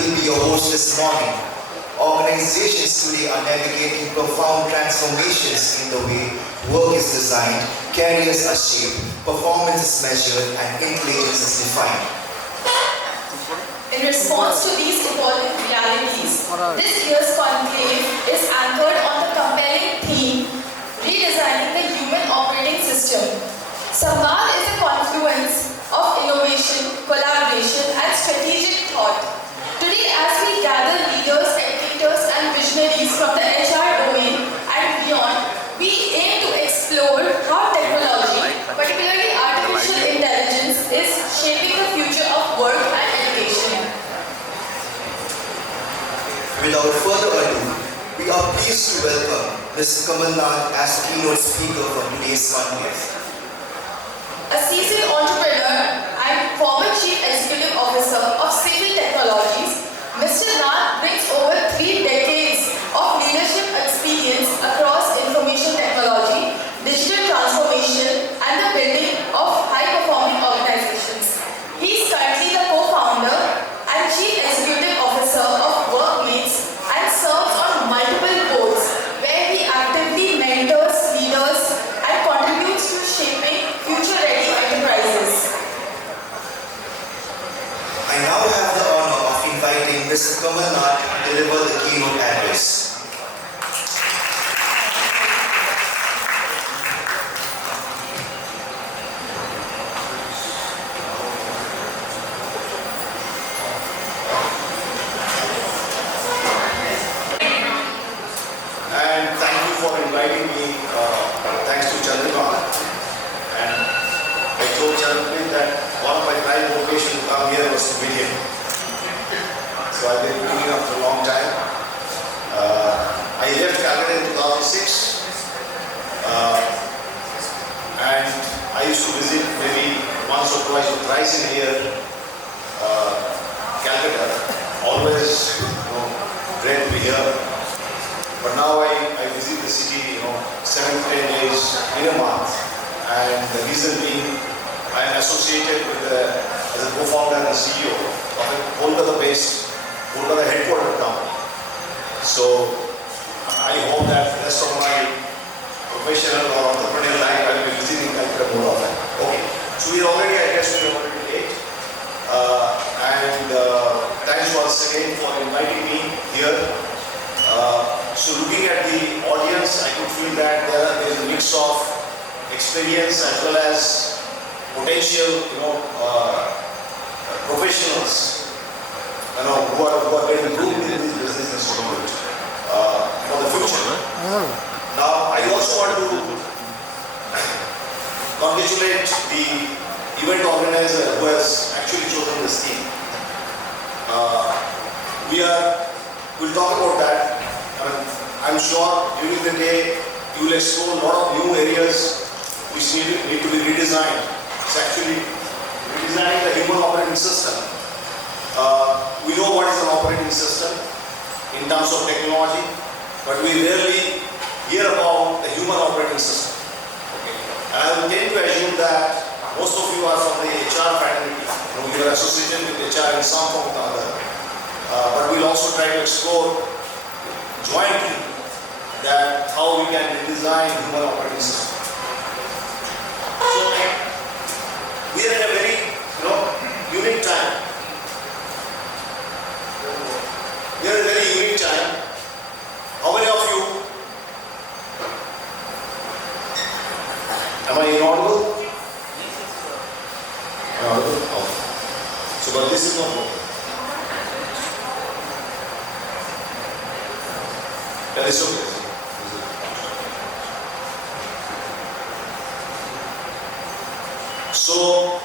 will be your host this morning. Organizations today are navigating profound transformations in the way work is designed, careers are shaped, performance is measured, and intelligence is defined. In response to these evolving realities, this year's conclave is anchored on the compelling theme, redesigning the human operating system. SAMVAAD is a confluence of innovation, collaboration, and strategic thought. Today, as we gather leaders, educators, and visionaries from the HR domain and beyond, we aim to explore how technology, particularly artificial intelligence, is shaping the future of work and education. Without further ado, we are pleased to welcome Mr. Kamal Nath as keynote speaker for today's conclave. A seasoned entrepreneur and former Chief Executive Officer of Civil Technologies, Mr. Nath brings over 3 decades of leadership experience across information technology, digital transformation, and the building of high-performing organizations. He is currently the co-founder and Chief Executive Officer of Workmates and serves on multiple boards where he actively mentors leaders and contributes to shaping future-ready enterprises. I now have the honor of inviting Mr. Kamal Nath to deliver the keynote address. And thank you for inviting me. Thanks to Chandrika. And I told Chandrika that one of my prime motivations to come here was to meet him. So I've been meeting him for a long time. I left Calcutta in 2006. And I used to visit maybe once or twice or thrice in a year Calcutta. Always, great to be here. But now I visit the city, 7 to 10 days in a month. And the reason being, I am associated with as a co-founder and CEO of a Kolkata-based, Kolkata headquartered company. So I hope that the rest of my professional or entrepreneurial life I will be visiting Calcutta more often. Okay. So we are already late. Thanks once again for inviting me here. So looking at the audience, I could feel that there is a mix of experience as well as potential, professionals, who are getting groomed in this business for the future. Now, I also want to congratulate the event organizer who has actually chosen this theme. We'll talk about that. I'm sure during the day you will explore a lot of new areas which need to be redesigned. It's actually redesigning the human operating system. We know what is an operating system in terms of technology, but we rarely hear about the human operating system. Okay. And I will tend to assume that most of you are from the HR fraternity. You are associated with HR in some form or other. But we'll also try to explore jointly that how we can redesign human operating system. So we are in a very unique time. We are in a very unique time. How many of you am I inaudible? Inaudible? Okay. So but this is not working. That is okay. So,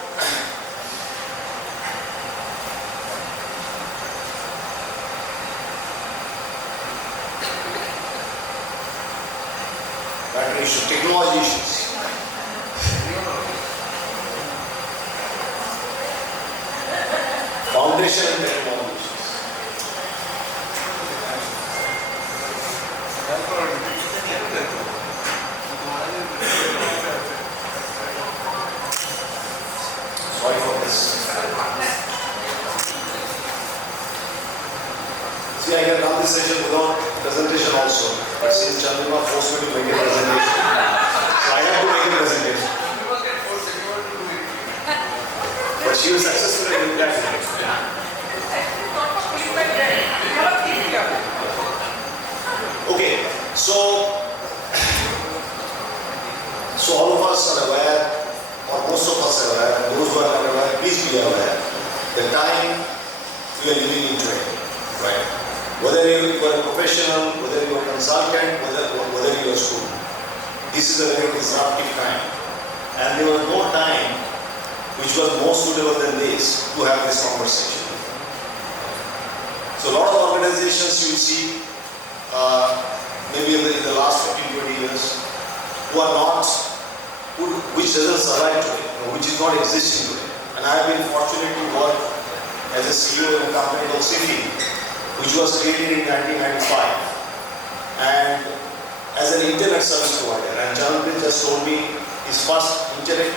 battery issue, technology issues. Foundation and technology issues. Sorry for this. See, I can run this session without presentation also. But since Chandrima forced me to make a presentation, so I have to make a presentation. But she was successful in doing that. Okay, so all of us are aware, or most of us are aware, and those who are not aware, please be aware, the time we are living in today, right? Whether you are a professional, whether you are a consultant, whether you are a student, this is a very disruptive time. And there was no time which was more suitable than this to have this conversation. So a lot of organizations you see, maybe in the last 15-20 years, who are not, which doesn't survive today, which is not existing today. And I have been fortunate to work as a CEO in a company called City, which was created in 1995, and as an internet service provider. And Janardhan just told me his first internet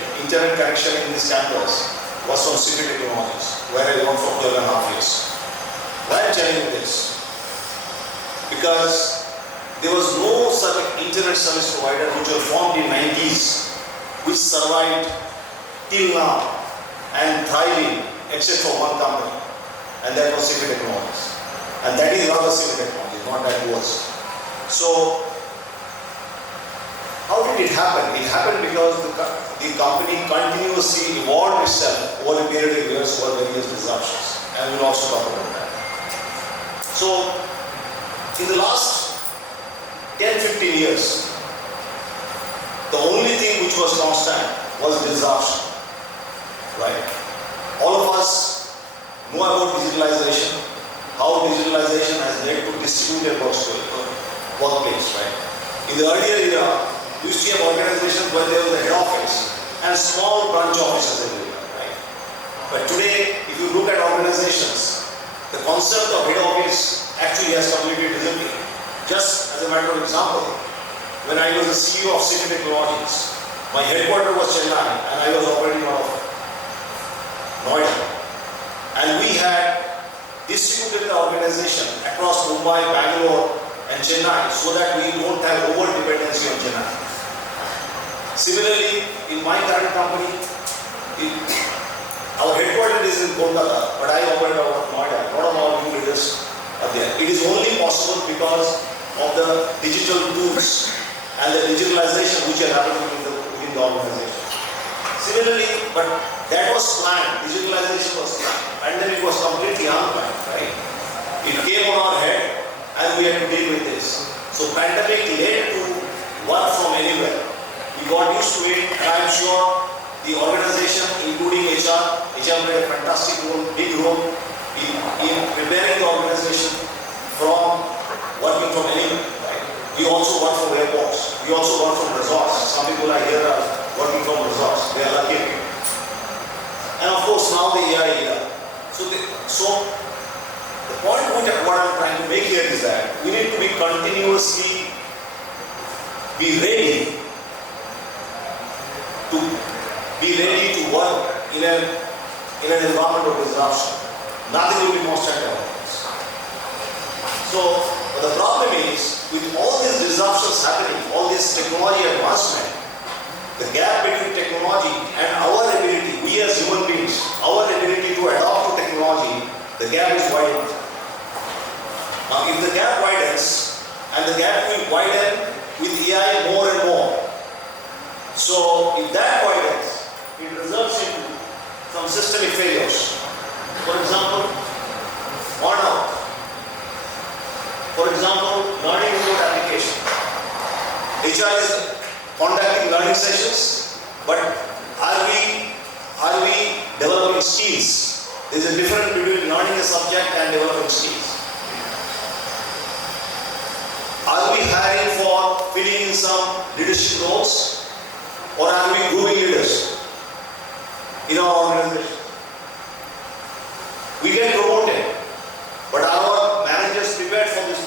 connection in this campus was from City Technologies, where I worked for 12.5 years. Why am I telling you this? Because there was no such internet service provider which was formed in 90s, which survived till now and thriving, except for one company, and that was City Technologies. And that is rather City Technologies, not that was. So, how did it happen? It happened because the company continuously evolved itself over a period of years for various disruptions, and we'll also talk about that. So, in the last 10-15 years, the only thing which was constant was disruption, right? All of us know about digitalization, how digitalization has led to distributed workplace, right? In the earlier era, we used to have organizations where there was a head office and small branch offices everywhere, right? But today, if you look at organizations, the concept of head office actually has completely disappeared. Just as a matter of example, when I was the CEO of City Technologies, my headquarters was Chennai and I was operating out of Noida. And we had distributed the organization across Mumbai, Bangalore and Chennai so that we don't have over-dependency on Chennai. Similarly, in my current company, our headquarters is in Kolkata, but I operate out of Noida. A lot of our new leaders are there. It is only possible because of the digital tools and the digitalization which are happening within the organization. Similarly, but that was planned, digitalization was planned, and then it was completely unplanned, right? It came on our head and we had to deal with this. So pandemic led to work from anywhere. We got used to it, and I'm sure the organization, including HR played a fantastic role, big role in preparing the organization from working from anywhere, right? We also work from airports. We also work from resorts. Some people are here are working from resorts. They are lucky. And of course now the AI era. So the point what I'm trying to make here is that we need to be continuously be ready to work in an environment of disruption. Nothing will be constant about this. So the problem is, with all these disruptions happening, all this technology advancement, the gap between technology and our ability, we as human beings, our ability to adapt to technology, the gap is widening. Now if the gap widens, and the gap will widen with AI more and more. So if that widens, it results in some systemic failures. For example, burnout. For example, learning remote application. HR is conducting learning sessions, but are we developing skills? There is a difference between learning a subject and developing skills. Are we hiring for filling in some leadership roles, or are we grooming leaders in our organization? We get promoted, but are our managers prepared for this,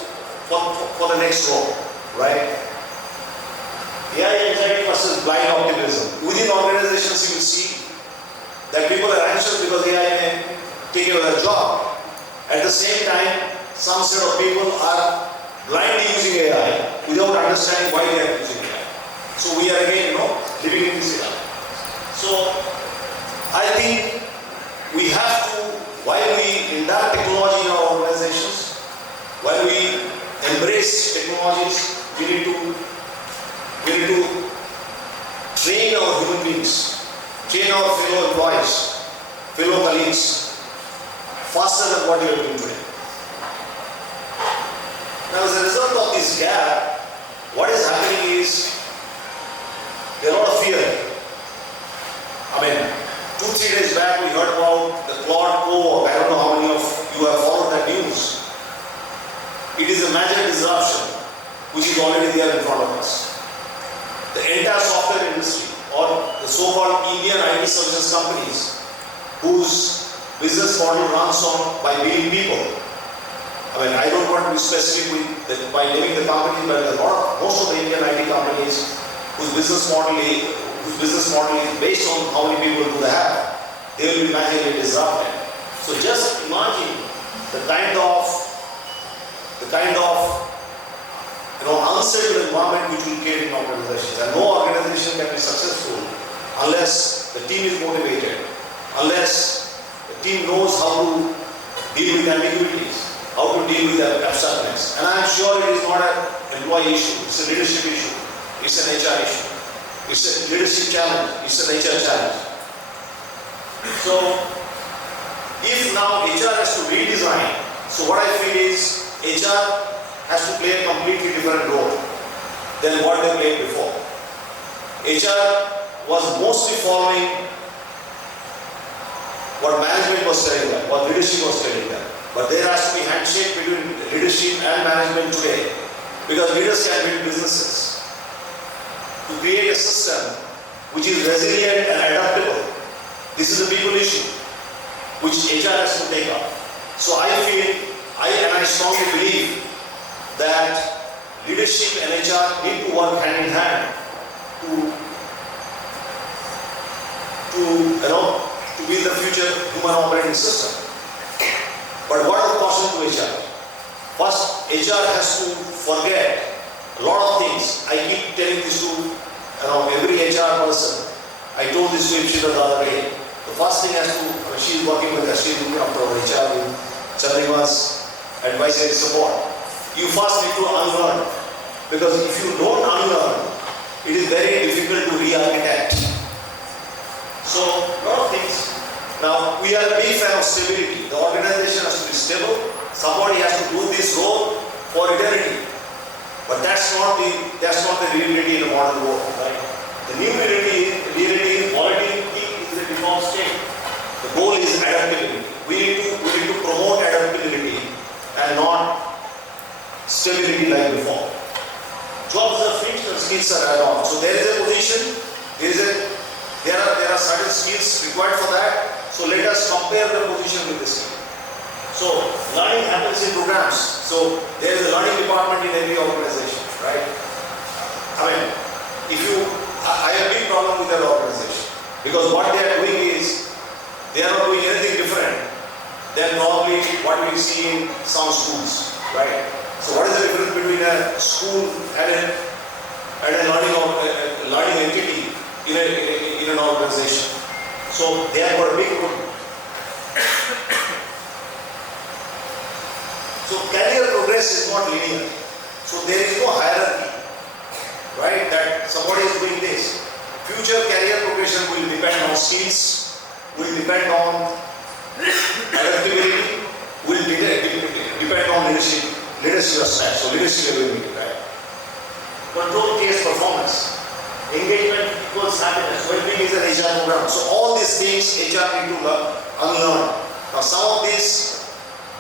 for the next role, right? AI anxiety versus blind optimism. Within organizations, you will see that people are anxious because AI may take away their job. At the same time, some set of people are blindly using AI without understanding why they are using AI. So we are again, living in this era. So I think we have to, while we induct technology in our organizations, while we embrace technologies, we need to train our human beings, train our fellow employees, fellow colleagues, faster than what we are doing today. Now, as a result of this gap, what is happening is there is a lot of fear. I mean, 2-3 days back we heard about the Claude Co. I don't know how many of you have followed that news. It is a major disruption which is already there in front of us. The entire software industry, or the so-called Indian IT services companies, whose business model runs on by billing people. I mean, I don't want to be specific by naming the company, but most of the Indian IT companies whose business model is based on how many people do they have, they will be majorly disrupted. So just imagine the kind of unsettled environment which will create in organizations. And no organization can be successful unless the team is motivated, unless the team knows how to deal with ambiguities, how to deal with abstractness. And I am sure it is not an employee issue, it's a leadership issue, it's an HR issue, it's a leadership challenge, it's an HR challenge. So, if now HR has to redesign, so what I feel is HR has to play a completely different role than what they played before. HR was mostly following what management was telling them, what leadership was telling them. But there has to be handshake between leadership and management today, because leaders can build businesses. To create a system which is resilient and adaptable, this is a people issue which HR has to take up. So I strongly believe that leadership and HR need to work hand in hand to build the future human operating system. But what are the caution to HR? First, HR has to forget a lot of things. I keep telling this to every HR person. I told this to Ipshita the other day. The first thing she is working with us, she is looking after our HR with Chandrima's advisory support. You first need to unlearn, because if you don't unlearn, it is very difficult to re-architect. So, a lot of things. Now, we are a big fan of stability. The organization has to be stable. Somebody has to do this role for eternity. But that's not the reality in the modern world, right? The new reality is volatility is the default state. The goal is adaptability. We need to promote adaptability and not stability like before. Jobs are fixed and skills are add-on. So there is a position, there are certain skills required for that. So let us compare the position with the skill. So learning happens in programs. So there is a learning department in every organization, right? I mean, I have a big problem with that organization, because what they are doing is they are not doing anything different than probably what we see in some schools, right? So what is the difference between a school and a learning entity in an organization? So they have got a big role. So career progress is not linear. So there is no hierarchy, right? That somebody is doing this. Future career progression will depend on skills, will depend on adaptability, will depend on leadership aspect. So leadership ability, right? Control case performance. Engagement equals happiness. Well-being is an HR program. So all these things HR need to unlearn. Now some of these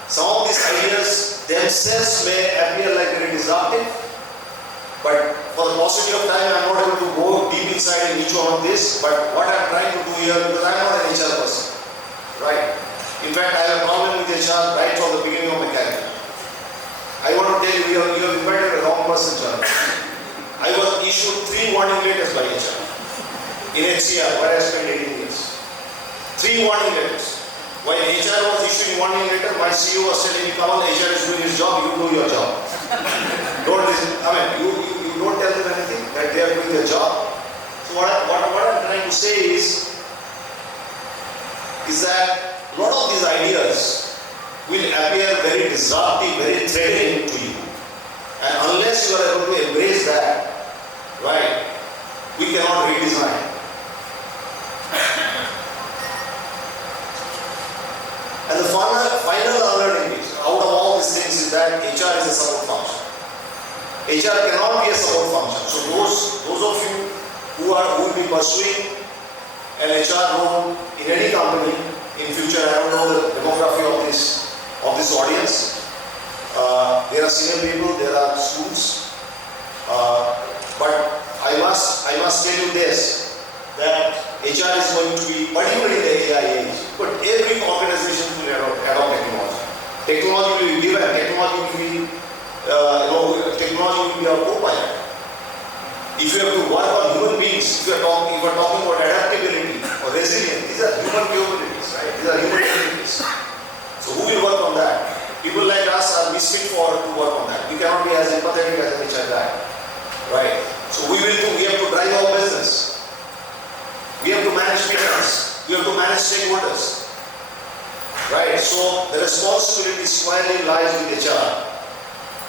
ideas themselves may appear like very disruptive, but for the paucity of time I am not able to go deep inside in each one of this. But what I am trying to do here, because I am not an HR person, right? In fact, I have a problem with HR right from the beginning of my career. I want to tell you, you have invited a wrong person, John. I was issued 3 warning letters by HR in HCR, where I spent 18 years. 3 warning letters. While HR was issuing warning letter, my CEO was telling me, come on, HR is doing his job, you do your job. Don't listen. I mean, you don't tell them anything, that they are doing their job. So what I'm trying to say is that a lot of these ideas will appear very disruptive, very threatening to you. And unless you are able to embrace that, right, we cannot redesign. And the final unlearning is, out of all these things, is that HR is a support function. HR cannot be a support function. So those of you who will be pursuing an HR role in any company in future, I don't know the demography of this audience. There are senior people, there are students, but I must tell you this, that HR is going to be, particularly in the AI age, but every organization will adopt technology. Technology will be given, technology will be, technology will be our co-pilot. If you have to work on human beings, if you are talking about adaptability or resilience, these are human capabilities, right? These are human capabilities. So who will work on that? People like us are misfit to work on that. We cannot be as empathetic as an HR guy, right? So we have to drive our business. We have to manage meetings. We have to manage stakeholders, right? So the responsibility squarely lies with HR,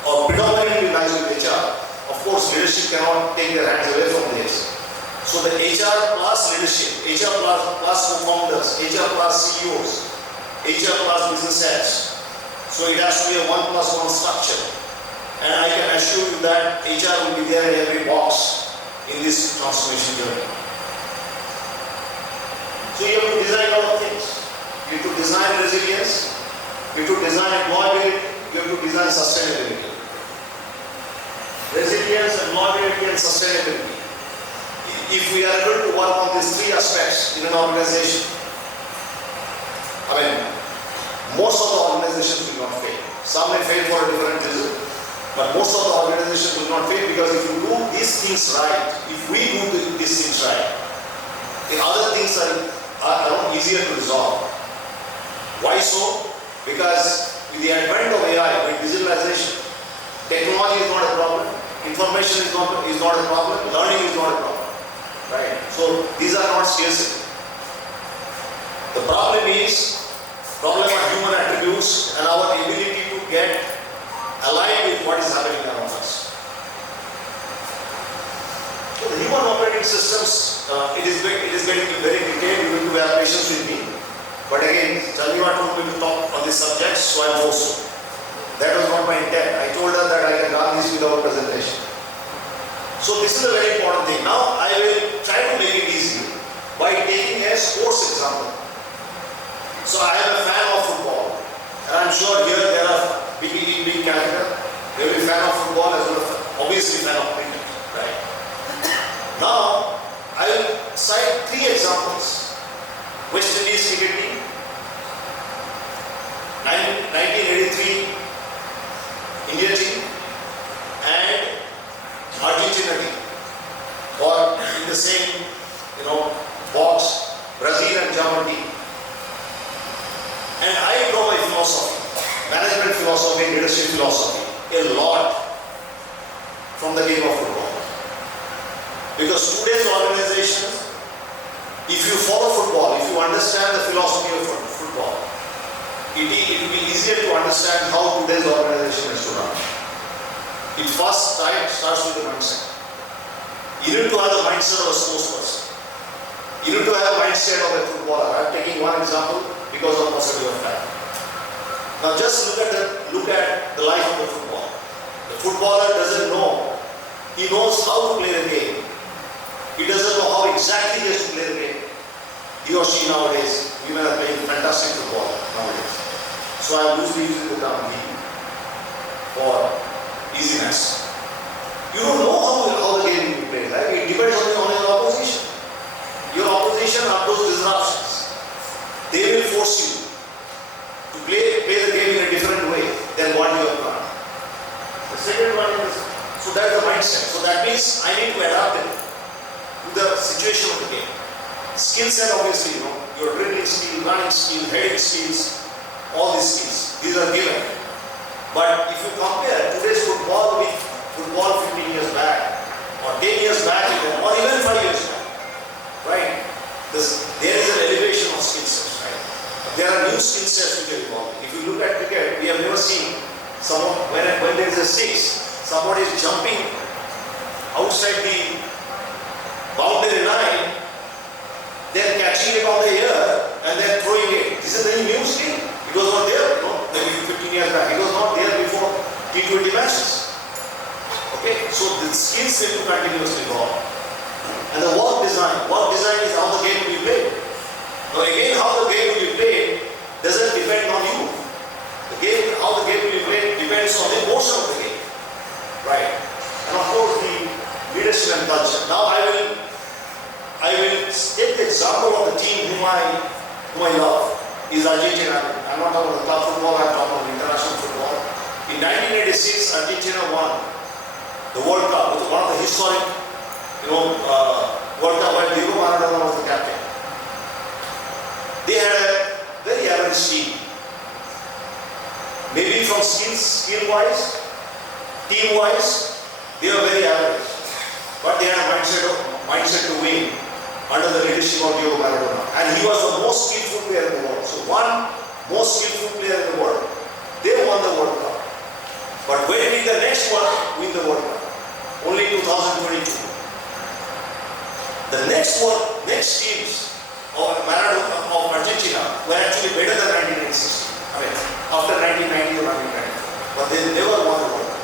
or predominantly lies with HR. Of course, leadership cannot take their hands away from this. So the HR plus leadership, HR plus co-founders, HR plus CEOs, HR plus business heads. So it has to be a 1+1 structure. And I can assure you that HR will be there in every box in this transformation journey. So you have to design a lot of things. You have to design resilience, you have to design employability, you have to design sustainability. Resilience, employability and sustainability. If we are able to work on these three aspects in an organization, I mean, most of the organizations will not fail. Some may fail for a different reason, but most of the organizations will not fail because if you do these things right, if we do these things right, the other things are easier to resolve. Why so? Because with the advent of AI, with digitalization, technology is not a problem, information is not a problem, learning is not a problem. Right? So these are not scarcity. The problem are human attributes and our ability to get aligned with what is happening around us. So the human operating systems, it is going to be very detailed. You need to have patience with me. But again, Chandriva told me to talk on this subject, so I am also. That was not my intent. I told her that I can run this without presentation. So this is a very important thing. Now I will try to make it easy by taking a sports example. So I am a fan of football, and I'm sure here there are big Canada, they will be fan of football as well as obviously fan of cricket, right? Now I will cite three examples. West Indies cricket team, 1983 India team, and Argentina team, or in the same box, Brazil and German team. And I draw my philosophy, management philosophy, leadership philosophy, a lot from the game of football. Because today's organizations, if you follow football, if you understand the philosophy of football, it will be easier to understand how today's organization is to run. It first starts with the mindset. You need to have the mindset of a sportsperson. You need to have a mindset of a footballer. I am taking one example because of paucity of time. Now just look at the life of the footballer. The footballer doesn't know. He knows how to play the game. He doesn't know how exactly he has to play the game. He or she nowadays, women are playing fantastic football nowadays. So I am loosely using the term league for easiness. You don't know how the game will be played, right? It depends on your opposition. Your opposition are those disruptions. They will force you to play the game in a different way than what you have planned. The second one is, so that's the mindset. So that means I need to adapt it to the situation of the game. Skill set, obviously, your dribbling skill, running skill, heading skills, all these skills. These are given. But if you compare today's football with football 15 years back, or 10 years back even, or even 5 years back, right? There is an elevation of skill sets, right? There are new skill sets which are evolving. If you look at cricket, we have never seen someone, when there is a six, somebody is jumping outside the boundary line, they're catching it on the air and they're throwing it. This is a very new skill. It was not there, maybe 15 years back. It was not there before T20 matches. Okay, so the skills need to continuously evolve. And the work design is how the game will be played. Now again, how the game will be played doesn't depend on you. How the game will be played depends on the emotion of the game. Right? And of course the leadership and culture. Now I will take the example of the team whom I love, is Argentina. I'm not talking about club football, I'm talking about international football. In 1986, Argentina won the World Cup, which was one of the historic, World Cup where Diego Maradona was the captain. They had a very average team. Maybe from skill-wise, team-wise, they were very average. But they had a mindset to win under the leadership of Diego Maradona. And he was the most skillful player in the world. So one most skillful player in the world, they won the World Cup. But when will the next one win the World Cup? Only 2022. The next teams of Argentina were actually better than 1960. After 1990 to 1990. But they never won the World Cup.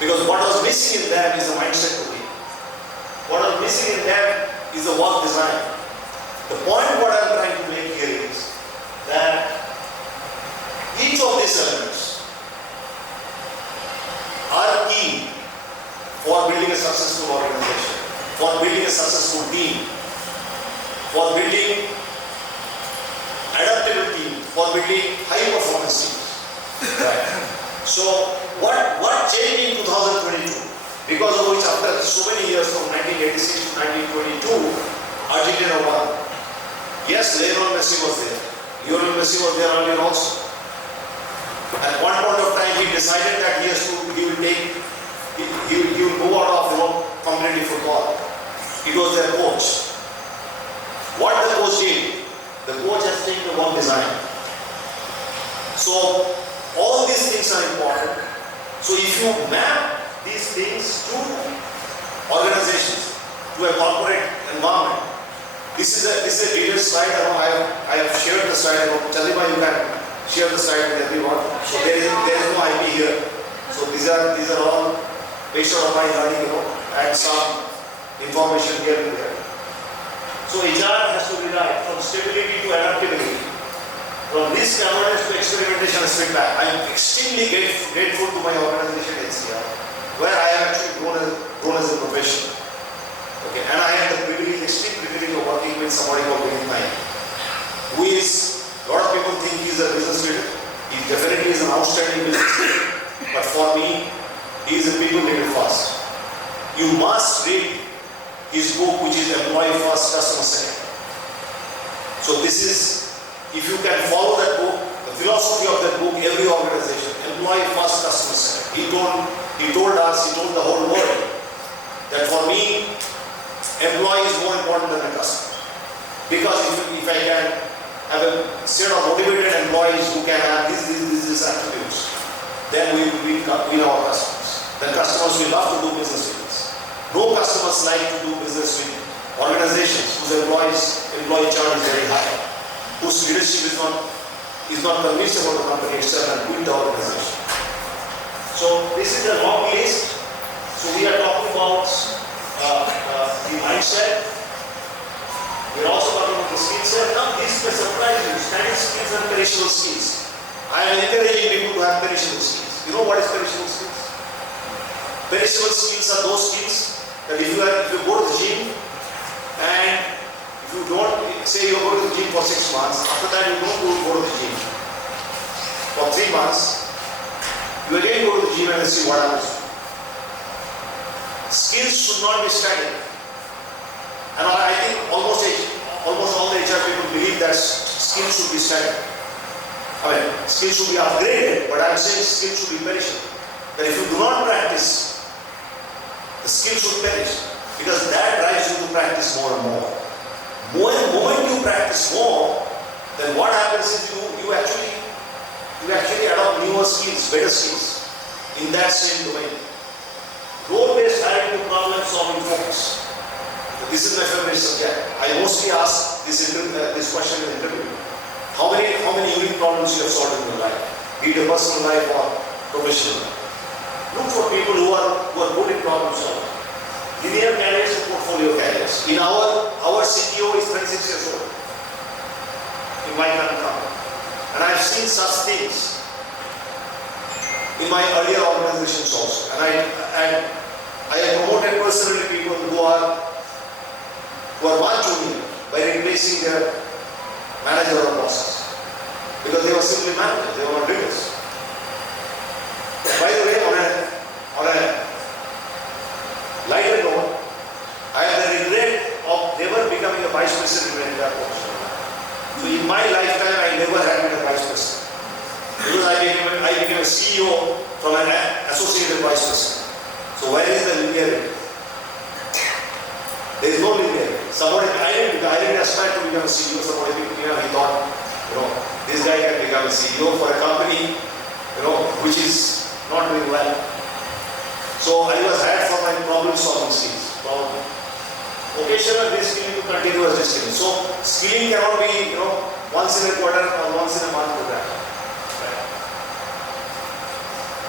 Because what was missing in them is the mindset to win. What was missing in them is the work design. The point what I am trying to make here is that each of these elements are key for building a successful organization, for building a successful team, for building adaptable team, for building high performance teams. Right. So what changed in 2022? Because of which after so many years from 1986 to 1922, Argentina won. Yes, Lionel Messi was there. Lionel Messi was there earlier also. At one point of time, he decided that he will go out of competitive football. It was their coach. What the coach did, the coach has taken the work design. So all these things are important. So if you map these things to organizations, to a corporate environment, this is a detailed slide. I have shared the slide. Chalima, you can share the slide with everyone. So there is no IP here. So these are all based on my learning, and some information here and there. So HR has to rely from stability to adaptability, from risk awareness to experimentation and feedback. I am extremely grateful to my organization NCR, where I have actually grown as a professional. Okay, and I had the extreme privilege of working with somebody called Vinay, who is, a lot of people think he is a business leader. He definitely is an outstanding business leader. But for me, he is a people leader first. You must read his book, which is Employee First, Customer Second. So this is, if you can follow that book, the philosophy of that book, every organization, Employee First, Customer Second. He told the whole world that for me, employee is more important than a customer. Because if I can have a set of motivated employees who can have these attributes, then we win our customers. The customers will love to do business with us. No customers like to do business with organizations whose employee churn is very high, whose leadership is not convinced about the company itself and build the organization. So this is a long list. So we are talking about the mindset. We are also talking about the skill set. Now these may surprise you. Static skills and perishable skills. I am encouraging people to have perishable skills. You know what is perishable skills? Perishable skills are those skills that if you go to the gym and if you don't, say you go to the gym for 6 months, after that you don't go to the gym for 3 months, you again go to the gym and see what happens. Skills should not be static. And I think almost all the HR people believe that skills should be static. I mean, skills should be upgraded, but I'm saying skills should be perishable. That if you do not practice, the skill should perish, because that drives you to practice more and more. Moment you practice more, then what happens is you actually adopt newer skills, better skills in that same domain. Role-based hiring to problem-solving focus. This is my favorite subject. I mostly ask this question in the interview. How many unique problems you have solved in your life, be it a personal life or professional? Look for people who are good in problem solving. Linear carriers and portfolio carriers. In our CTO is 36 years old in my current company, and I've seen such things in my earlier organizations also. And I have promoted personally people who are one junior by replacing their manager or bosses, because they were simply managers, they were not leaders. By the way, on a lighter note, I have the regret of never becoming a vice president in that position. So in my lifetime, I never have been a vice president, because I became a CEO from an associated vice president. So where is the linearity? There is no linearity. I didn't aspire to become a CEO. Somebody picked me up. He thought, this guy can become a CEO for a company, which is not doing well. So I was hired for my problem-solving skills. Occasional reskilling to continuous reskilling. So skilling cannot be, once in a quarter or once in a month program. Right.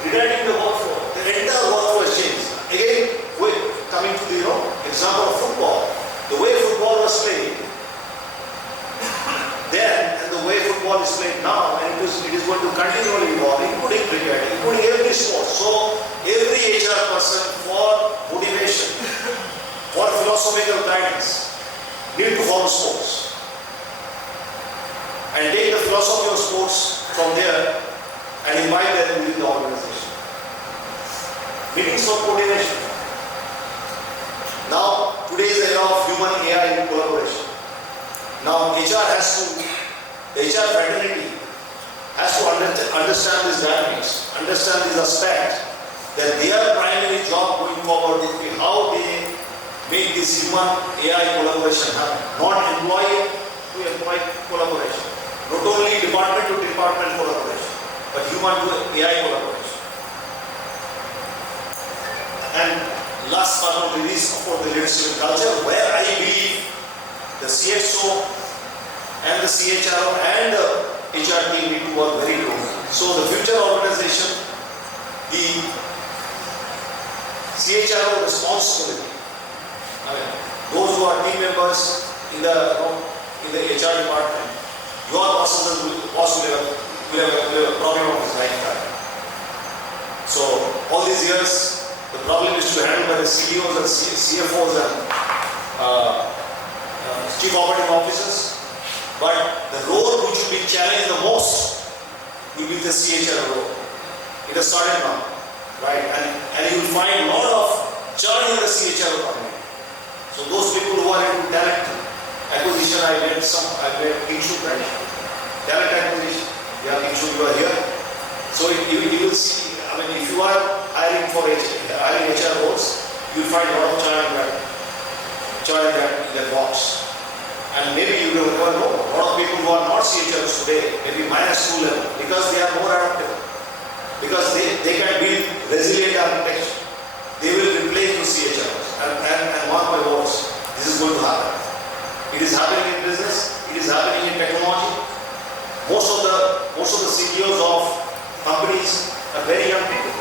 Regarding the workforce, the entire workforce changed. Again, coming to the example of football, the way football was played then and the way football is played now, and it is going to continually evolve, including cricket, including every sport. So every HR person, for motivation, for philosophical guidance, need to follow sports and take the philosophy of sports from there and invite them within the organization. Meetings for coordination. Now, today is the era of human AI collaboration. Now, the HR fraternity has to understand these dynamics, understand this aspect, that their primary job going forward would be how they make this human AI collaboration happen, not employee to employee collaboration, not only department to department collaboration, but human to AI collaboration. And last but not least, of course, the leadership culture, where I believe the CXO and the CHRO and the HR team need to work very closely. So the future organization, the CHRO responsibility, those who are team members in the HR department, your bosses will have a problem of this lifetime. So all these years, the problem is to handle by the CEOs and CFOs and chief operating officers, but the role which will be challenged the most will be the CHR role. It has started now, right? And you will find a lot of churn in the CHR community. So those people who are into talent acquisition, I made Kingshu branch. Talent acquisition, you are here. So you will see, if you are hiring HR roles, you will find a lot of churn in that box. And maybe you will never know. A lot of people who are not CHRs today, maybe minus 2 level, because they are more adaptable. Because they can build resilient architecture. They will replace the CHRs. And mark my words, this is going to happen. It is happening in business, it is happening in technology. Most of the CEOs of companies are very young people.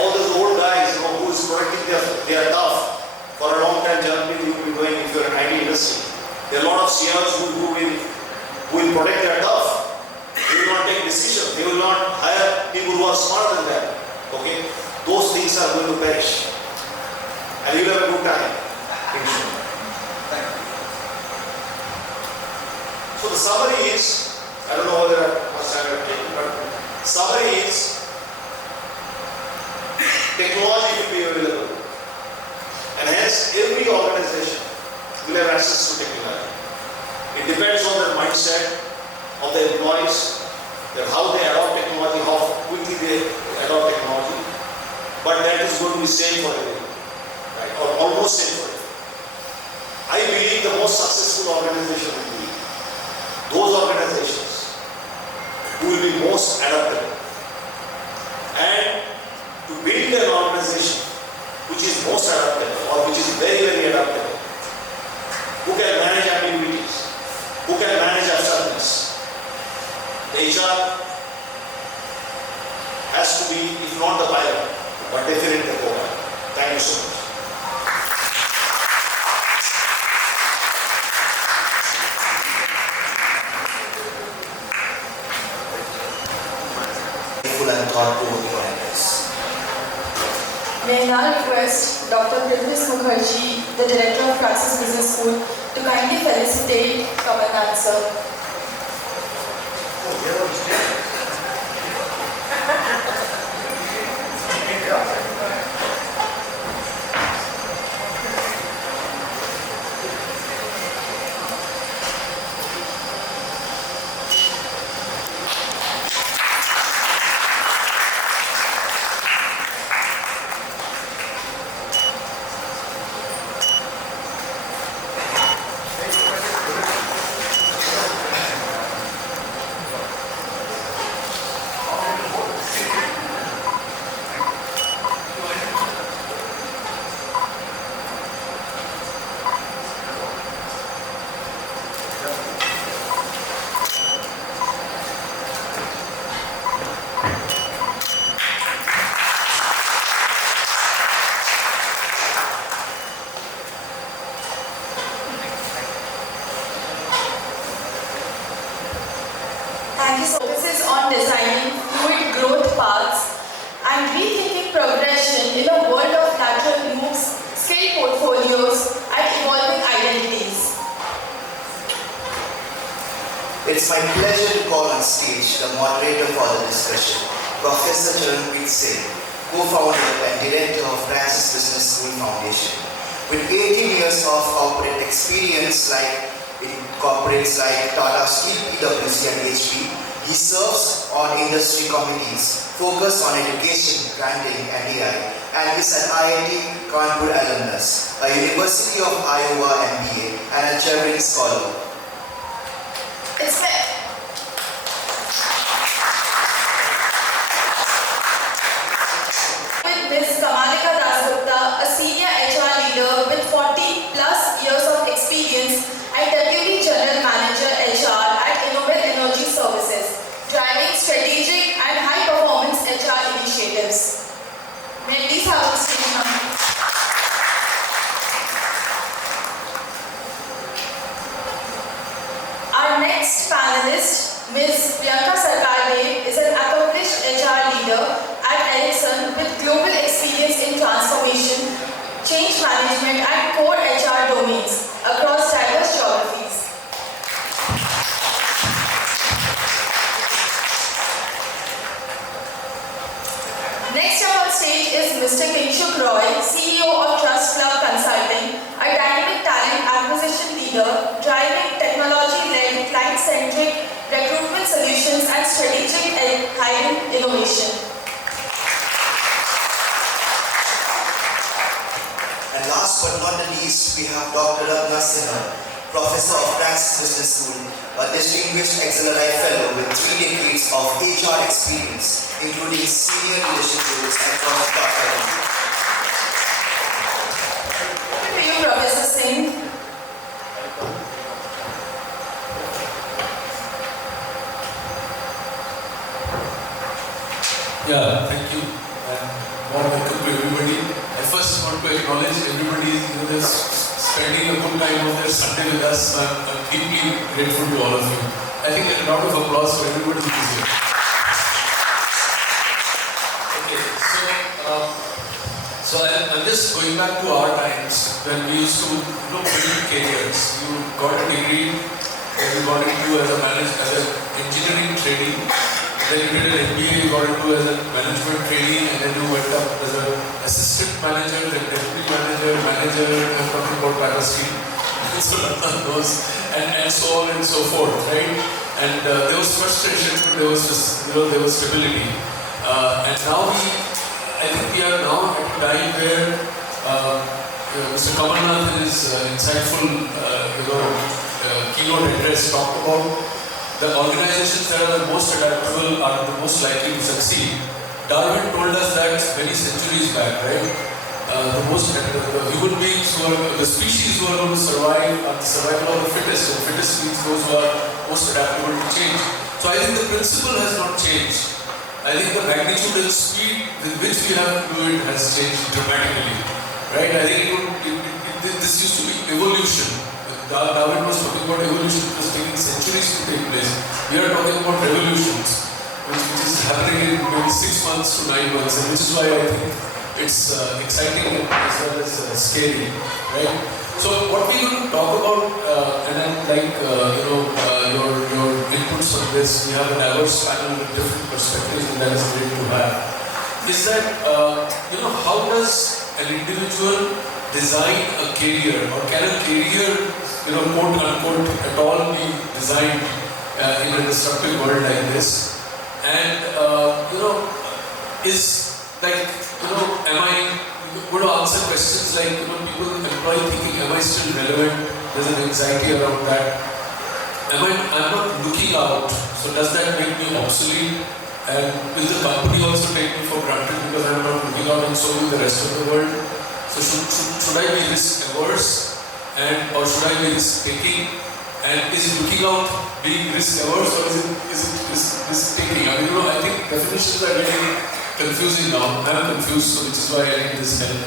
All those old guys who is protecting their tough for a long time journey you will be going if you are in IT industry. There are a lot of CEOs who will protect their tough. They will not take decisions. They will not hire people who are smarter than them. Okay? Those things are going to perish. And you will have a good time. Thank you. So the summary is, I don't know whether I must have taken, but summary is, technology will be available. And hence every organization will have access to technology. It depends on the mindset of the employees, that how they adopt technology, how quickly they adopt technology. But that is going to be same for everyone, right? Or almost same for everyone. I believe the most successful organization will be those organizations who will be most adaptable. And to build an organization which is most adaptable or which is very, very adaptable, who can manage ambiguities, who can manage abstractness, the HR has to be, if not the pilot, but definitely the co-pilot. Thank you so much. And thought-provoking comments. May I now request Dr. Praxis Mukherjee, the Director of Praxis Business School, to kindly felicitate, come and answer. Thank you. So focuses on designing fluid growth paths and rethinking progression in a world of lateral moves, scale portfolios, and evolving identities. It's my pleasure to call on stage the moderator for the discussion, Professor Charanpreet Singh, co-founder and director of Praxis Business School Foundation. With 18 years of corporate experience in corporates like Tata Steel, PwC and HP, he serves on industry committees focused on education, branding and AI, and is an IIT Kanpur alumnus, a University of Iowa MBA and a Chervin scholar. It's fair. With Ms. Kamalika Dasgupta, a senior HR leader with 40 plus years of experience and Deputy General Manager HR at Innovel Energy Services, driving strategic and high-performance HR initiatives. May I please have a stage now? Our next panelist, Ms. Priyanka Sarkade, is an accomplished HR leader at Ericsson with global experience in transformation, change management and core HR domains across diverse geographies. Next up on stage is Mr. Kinshuk Roy, CEO of Trust Club Consulting, a dynamic talent acquisition leader, driving technology-led, client-centric recruitment solutions and strategic hiring innovation. And last but not the least, we have Dr. Ratna Sinha, Professor of Praxis Business School, a distinguished XLRI Fellow with 3 decades of HR experience, including senior leadership roles across the academy. Over to you, Professor Singh. Yeah, thank you and warm welcome to everybody. I first want to acknowledge everybody who is spending a good time of their Sunday with us. I'm deeply grateful to all of you. I think a lot of applause for everybody who is here. Okay, so I'm just going back to our times when we used to build careers. You got a degree, then you got into as an engineering trainee. Then you did an MBA, you got into as a management trainee, and then you went up as an assistant manager, then deputy manager, I'm talking about Tata Steel. So Ratna knows and so on and so forth, right? And there was frustration, but there was just, there was stability. And now I think we are now at a time where Mr. Kamalnath in his insightful, keynote address talked about the organizations that are the most adaptable are the most likely to succeed. Darwin told us that many centuries back, right? The human beings who are, the species who are going to survive are the survival of the fittest. The fittest means those who are most adaptable to change. So I think the principle has not changed. I think the magnitude and speed with which we have to do it has changed dramatically, right? I think this used to be evolution. Darwin was talking about evolution, it was taking centuries to take place. We are talking about revolutions, which is happening in maybe 6 months to 9 months, and which is why I think it's exciting as well as scary, right? So what we're going to talk about, and then like your inputs on this, we have a diverse panel with different perspectives, and that is great to have. Is that how does an individual design a career, or can a career, quote unquote, at all be designed in a disruptive world like this? And is like am I going to answer questions like people employ thinking, am I still relevant? There's an anxiety around that. I'm not looking out, so does that make me obsolete? And will the company also take me for granted because I'm not looking out, and so will the rest of the world? So should I be risk averse, or should I be risk taking? And is looking out being risk averse, or is it risk taking? I think definitions are getting confusing now. I'm confused, so which is why I need this help.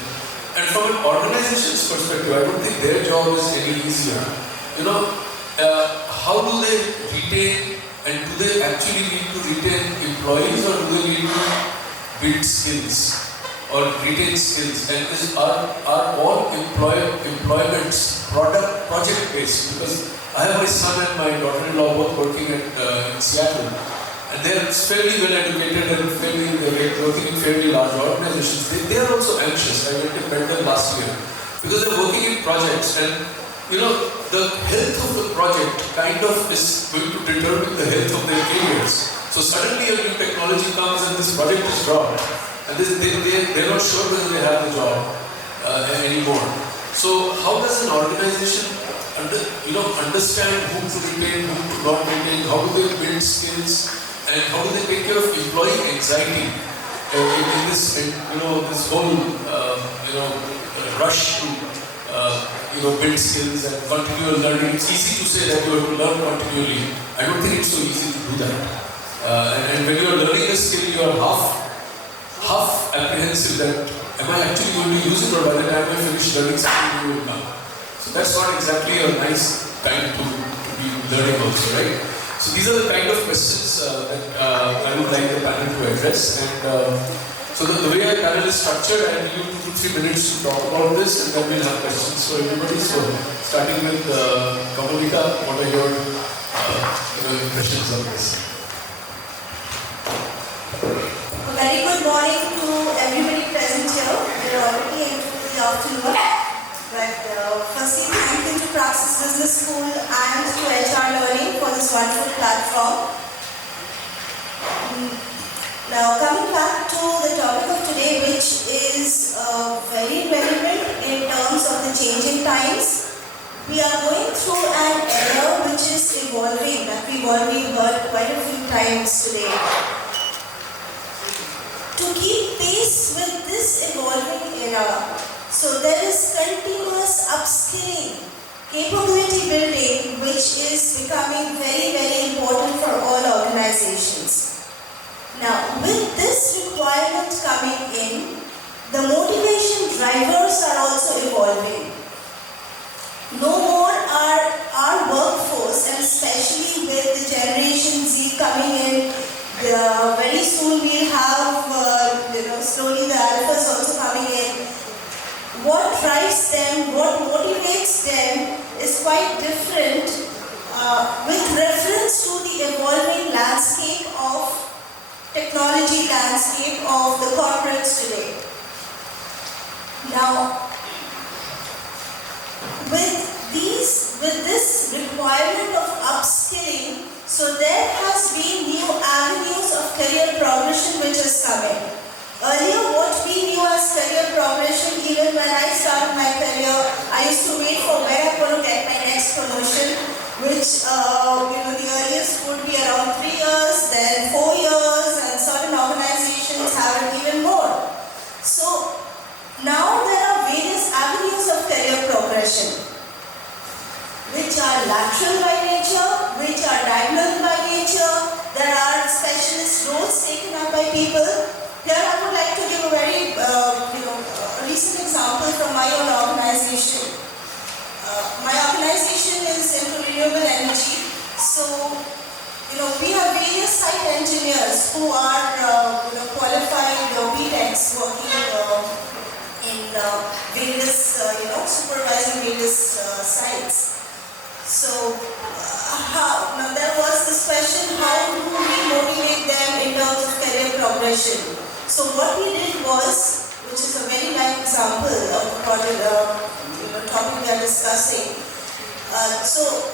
And from an organization's perspective, I don't think their job is any easier. How do they retain, and do they actually need to retain employees, or do they need to build skills or retain skills? And are all employments project based? Because I have my son and my daughter-in-law both working in Seattle, and they are fairly well educated and they're working in fairly large organizations. They are also anxious. I went to met them last year because they're working in projects, and the health of the project kind of is going to determine the health of their careers. So suddenly a new technology comes and this project is dropped, and they're not sure whether they have the job anymore. So how does an organization understand whom to retain, whom to not retain? How do they build skills, and how do they take care of employee anxiety in this this whole rush to build skills and continual learning? It's easy to say that you have to learn continually. I don't think it's so easy to do that. And when you are learning a skill, you are half apprehensive that am I actually going to use it, or by the time I finish learning something new will come. So that's not exactly a nice time to be learning also, right? So these are the kind of questions that I would like the panel to address. And so the way our panel is structured, I will give you 2-3 minutes to talk about this, and then we'll have questions for everybody. So starting with Kamalika, what are your impressions on this? A very good morning to everybody present here. We're already into the afternoon. But firstly, thank you to Praxis Business School and to HR Learning for this wonderful platform. Now, coming back to the topic of today, which is very relevant in terms of the changing times. We are going through an era which is evolving, that we've already heard quite a few times today. To keep pace with this evolving era, so there is continuous upskilling, capability building, which is becoming very, very important for all organizations. Now, with this requirement coming in, the motivation drivers are also evolving. No more are our workforce, and especially with the Generation Z coming in, very soon we'll have, slowly the alphas also coming in. What drives them, what motivates them is quite different with reference to the evolving landscape of technology landscape of the corporates today. Now, with these with this requirement of upskilling, so there has been new avenues of career progression which has come in. Earlier, what we knew as career progression, even when I started my career, I used to wait for where I'm going to get my next promotion, which the earliest would be around 3 years, then 4 years, and certain organizations have it even more. So now there are various avenues of career progression, which are lateral by nature, which are diagonal by nature. There are specialist roles taken up by people. Here I would like to give a very recent example from my own organization. My organization is into renewable energy. So, we have various site engineers who are qualified BTECs working in various, supervising various sites. So, now there was this question, how do we motivate them in terms of career progression? So what we did was, which is a very live example of the topic we are discussing. So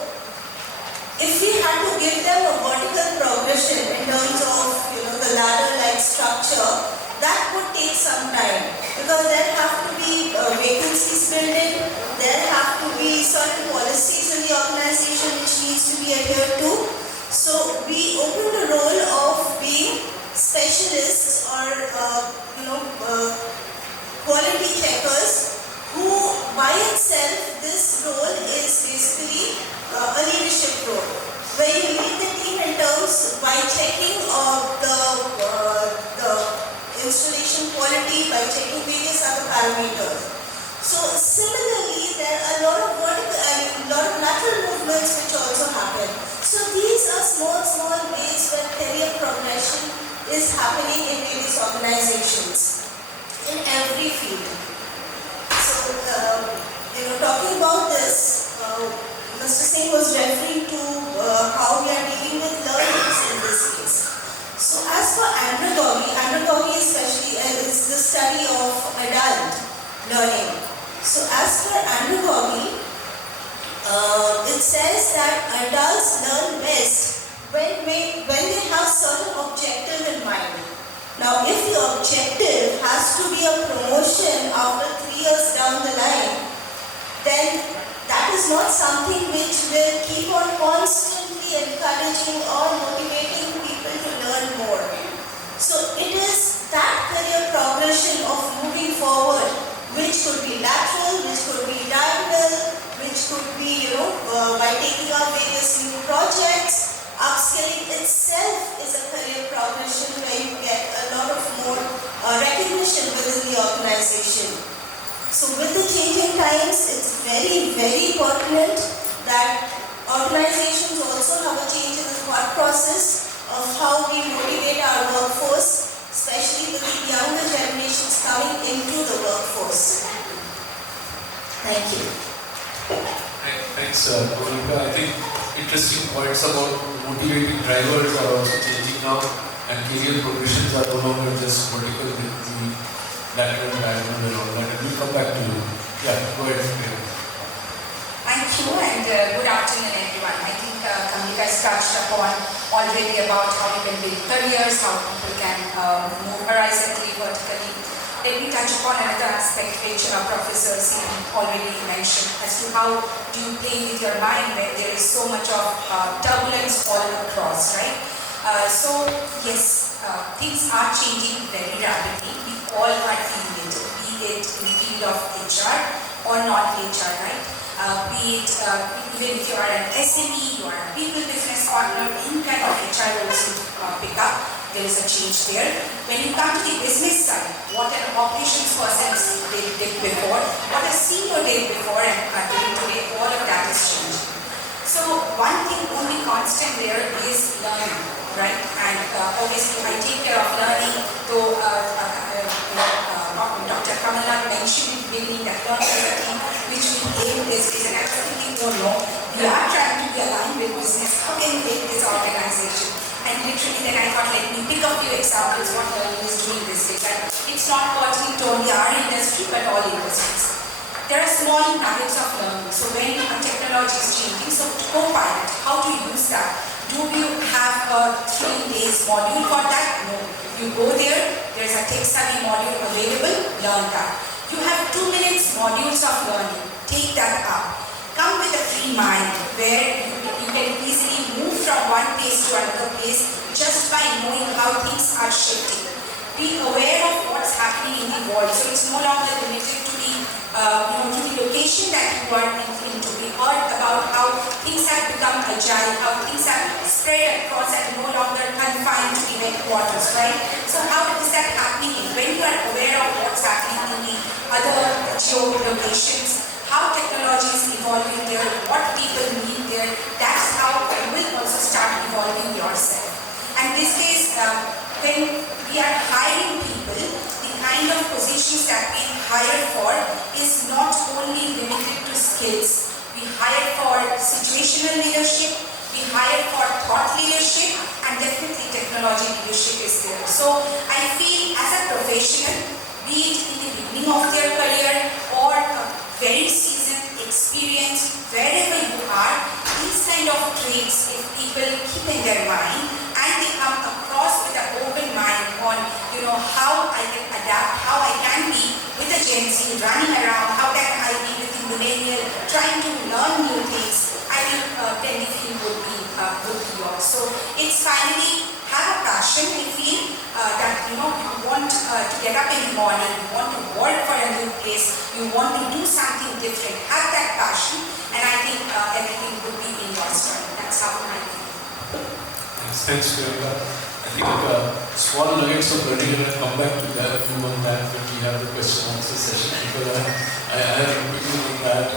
if we had to give them a vertical progression in terms of the ladder-like structure, that would take some time, because there have to be vacancies built in, there have to be certain policies in the organization which needs to be adhered to. So we opened the role of being specialists or quality checkers, who by itself this role is basically a leadership role, where you lead the team in terms by checking the installation quality, by checking various other parameters. So similarly, there are a lot of lateral movements which also happen. So these are small ways where career progression is happening in various organizations, in every field. So, talking about this, Mr. Singh was referring to how we are dealing with learners in this case. So, as for andragogy especially is the study of adult learning. So, as for andragogy, it says that adults learn best when they have certain objective in mind. Now, if the objective has to be a promotion after 3 years down the line, then that is not something which will keep on constantly encouraging or motivating people to learn more. So, it is that career progression of moving forward, which could be lateral, which could be diagonal, which could be, by taking up various new projects. Upskilling itself is a career progression where you get a lot of more recognition within the organization. So with the changing times, it's very, very pertinent that organizations also have a change in the thought process of how we motivate our workforce, especially with the younger generations coming into the workforce. Thank you. Thanks, Monica. I think interesting points about motivating drivers are also changing now, and career progressions are no longer just vertical with the lateral, diagonal and all that. And we'll come back to you. Yeah, go ahead. Thank you, and good afternoon everyone. I think Kamika has touched upon already about how you can build careers, how people can move horizontally, vertically. Let me touch upon another aspect which Professor Singh already mentioned as to how do you play with your mind when there is so much of turbulence all across, right? So yes, things are changing very rapidly. We all are feeling it, be it in the field of HR or non-HR, right? Be it even if you are an SME, you are a people business partner, any kind of HR roles you pick up, there is a change there. When you come to the business side, what an operations person did before, what a senior did before and today, all of that is changing. So one thing only constant there is learning, right? And obviously I take care of learning, though Dr. Kamala mentioned in the beginning that learning is a thing which we aim is an activity or no. We are trying to be aligned with business. How can we make this organization? And literally then I thought, let me pick a few examples what learning is doing this day. And it's not pertinent to only our industry but all industries. there are small nuggets of learning. So when technology is changing, so co-pilot, how to use that? Do you have a 3 days module for that? No. You go there, there's a tech-savvy module available, learn that. You have 2 minutes modules of learning, take that up. Come with a free mind where you can easily move from one place to another place just by knowing how things are shifting. Be aware of what's happening in the world. So it's no longer limited to the location that you are into. We heard about how things have become agile, how things have spread across and no longer confined to the headquarters, right? So how is that happening? When you are aware of what's happening in the other geo-locations, how technology is evolving there, what people need there, that's how you will also start evolving yourself. And these days, when we are hiring people, the kind of positions that we hire for is not only limited to skills. We hire for situational leadership, we hire for thought leadership, and definitely technology leadership is there. So I feel as a professional, be it in the beginning of their career or very seasoned, experienced, wherever you are, these kind of traits, if people keep in their mind and they come across with an open mind on, how I can adapt, how I can be with a Gen Z running around, how can I be with the millennial, trying to learn new things, I think then the field would be yours. So it's finally have a passion, I feel, that you want to get up in the morning, you want to work for a new place, you want to do something different, have that passion, and I think everything would be in your strength. That's how I feel. Thanks, Priyanka. I think small nuggets of learning, and I'll come back to that on that when we have the question and answer session, because I have a opinion on that.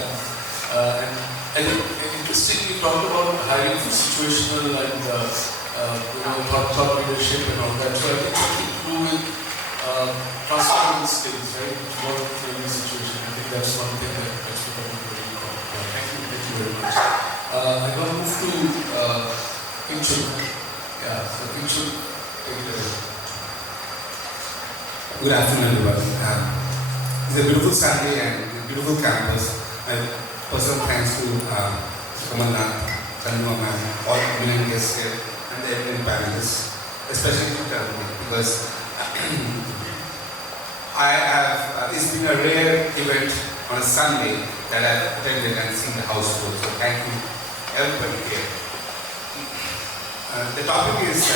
And I think interestingly, we talked about hiring for situational and thought leadership and all that. So I think something to do with transferable skills, right? Work for any situation. I think that's one thing that's becoming very important. Thank you very much. I'm going to move to Kinshuk. Yeah, so Kinshuk, take it away. Good afternoon, everyone. It's a beautiful Sunday and a beautiful campus. Personal thanks to Kamal Nath, Chandra ma'am, all eminent guests here, and the eminent panelists, especially to Chandra, because it's been a rare event on a Sunday that I've attended and seen the house full. So thank you, everybody here. The topic is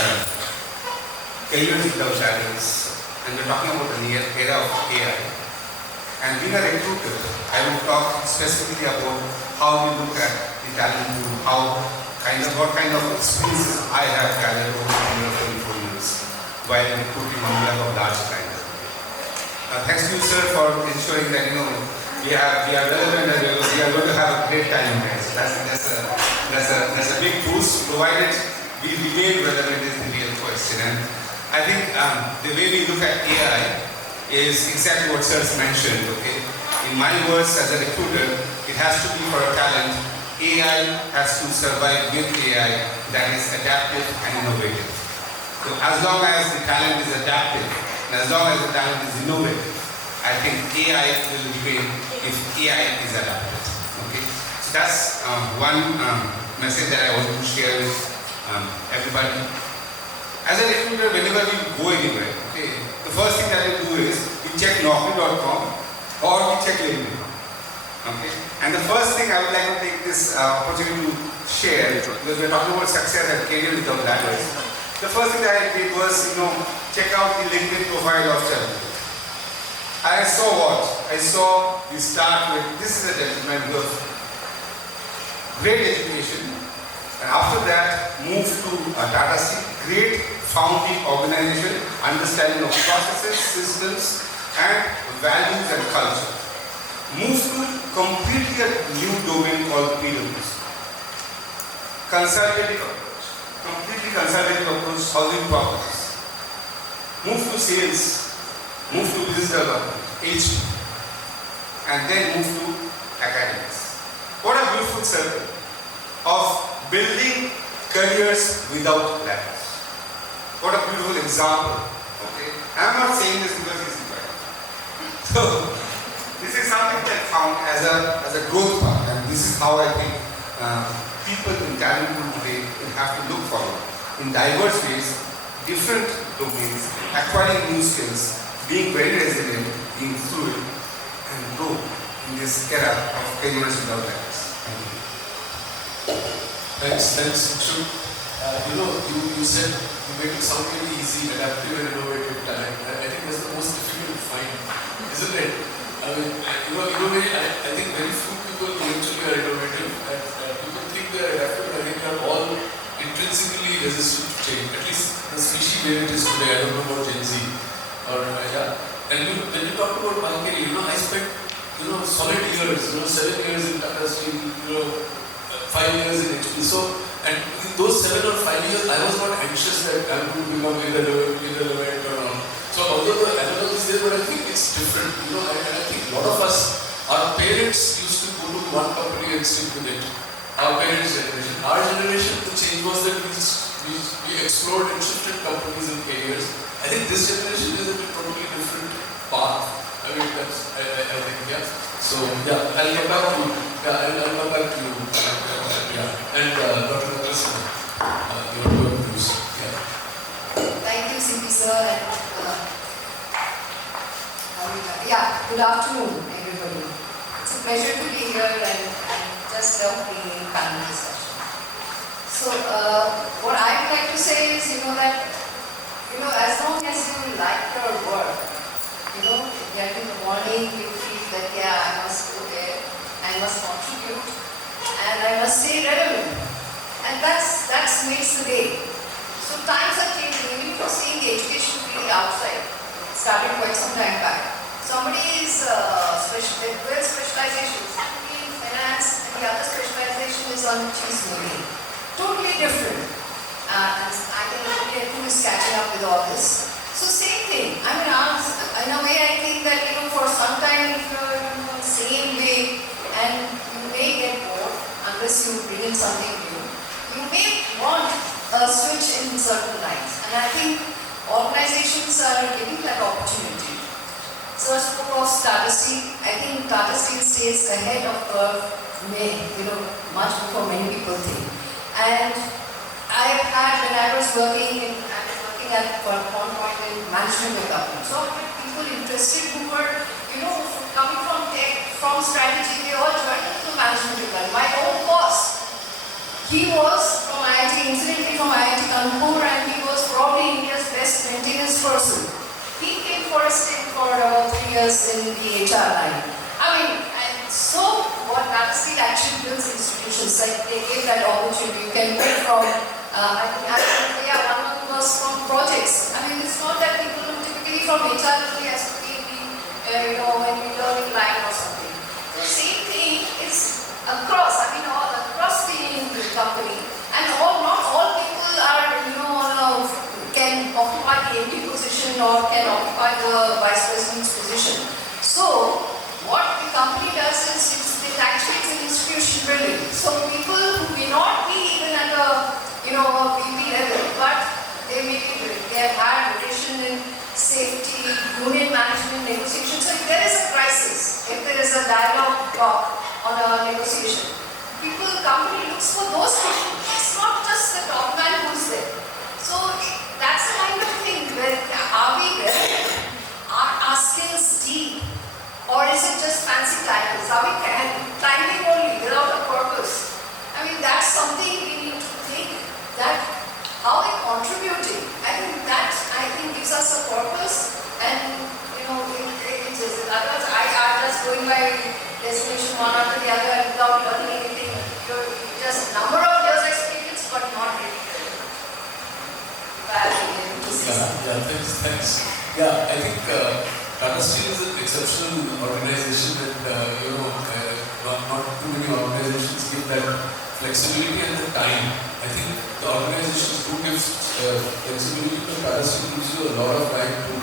careers without shadows, and we're talking about the era of AI. And being a recruiter, I will talk specifically about how we look at the talent pool, what kind of experiences I have gathered over 24 years while recruiting on behalf of large clients. Thanks to you, sir, for ensuring that we are relevant and we are going to have a great time here. So that's a big boost, provided we remain relevant is the real question. And I think the way we look at AI is exactly what sir mentioned. Okay, in my words as a recruiter, it has to be for a talent. AI has to survive with AI that is adaptive and innovative. So as long as the talent is adaptive and as long as the talent is innovative, I think AI will remain if AI is adaptive. Okay, so that's one message that I want to share with everybody. As a recruiter, whenever we go anywhere, okay, the first thing that we do is we check naukri.com or we check LinkedIn. Okay, and the first thing I would like to take this opportunity to share, because we're talking about success and career without ladders. The first thing that I did was, check out the LinkedIn profile of Chandra. I saw what? I saw we start with, this is a gentleman with great education, and after that move to Tata Steel, great founding organization, understanding of processes, systems, and values and culture. Move to completely a new domain called PWC. Consultative approach. Completely consultative approach, solving problems. Move to sales. Move to business development, HP. And then move to academics. What a beautiful circle of building careers without ladders. What a beautiful example. Okay, I'm not saying this because he's right. So this is something it and found as a growth path, and this is how I think people in talent pool today will have to look forward in diverse ways, different domains, acquiring new skills, being very resilient, being fluid, and grow in this era of careers without limits. Thanks, Shikshu. You said you make it sound really easy, adaptive and innovative talent. I think that's the most difficult to find, isn't it? I mean, I think very few people eventually are innovative, and people think they are adaptive, but I think they are all intrinsically resistant to change. At least the species where it is today. I don't know about Gen Z or yeah. And when you talk about my career, I spent solid years, 7 years in Tata Steel, 5 years in HP. So, and in those 7 or 5 years, I was not anxious that I'm going to become irrelevant or not. So, although the analog is there, but I think it's different. And I think a lot of us, our parents used to go to one company and stick with it. Our parents' generation. Our generation, the change was that we explored and shifted companies and careers. I think this generation is a totally different path. I mean, that's, I think, yeah. So, yeah, I'll come back to you. Yeah, I'll come back to you. Yeah. And Dr. Natasana, your views. Yeah. Thank you, CP sir. And, good afternoon, everybody. It's a pleasure to be here and just love being in panel discussion. So, what I would like to say is, that, as long as you like your work, get in the morning, you feel that, I must go there, I must contribute, and I must stay relevant. And that makes the day. So times are changing. Even if you're seeing the education field outside, started quite some time back. Somebody is with specialization, somebody in finance, and the other specialization is on cheese making. Totally different. And I think who is catching up with all this. So same thing. I mean, in a way, I think that for some time, if you're in the same way, and you may get bored unless you bring in something new, you may want a switch in certain lines. And I think organizations are giving that opportunity. So I spoke of Tata Steel. I think Tata Steel stays ahead of curve, much before many people think. And I've had, when I was working at one point in management development. So I had people interested who were, coming from tech, from strategy, they all joined into management development. My own boss, he was from IIT, incidentally from IIT Kanpur, and he was probably India's best maintenance person. He came for a stint for 3 years in the HR line. I mean, and so what Tata Steel actually builds institutions, like they gave that opportunity. You can move from, one was from projects. I mean, it's not that people who typically from HR only has to be, when we learning line or something. The same thing is across, across the company. And not all people are, can occupy the MD position or can occupy the vice president's position. So, what the company does is it actually is an institution building. So, people who may not be even at a VP level, but they may be, they have had rotation in safety, union management, negotiation. So, if there is a crisis, if there is a dialogue talk on a negotiation, company looks for those people. It's not just the top man who's there. So, that's the kind of thing where are we relevant? Are our skills deep? Or is it just fancy titles? Are we climbing only without a purpose? I mean, that's something we need to think that how we're contributing. I think gives us a purpose, and it is. Otherwise, I just going by destination one after the other without learning anything. You're just number of years experience, but not really. Thanks. Yeah, I think Tata Steel is an exceptional organization, and not too many organizations give that flexibility and the time. I think the organizations do give flexibility, but Tata Steel gives you a lot of time to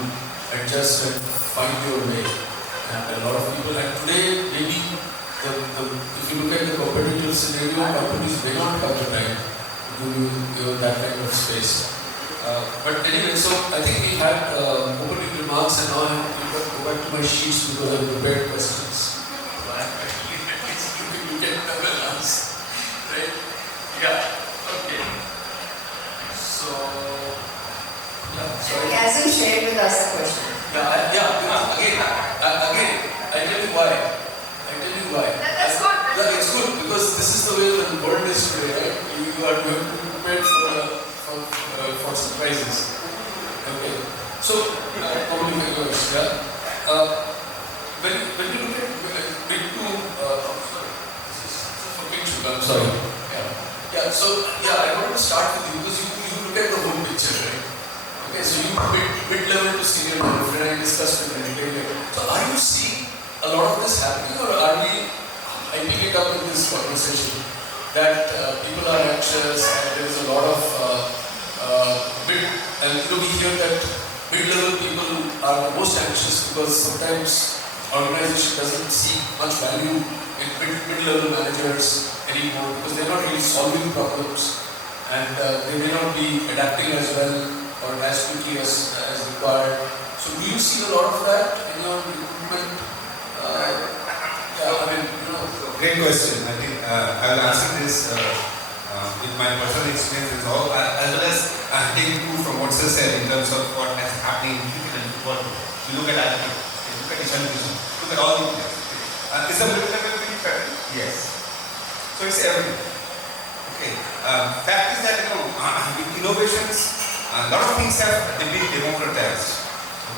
adjust and find your way. And a lot of people, and today maybe if you look at the competitive scenario, companies may not have the time to give you that kind of space. But anyway, so I think we had opening remarks, and now I have to go back to my sheets because I prepared questions. Again, I tell you why. That's good. Yeah, it's good because this is the way the world is today, right? You are going to be prepared for surprises. Okay. So, how many figures? Yeah. When you look at big two, this is for big sugar. I'm sorry. Yeah. So I wanted to start with you because you look at the whole picture, right? Okay. So you mid level to senior level, and I discussed with you. So are you seeing a lot of this happening, or are we hyping it up in this conversation that people are anxious and there is a lot of mid, and we hear that mid-level people are the most anxious because sometimes organization doesn't see much value in mid-level managers anymore because they're not really solving problems and they may not be adapting as well or as quickly as required. So do you see a lot of that in your recruitment? Great question. I think I will answer this with my personal experiences all, as well as taking clue from what Sir said in terms of what is happening in cricket and football. You look at IT, you look at television, look at all the things. Is the middle level very fair? Yes. So it's everything. Okay. Fact is that with innovations, a lot of things have been democratized.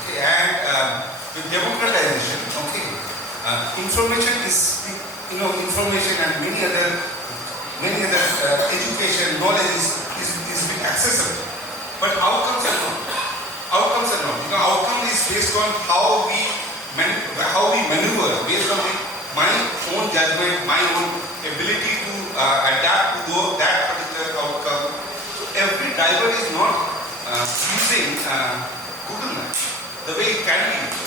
Okay, and with democratization, okay, information is information and many other education, knowledge is being accessible. But outcomes are not. Outcome is based on how we maneuver, based on my own judgment, my own ability to adapt to that particular outcome. So every driver is not using Google Maps the way it can be used.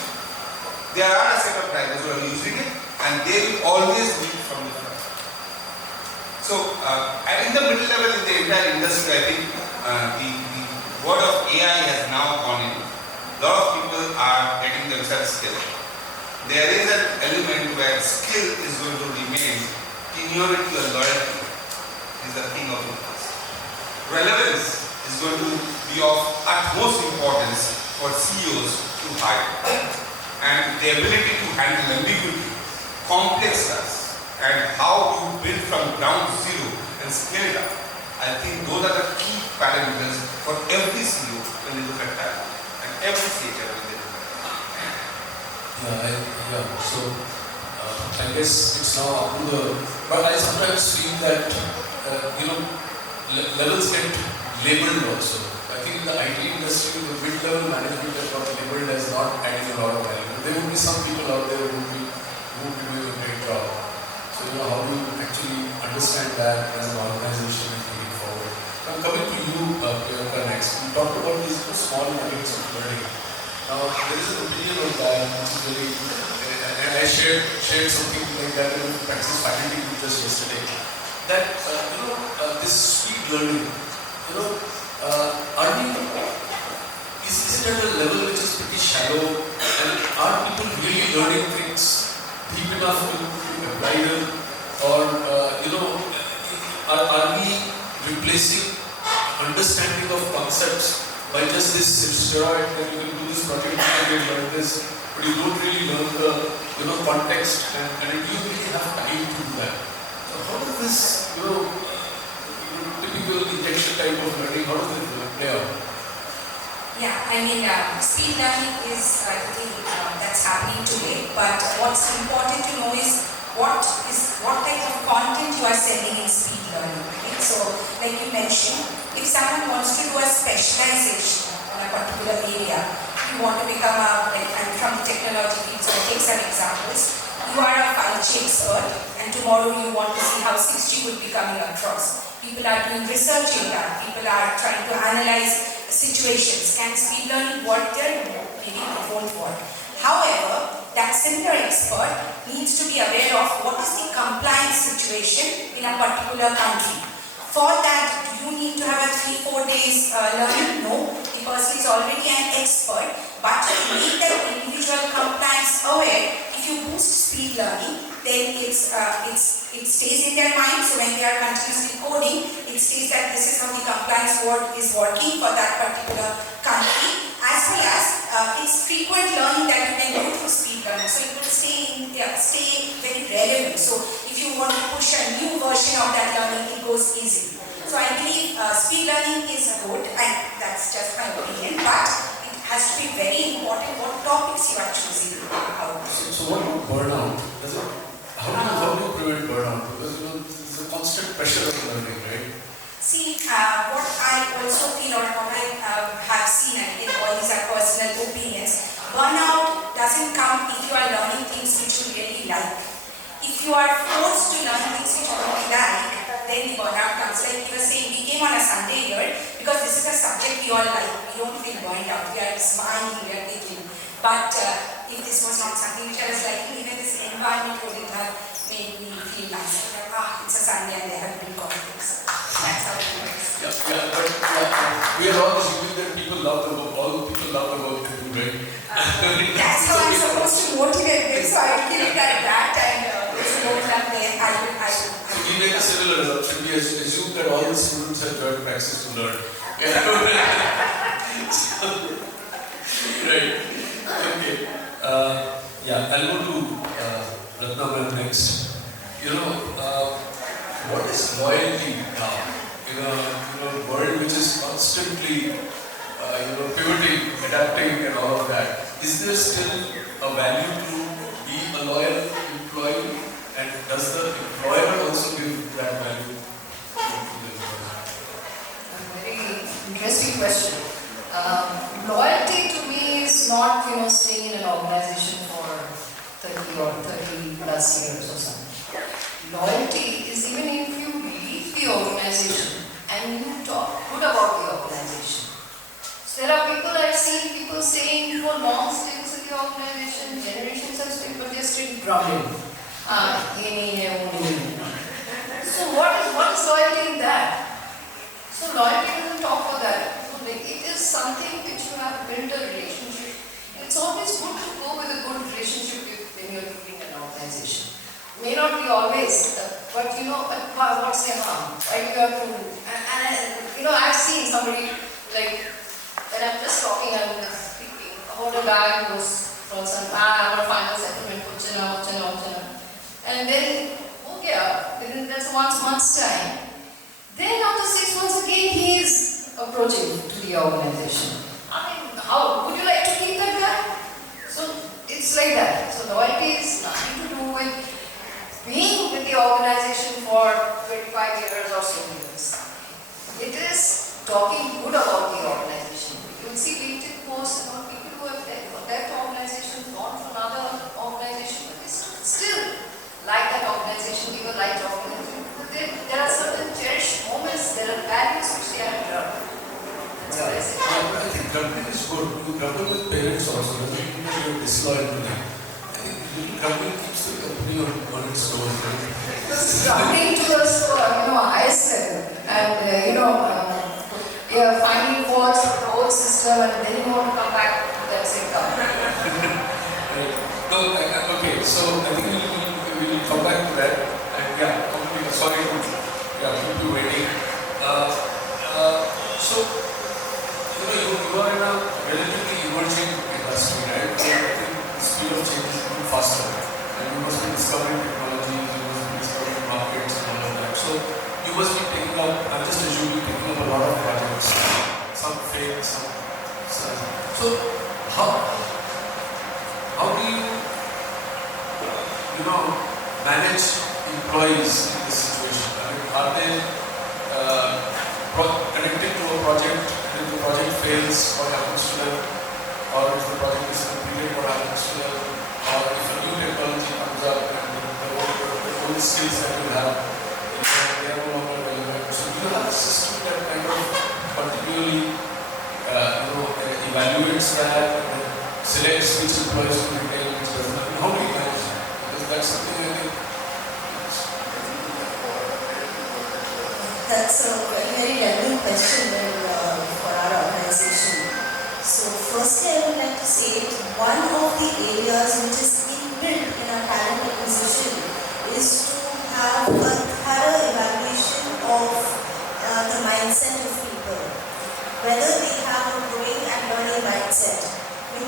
There are a set of drivers who are using it, and they will always lead from the front. So, in the middle level in the entire industry, I think the word of AI has now gone in. A lot of people are getting themselves skilled. There is an element where skill is going to remain, seniority or loyalty is the thing of the past. Relevance is going to be of utmost importance for CEOs to hire. And the ability to handle ambiguity, complex tasks, and how you build from ground zero and scale it up. I think those are the key parameters for every CEO when they look at that, and every CHR when they look at that. So I guess it's now up to the. But I sometimes feel that levels get labeled also. I think in the IT industry, the mid-level management has got labeled as not adding a lot of value. There will be some people out there who will be doing a great job. So how do you actually understand that as an organization and take it forward? Now coming to you, Priyanka, next. We talked about these small nuggets of learning. Now there is an opinion on that which is very, and I shared something like that with the Praxis faculty group just yesterday. That this speed learning, is it at a level which is pretty shallow, and are people really learning things deep enough to apply them, or are we replacing understanding of concepts by just this steroid that you can do this project, you can learn this, but you don't really learn the context, and you really have time to do that. So how does this typical injection type of learning, how does it play out? Yeah, speed learning is the thing that's happening today, but what's important to know is what type of content you are sending in speed learning. Right? So, like you mentioned, if someone wants to do a specialization on a particular area, you want to become I'm from the technology field, so I take some examples. You are a 5G expert, and tomorrow you want to see how 6G would be coming across. People are doing research in that. People are trying to analyze situations. Can speed learning work there? No, maybe it won't work. However, that similar expert needs to be aware of what is the compliance situation in a particular country. For that, do you need to have a 3-4 days learning? No, the person is already an expert, but to make that individual compliance aware, if you boost speed learning, then it stays in their mind. So when they are continuously coding, it stays that this is how the compliance board is working for that particular country, as well as it's frequent learning that you can do through speed learning. So it will stay very relevant. So if you want to push a new version of that learning, it goes easily. So I believe speed learning is good, and that's just my opinion, but it has to be very important what topics you are choosing. So what about burnout? How do you prevent burnout? Because there's a constant pressure of learning, right? See, what I also feel or what I have seen, and again, all these are personal opinions, burnout doesn't come if you are learning things which you really like. If you are forced to learn things which you don't like, then the burnout comes. Like you were saying, we came on a Sunday here because this is a subject we all like. We don't feel burned out. We are smiling, we are thinking. But if this was not something which I was liking, even this environment wouldn't have made me feel nice. Like, it's a Sunday and they have been conflicts. That's how it works. We are all assuming that people love the work. All people love the work they do, right? That's how I'm supposed to motivate them. So I give it at that, and there's no plan there. I will. So we make a similar assumption. We assume that all the students have joined Praxis to learn. Right. Okay. I'll go to Ratnam next. What is loyalty now? In a world which is constantly, pivoting, adapting, and all of that, is there still a value to be a loyal employee? And does the employer also give that value to the employee? A very interesting question. Loyalty to me is not, staying in an organization for 30 or 30 plus years or something. Loyalty is even if you leave the organization and you talk good about the organization. So there are people I've seen people staying for long stints in the organization, generations have stayed, but they're still grumbling. So what is loyalty in that? So loyalty doesn't talk for that. It is something which you have built a relationship. It's always good to go with a good relationship when you're leading an organization. May not be always, but what's the harm? Why do you have to? And I've seen somebody when I'm just talking, I'm speaking about a guy who was from some I'm a final settlement, and then within that's 1 month's time. Then after 6 months again, he is approaching to the organization. How would you like to keep that guy? So it's like that. So loyalty is nothing to do with being with the organization for 25 years or so years. It is talking good about the organization. You will see LinkedIn posts about people who have left organizations, gone to another organization, but they still like that organization, people like talking to them. But there are certain cherished moments, there are values which they have learned. That's what I say. I think grumbling is good. You grumble with parents also. You're disloyal to them. I think grumbling keeps the company on its toes, right? Grumbling to the highest level, and you're finding faults with the old system, and then you want to come back to that same company. Okay, so I think we will come back to that. And completely sorry to keep you waiting. So you are in a relatively emerging industry, right? So I think the speed of change is moving faster, and you must be discovering technology, you must be discovering markets and all of that. So you must be picking up. I'm just assuming picking up a lot of projects, some fail, some. So how do you manage employees in this situation? I mean, are they connected to a project, and if the project fails, what happens to them? Or if the project is completed, what happens to them? Or if a new technology comes up and the old skills that you have, they are no longer relevant. So do you have a system that kind of continually evaluates that and selects which employees to retain, which doesn't? How do you manage that? Because that's something I think. That's a very relevant question for our organization. So firstly, I would like to say one of the areas which is inbuilt in our talent acquisition is to have a thorough evaluation of the mindset of people. Whether they have a growing and learning mindset, which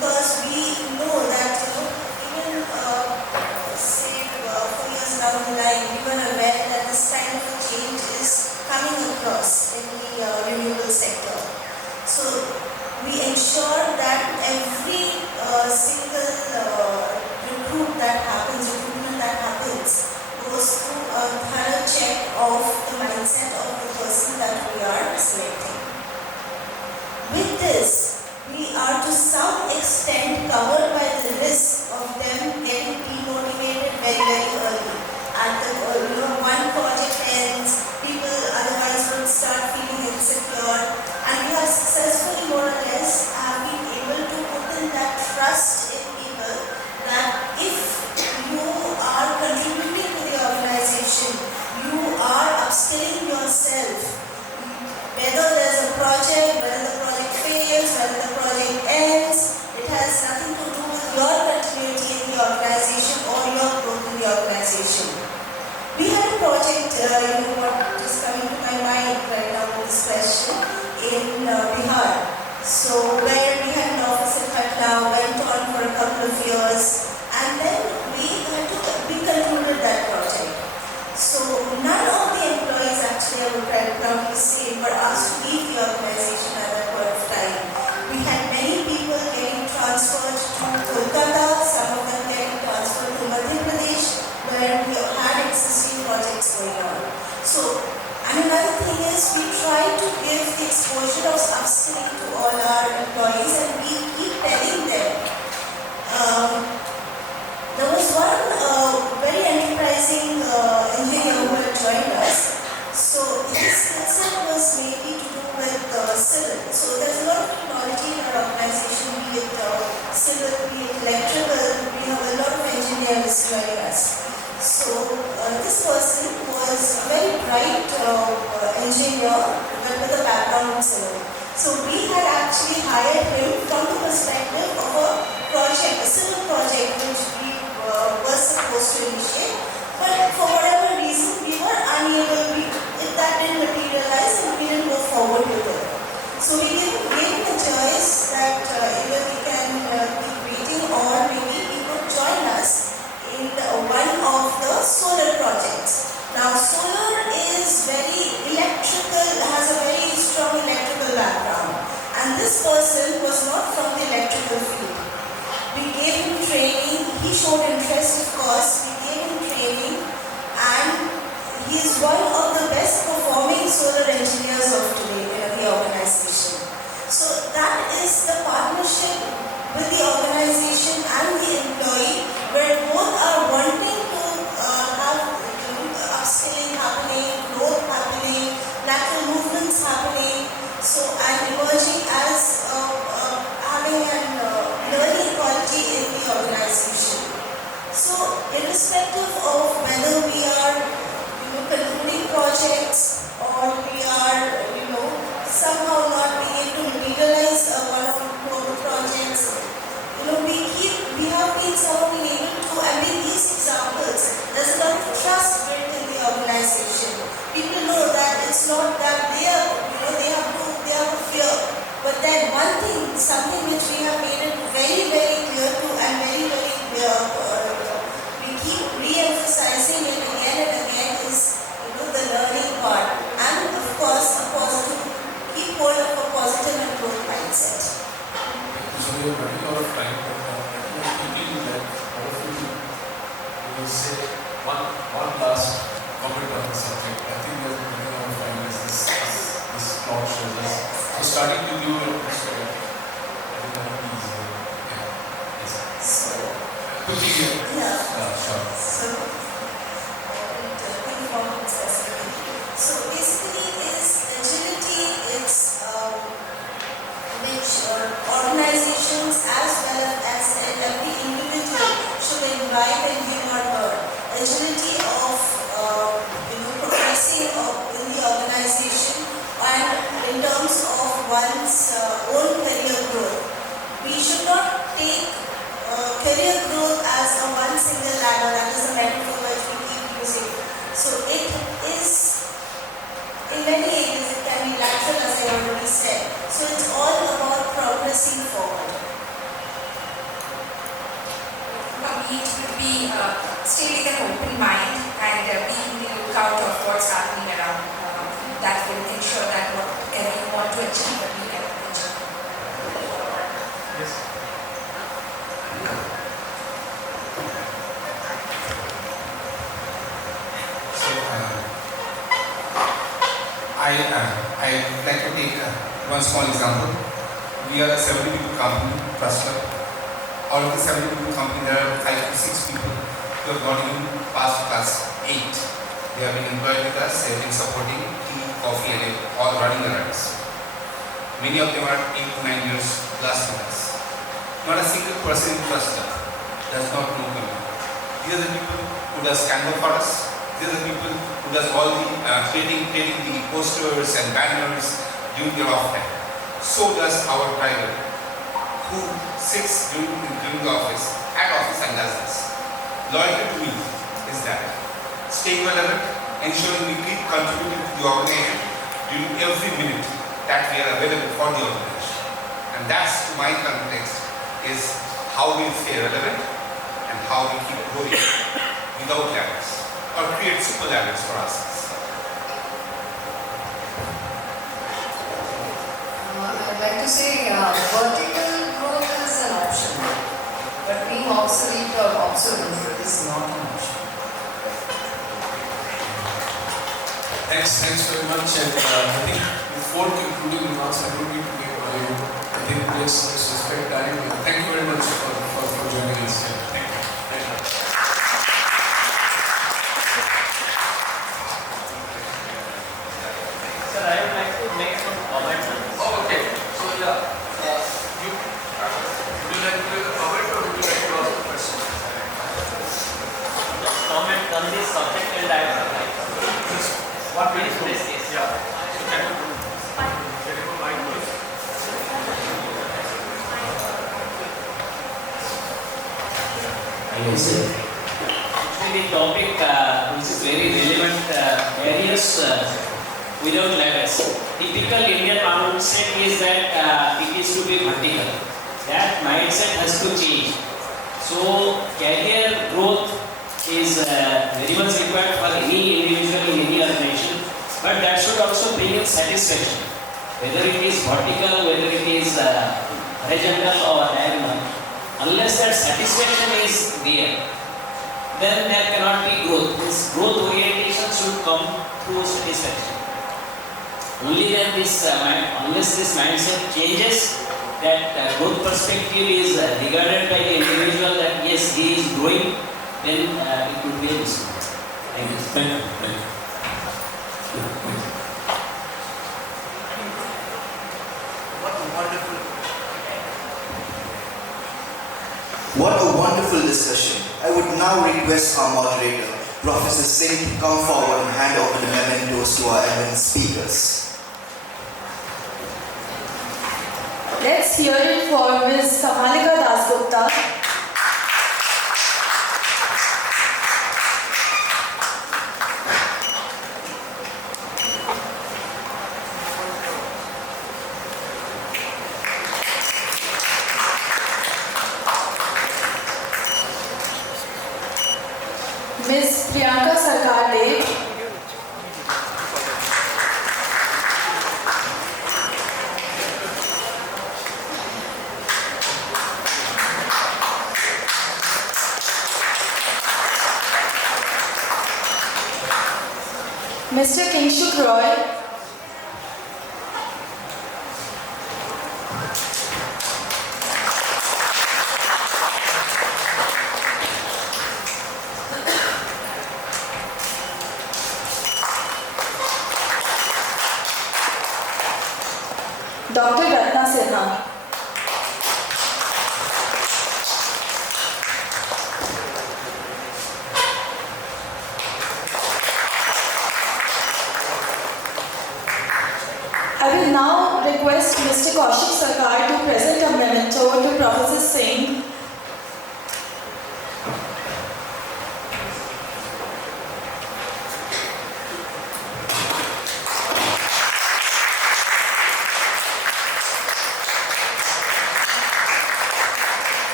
what is coming to my mind right now with this question in Bihar. So where we had an office in Patna, went on for a couple of years, and then we concluded that project. So none of the employees actually, I would proudly say, were asked to leave the organization at that point of time. We had many people getting transferred to Kolkata, some of them getting transferred to Madhya Pradesh, where we had existing projects going on. So, and another thing is we try to give the exposure of upskilling to all our employees, and we keep telling them. There was one very enterprising engineer who had joined us. So his skill set was mainly to do with civil. So there's a lot of technology in our organization, be it civil, be it electrical. We have a lot of engineers joining us. So this person was a very bright engineer but with a background in civil. So we had actually hired him from the perspective of a project, a civil project which we were supposed to initiate. But for whatever reason we were unable, that didn't materialize and we didn't go forward with it. So we gave him a choice that either we can keep waiting or maybe he could join us in one of the solar projects. Now solar is very electrical, has a very strong electrical background, and this person was not from the electrical field. We gave him training, he showed interest of course, we gave him training, and he is one of the best performing solar engineers of today in the organization. So that is the partnership with the organization and the employee, where both are wanting to have upskilling happening, growth happening, lateral movements happening, so and emerging as having an learning quality in the organization. So irrespective of whether we are concluding projects or we are somehow not being able to materialize one or two of the projects, we have been somehow being able to, I mean these examples, there's a lot of trust built in the organization. People know that it's not that they are, they have a fear. But then one thing, something which we have made it very, very clear to and very, very clear, we keep re-emphasizing it again and again is, the learning part. And of course, keep hold of a positive and growth mindset. So we are running out of time, but quickly like all of you will say one last comment on the subject. I think we are running out of time as this talk shows us. So starting with you, I think that would be easier. Yeah. Yes. So, quickly. yeah. Sure. So basically agility, it's which organizations as well as every individual should imbibe and give or her. Agility of progressing in the organization and in terms of one's own career growth. We should not take career growth as a one single ladder, that is a metaphor which we keep using. So it is, in many areas it can be lateral as I already said. So it's all about progressing forward. For me, it would be stay with an open mind and be on the lookout of what's happening around. That will ensure that whatever you want to achieve, you can achieve. Yes. So, I'd like to take one small example. We are a 70 people company, cluster. Out of the 70 people company, there are 5 to 6 people who have not even passed class 8. They have been employed with us, they have been supporting tea, coffee, and all running errands. Many of them are 8 to 9 years plus with us. Not a single person in cluster does not know them. These are the people who does Canva for us. These are the people who does all the creating the posters and banners during their off time. So does our driver, who sits during the office, at office and does this. Loyalty to me is that staying well alert, ensuring we keep contributing to the organization during every minute that we are available for the organization. And that's, to my context, is how we stay relevant and how we keep growing without ladders or create super ladders for ourselves. I'd like to say vertical growth is an option, but being obsolete or obsolete is not an option. Thanks very much. And I think before concluding remarks, I don't need to make I think let's respect time. Thank you very much for joining us. Thank you. Sir, I would like to make some comments on this. Oh, okay. So yeah, would you like to make a comment or would you like to ask a question? Comment on this subject and I would like to. What is this? Yeah. So can you go mic first? Yes, sir. Actually, the topic which is very relevant areas without ladders. Typical Indian mindset is that it is to be vertical. That mindset has to change. So, career growth is very much required for any individual in any organization, but that should also bring in satisfaction. Whether it is vertical, whether it is horizontal or diagonal, unless that satisfaction is there, then there cannot be growth. This growth orientation should come through satisfaction. Only then unless this mindset changes, that growth perspective is regarded by the individual that yes, he is growing, then it would be a mistake. Thank you. Thank you. Thank you. What a wonderful discussion. I would now request our moderator, Professor Singh, to come forward and hand over the mementos to our eminent speakers. Let's hear it for Ms. Kamalika Dasgupta. Ms. Priyanka Sarkar-Dev. Mr. Kingshuk Roy. Dr. Ratna Sinha. I will now request Mr. Kaushik Sarkar to present a memento to Professor Singh.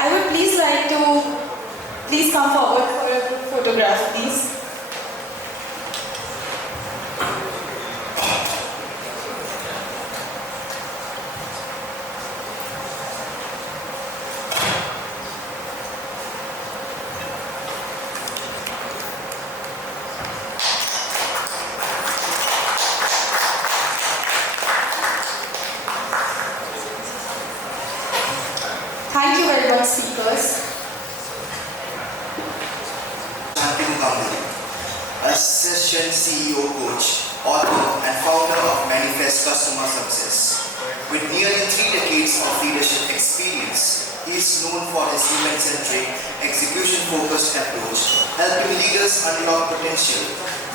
I would please come forward for a photograph, please. Thank you very much, speakers. Assistant CEO coach, author and founder of Manifest Customer Success. With nearly 3 decades of leadership experience, he is known for his human-centric, execution-focused approach, helping leaders unlock potential,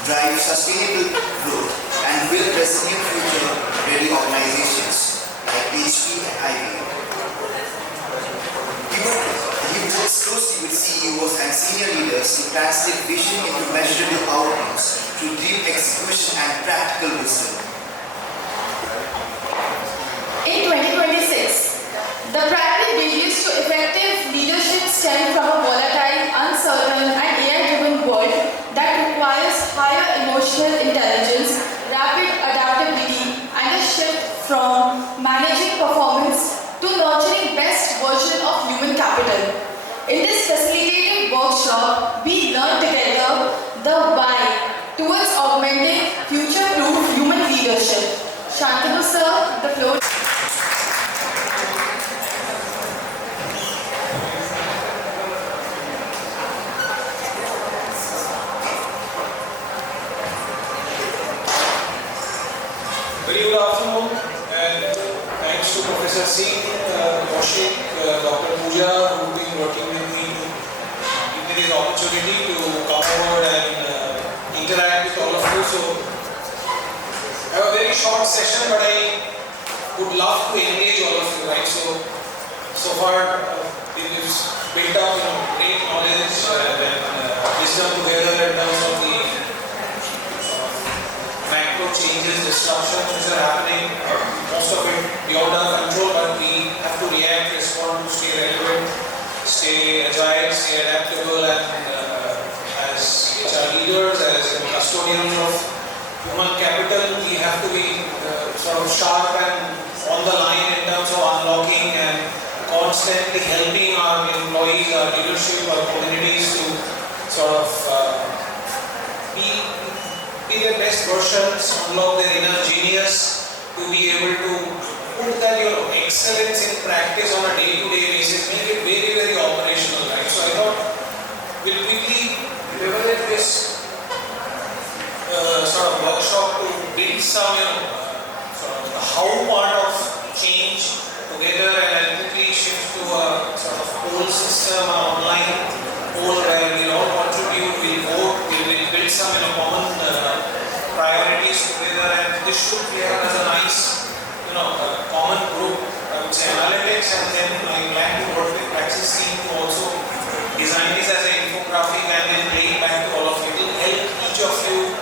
drive sustainable growth, and build resilient future-ready organizations like HP and IBM. He works closely with CEOs and senior leaders leaders to translate vision into measurable outcomes through deep execution and practical wisdom. In 2026, the primary barriers to effective leadership stem from a volatile, uncertain, and AI-driven world that requires higher emotional intelligence, rapid adaptability, and a shift from managing performance to nurturing best version of human capital. In this facilitated workshop, we learn together the why towards augmenting future-proof human leadership. Shantanu sir, the floor. Very good afternoon, and thanks to Professor Singh, Kaushik, Dr. Pooja, who have been working with me to give me this opportunity to come over and interact with all of you. So, I have a very short session, but I would love to engage all of you, right? So far, we've built up, great knowledge and wisdom together in terms of the macro changes, disruptions which are happening, most of it beyond our control, but we have to react, respond to stay relevant, stay agile, stay adaptable, and as HR leaders, as custodians of human capital, we have to be sort of sharp and on the line in terms of unlocking and constantly helping our employees, our leadership, our communities to sort of be their best versions, unlock their inner genius, to be able to put that excellence in practice on a day-to-day basis, make it very, very operational, right? So I thought we'll quickly leverage this sort of workshop to build some, sort of the how part of change together, and I'll quickly shift to a sort of whole system, an online whole where we'll all contribute, we'll vote, we'll build some common priorities together, and this should clear as a nice, common group. I would say analytics, and then I'm glad to work with Praxis team to also design this as an infographic and then bring it back to all of you. It will help each of you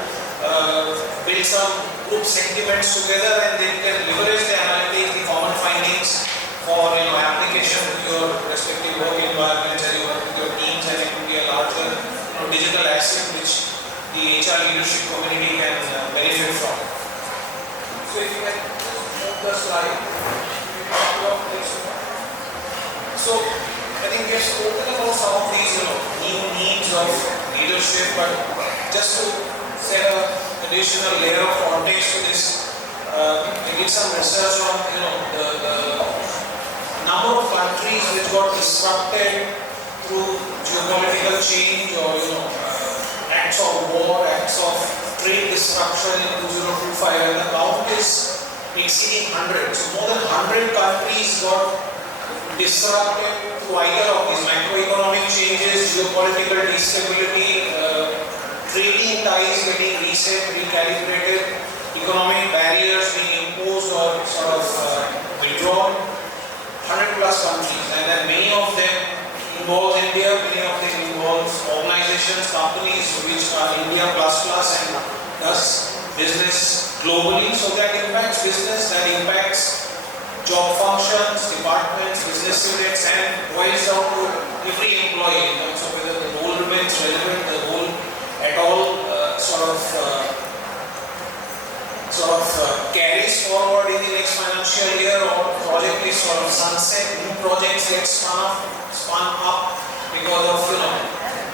build some group sentiments together, and then you can leverage the analytics, the common findings for application to your respective work environments as you work with your teams, and it will be a larger digital asset which the HR leadership community can benefit from. So if you can move the slide. So I think we have spoken about some of these new needs of leadership, but just to set an additional layer of context to this, I did some research on the number of countries which got disrupted through geopolitical change or acts of war, acts of trade disruption in 2025, and the count is exceeding 100. So more than 100 countries got disrupted through either of these macroeconomic changes, geopolitical instability, trading ties getting reset, recalibrated, economic barriers being imposed or sort of withdrawn. 100 plus countries, and then many of them involve India, many of them involve organizations, companies which are India plus and thus business globally. So that impacts business, that impacts job functions, departments, business units, and boils down to every employee in terms of whether the role remains relevant, the role at all carries forward in the next financial year, or project is sort of sunset, new projects get spun up because of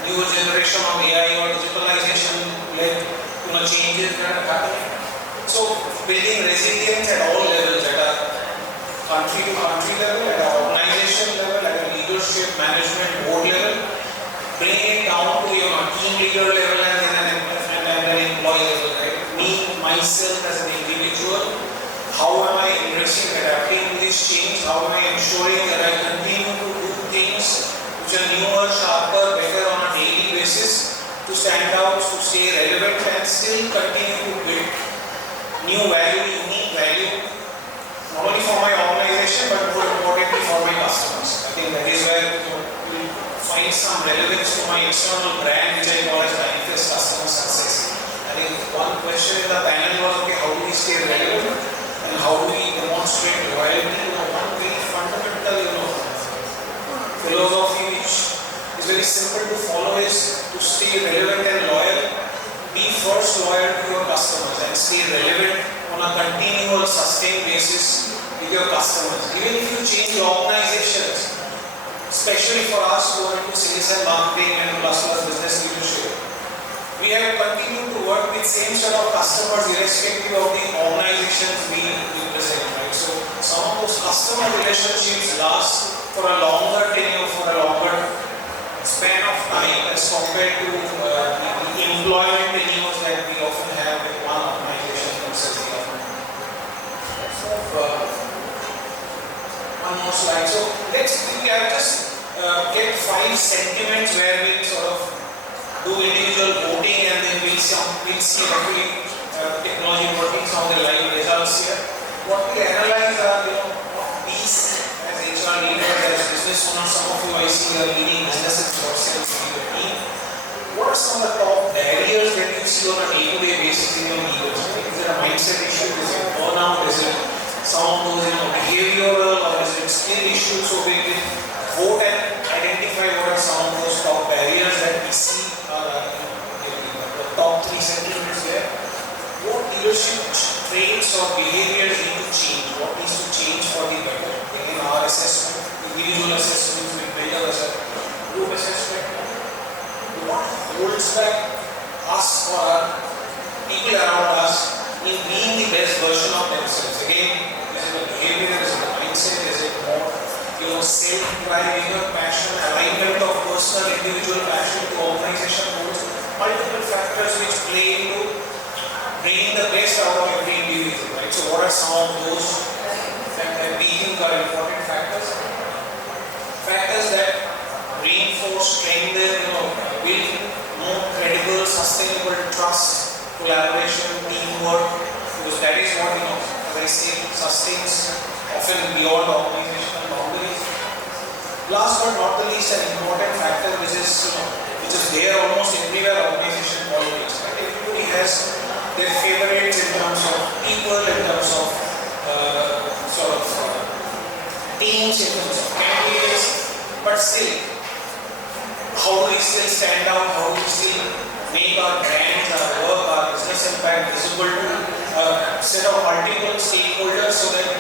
newer generation of AI or digitalization led changes that are happening. So building resilience at all levels, at a country to country level, at an organization level, at a leadership, management, board level, bringing it down to team leader level and an employee level, right? Me, myself as an individual, how am I embracing, adapting to this change? How am I ensuring that I continue to do things which are newer, sharper, better on a daily basis to stand out, to stay relevant, and still continue to build new value, unique value, not only for my organization but more importantly for my customers. I think that is where we'll find some relevance to my external brand, which I call as manifest customer success. I think one question in the panel was, okay, how do we stay relevant and how do we demonstrate loyalty? One very fundamental, philosophy which is very simple to follow is to stay relevant and loyal. Be first loyal to your customers and stay relevant on a continual, sustained basis with your customers. Even if you change organizations, especially for us who are into sales and marketing and plus business leadership, we have continued to work with same set of customers irrespective of the organizations we represent, right? So some of those customer relationships last for a longer tenure, for a longer span of time as compared to the employment tenures that we often have with one organization versus the other. One more slide. So we have just get 5 sentiments where we sort of do individual voting and then we'll see hopefully technology working some of the live results here. What we analyze are these as HR leaders, as business owners, some of you I see are leading businesses yourselves in your team. What are some of the top barriers that you see on a day-to-day basis in your leaders? Is there a mindset issue? Is it burnout? Is it some of those behavioral or is it skill issues? So we can vote and identify what are some of those top barriers that we see are the top 3 sentiments there. What leadership traits or behaviors need to change? What needs to change for the better? Again, our assessment, individual assessments, we build up as a group assessment. What holds back us or our people around us in being the best version of themselves? Again, is it a behavior? Is it a mindset? Is it more self-drive, inner passion, alignment of personal, individual passion to organization goals? Multiple factors which play into bringing the best out of every individual, right? So what are some of those that we think are important factors? Factors that reinforce, strengthen, build more credible, sustainable trust, collaboration, teamwork, because that is what, as I say, sustains often beyond organizational boundaries. Last but not the least, an important factor which is there almost everywhere, organization politics. Right? Everybody has their favorites in terms of people, in terms of teams, in terms of candidates, but still, how do we still stand out? How do we still make our brands, our work, our business impact visible to a set of multiple stakeholders so that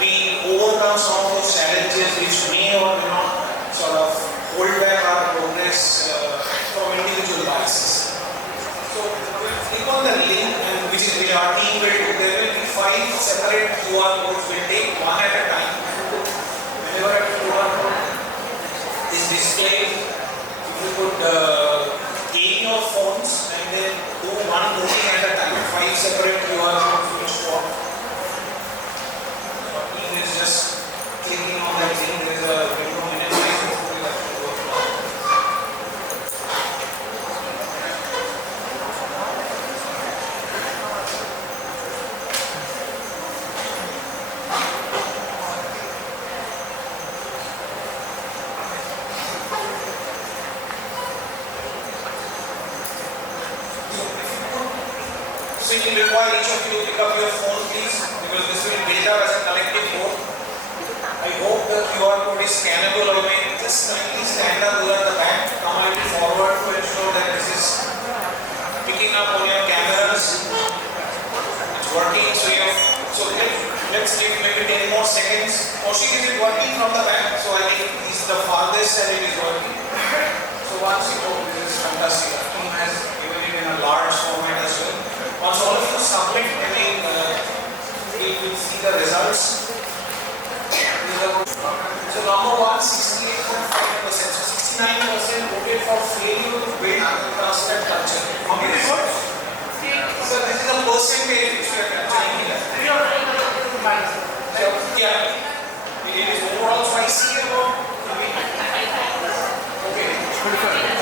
we overcome some of those challenges which may or may not hold back our progress from individual biases. So click on the link which our team will do. There will be 5 separate QR codes. We'll take one at a time. Whenever a QR code is displayed, you could gain your phones and then do one voting at a time. 5 separate QR codes which work. Is just clicking on that link. There is a window minimize. So we require each of you to pick up your phone, please, because this will build up as a collective vote. I hope the QR code is scannable. Or may just kindly stand up at the back, come a little forward to ensure that this is picking up on your cameras. It's working. So let's give maybe 10 more seconds. Oshik, is it working from the back? So I think this is the farthest and it is working. So once you go, this is fantastic. Our team has given it in a large format as well. Once all of you submit, we will see the results. So number 1, 68.5%. So 69% voted for failure to build trust and culture. How many votes? So this is a percentage which we are capturing here. It is overall 5 CA about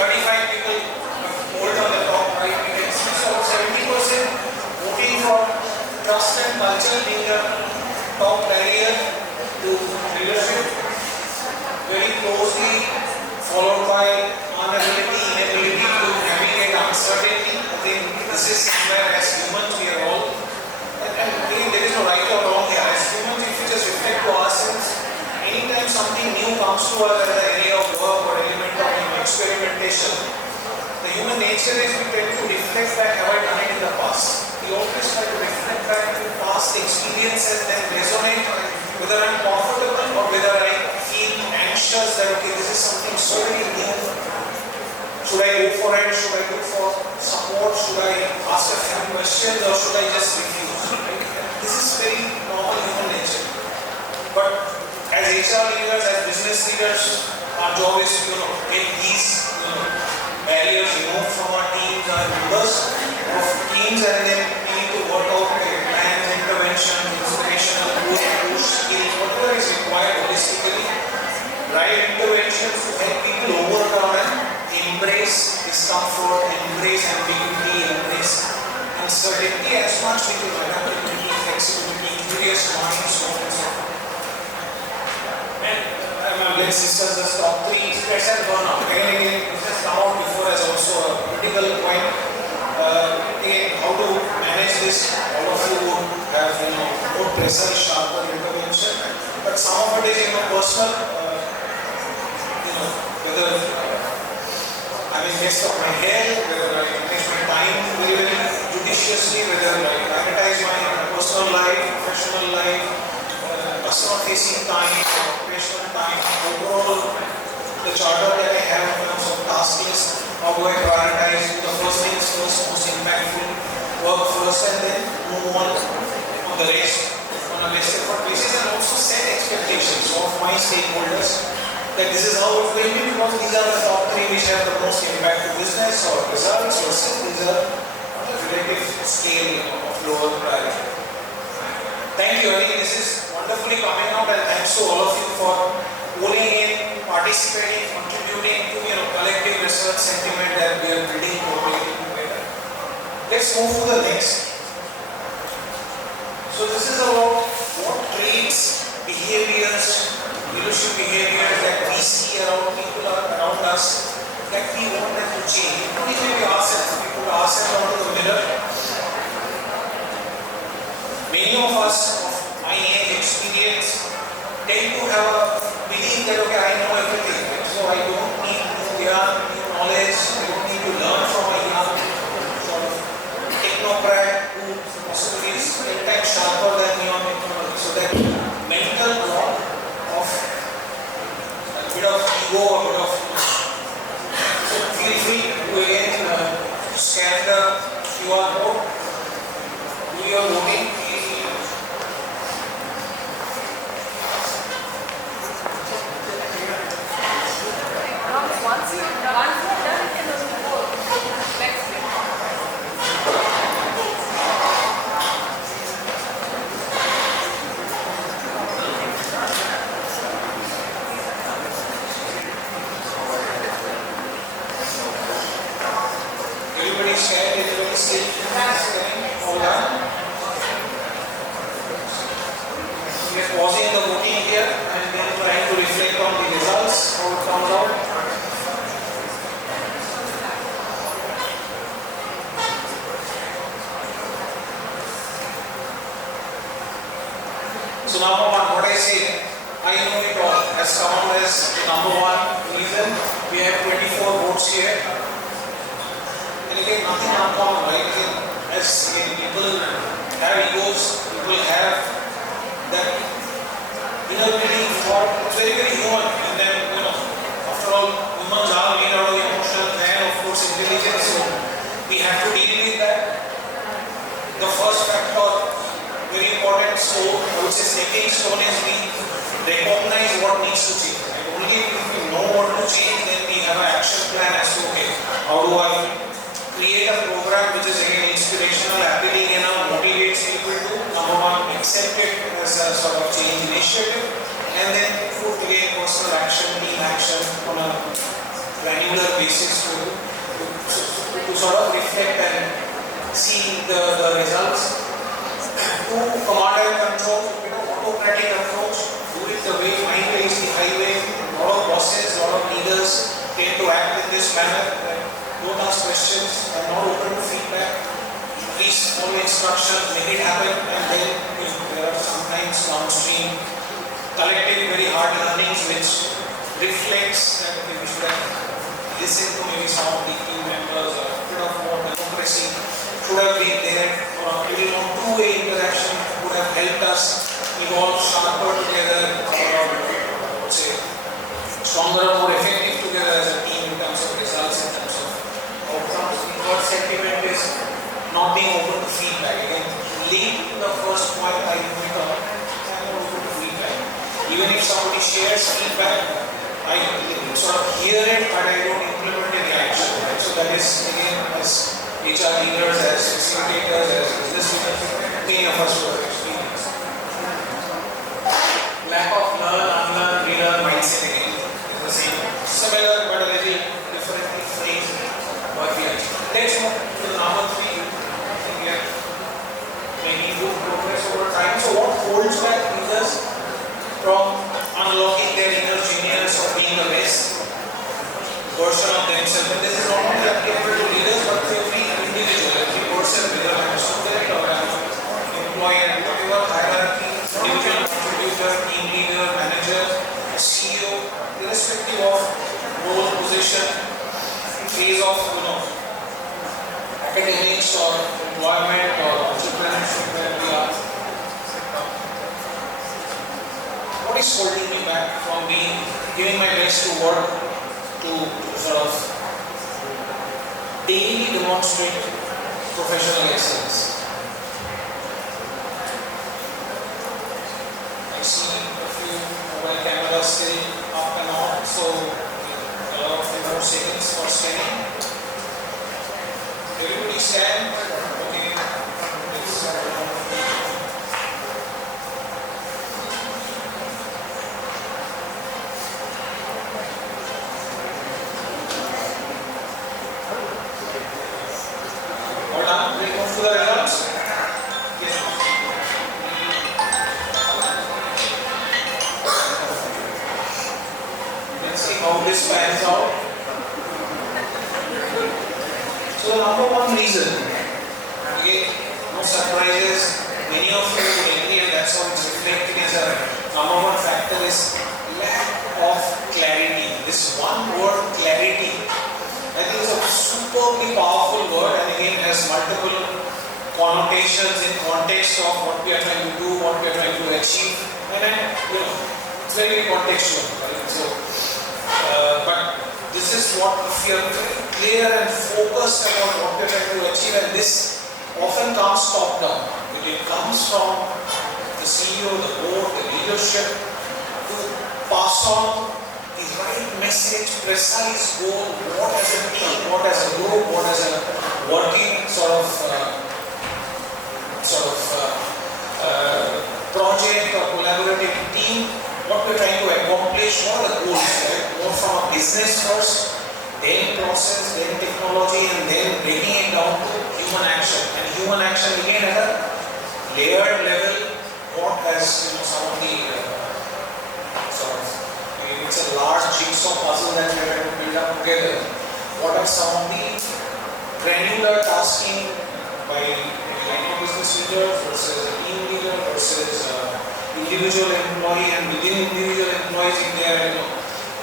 35 people hold on the top right. We can see so 70% voting for trust and culture being a top barrier to leadership, very closely followed by back, have I done it in the past? We always try to reflect back to past experiences, then resonate whether I'm comfortable or whether I feel anxious that okay, this is something so very new. Should I go for it? Should I look for support? Should I ask a few questions or should I just refuse? Right? This is very normal human nature. But as HR leaders, as business leaders, our job is to get these barriers removed from our teams, our members of teams, and then we need to work out plans, intervention, inspirational, push, skills, whatever is required holistically. Right interventions to help people overcome and embrace discomfort, embrace ambiguity, embrace uncertainty as much we can, adaptability, flexibility, curious minds, so on and so forth. And my blessed sisters, the top 3 stress and burnout. Again, this has come out before as also a critical point. Again, how to manage this? All of you would have more precise, sharper intervention. But some of it is personal. Whether I'm in best of my health, whether I manage my time very, very judiciously, whether I prioritize my personal life, professional life, customer-facing time, operational time, overall the charter that I have in terms of task list, how do I prioritize, the first things first, most impactful, work first and then move on the rest on a less effort basis, and also set expectations of my stakeholders that this is how it's going to be because these are the top 3 which have the most impact to business or results versus these are on a relative scale of lower priority. Thank you. I think this is wonderfully coming out and thanks to all of you for pulling in, participating, contributing to collective research sentiment that we are building together. Let's move to the next. So this is about what traits, behaviors, leadership behaviors that we see around people around us that we want them to change. Including maybe ourselves. We put ourselves onto the mirror. Many of us of my age experience tend to have a belief that okay, I know everything, right? So I don't need new knowledge, I don't need to learn from a young sort of technocrat who possibly is 10 times sharper than me on technology. So that mental block of a bit of ego, a bit of so feel free to again scan the QR code, do your voting. Once you are done, you can just go next week. Everybody scared, everybody still all done. We are pausing the voting here and then trying to reflect on the results, how it comes out. So number 1, what I say, I know it all has come out as number 1 reason. We have 24 votes here. And again, nothing uncommon, right? As people have egos, people have that inner belief for it's very, very human. And then, after all, humans are made out of emotions and of course intelligence. So we have to deal with that. The first factor, very important, so I would say stepping stone is we recognize what needs to change. Right? Only if we know what to change, then we have an action plan as to okay, how do I create a program which is again inspirational, appealing enough, motivates people to number 1, accept it as a sort of change initiative, and then put again personal action, team action on a granular basis to sort of reflect and see the results. 2, command and control, autocratic approach, do it the way, my way is the highway. A lot of bosses, a lot of leaders tend to act in this manner. Don't ask questions, are not open to feedback. Please follow instructions, make it happen, and then there are sometimes downstream collective, very hard learnings which reflects that we should have listened to maybe some of the team members or a bit of more democracy. should have been there, or a little more two-way interaction would have helped us evolve sharper together, or I would say stronger or more effective together as a team in terms of results, in terms of outcomes. The third sentiment is not being open to feedback. Again, linked to the first point I moved on, I'm open to feedback. Even if somebody shares feedback, I sort of hear it, but I don't implement any action. Right? So that is, again, as HR leaders, as facilitators, as business leaders, many of us will experience. Lack of learn, unlearn, relearn mindset again is the same. Similar but a little differently phrased. But yes. Let's move to the number 3. I think we are making good progress over time. So what holds back leaders from unlocking their inner genius or being the best version of themselves? And this is not only applicable to leaders but to every individual, every person, whether I'm a student or I'm an employee, whatever hierarchy, individual contributor, team leader, manager, CEO, irrespective of role, position, phase of academics or employment or entrepreneurship where we are. What is holding me back from giving my best to work to sort of daily demonstrate professional excellence? I see a few mobile cameras still up and on, so allow a few more seconds for scanning. Everybody stand. Okay. All done. We move to the results. Yes. Let's see how this pans out. So the number one reason, again, no surprises, many of you would agree, and that's how it's reflecting as a number one factor is lack of clarity. This one word, clarity, I think is a superbly powerful word, and again has multiple connotations in context of what we are trying to do, what we are trying to achieve, and then, it's very contextual, right? So, but this is what, if you are very clear and focused about what we are trying to achieve, and this often comes top down. It comes from the CEO, the board, the leadership to pass on the right message, precise goal, what as a team, what as a group, what as a working project or collaborative team, what we're trying to accomplish, what are the goals, right? More from a business first, then process, then technology, and then breaking it down to human action. And human action again at a layered level, what has some of the it's a large jigsaw puzzle that we're trying to build up together. What are some of the granular tasking by line of business leader versus a team leader versus individual employee, and within individual employees in their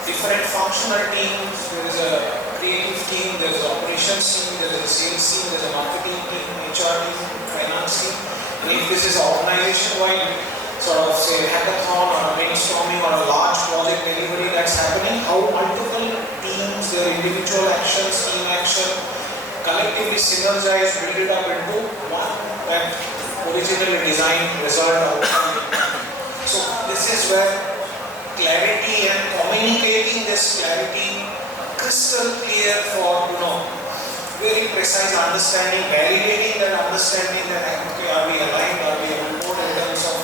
different functional teams. There is a creative team, there is an operations team, there is a sales team, there is a marketing team, HR team, finance team. And if this is organization-wide sort of say hackathon or a brainstorming or a large project delivery that's happening, how multiple teams, their individual actions, team action, collectively synergize, build it up into one that originally designed result outcome. So this is where clarity and communicating this clarity crystal clear for very precise understanding, validating that understanding that okay, are we aligned, are we on board in terms of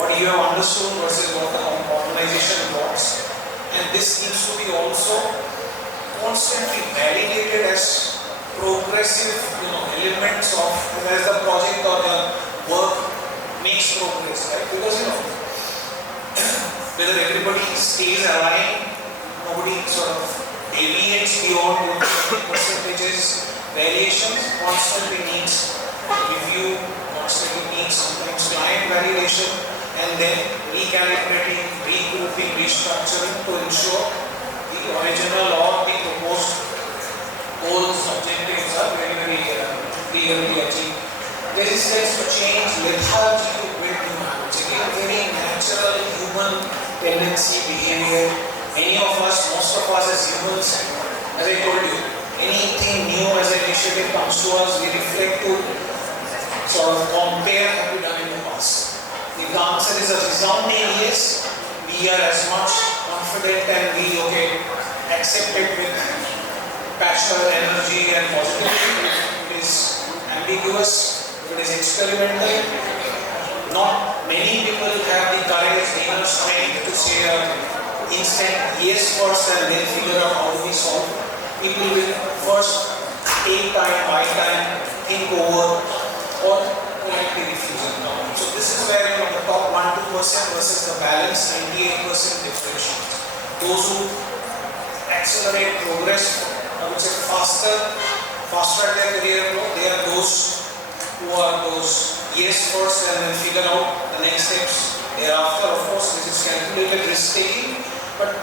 what you have understood versus what the organization wants. And this needs to be also constantly validated as progressive elements of as the project or the work makes progress, right? Because whether everybody stays aligned, nobody sort of deviates beyond percentages, variations, constantly needs review, constantly needs sometimes client validation, and then recalibrating, regrouping, restructuring to ensure the original or the proposed goals, objectives are very, very clearly achieved. incidents to change, lethargy to build new habits. Again, very natural human tendency, behavior. Any of us, most of us as humans, as I told you, anything new as an initiative comes to us, we reflect to sort of compare what we've done in the past. If the answer is a resounding yes, we are as much confident and we accept it with passion, energy and positivity. If it is ambiguous, if it is experimental, not many people have the courage, the inner strength to say instant yes first and then figure out how do we solve. People will first take time, buy time, think over, or politely refuse it. So this is where the top 1-2% versus the balance 98% differential. Those who accelerate progress, I would say faster at their career growth, they are those who are those yes first and then figure out the next steps thereafter. Of course, this is calculated risk taking, but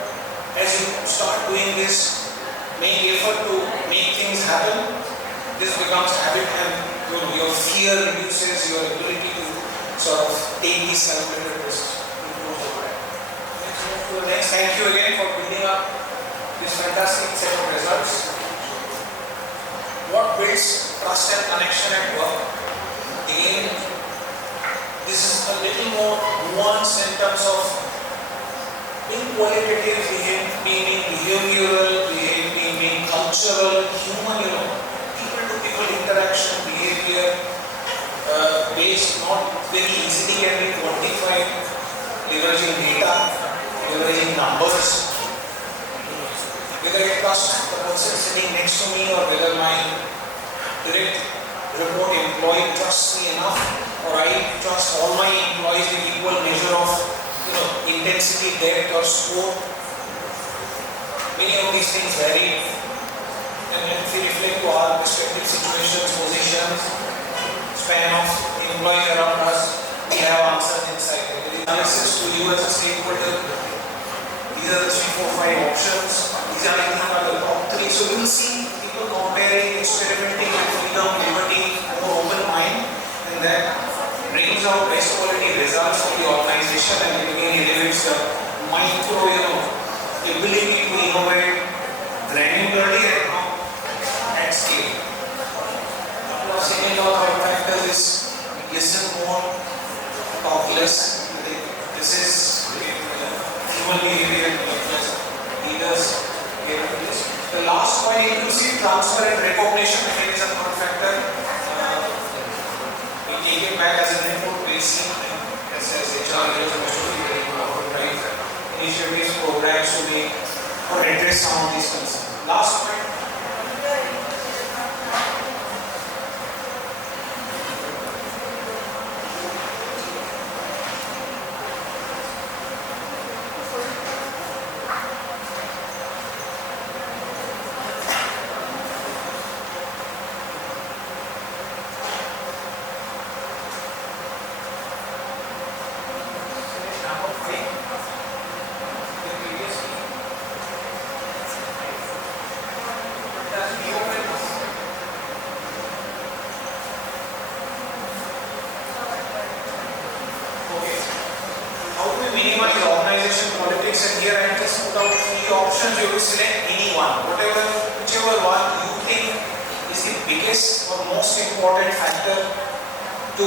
as you start doing this, make effort to make things happen, this becomes habit and your fear reduces, your ability to sort of take these calculated risks. Next, thank you again for building up this fantastic set of results. What builds trust and connection at work? Again, this is a little more nuanced in terms of being qualitative, being behavioral, being cultural, human, people-to-people interaction, behavior, based not very easily can be quantified, leveraging data, leveraging numbers. Whether I trust the person sitting next to me or whether my direct report employee trusts me enough, or I trust all my employees with equal measure of intensity, depth or scope. Many of these things vary, and if we reflect to our respective situations, positions, span of employees around us, we have answers inside. The analysis to you as a stakeholder, these are the 3, 4, 5 options. These are the top 3. So you will see people comparing, experimenting with freedom, liberty, more open mind, and that brings out best quality results of the organization, and it again elevates the micro, ability to innovate granularly at scale. Second or third factor is listen more, talk less. This is human behavior, leaders. The last one, inclusive, transparent recognition, again is a third factor. We take it back as an input, we see as HR leaders are supposed to be very important, right? Initiatives, programs to make or address some of these concerns. Last point. Minimize organization politics, and here I just put out 3 options. You will select any one, whichever one you think is the biggest or most important factor to,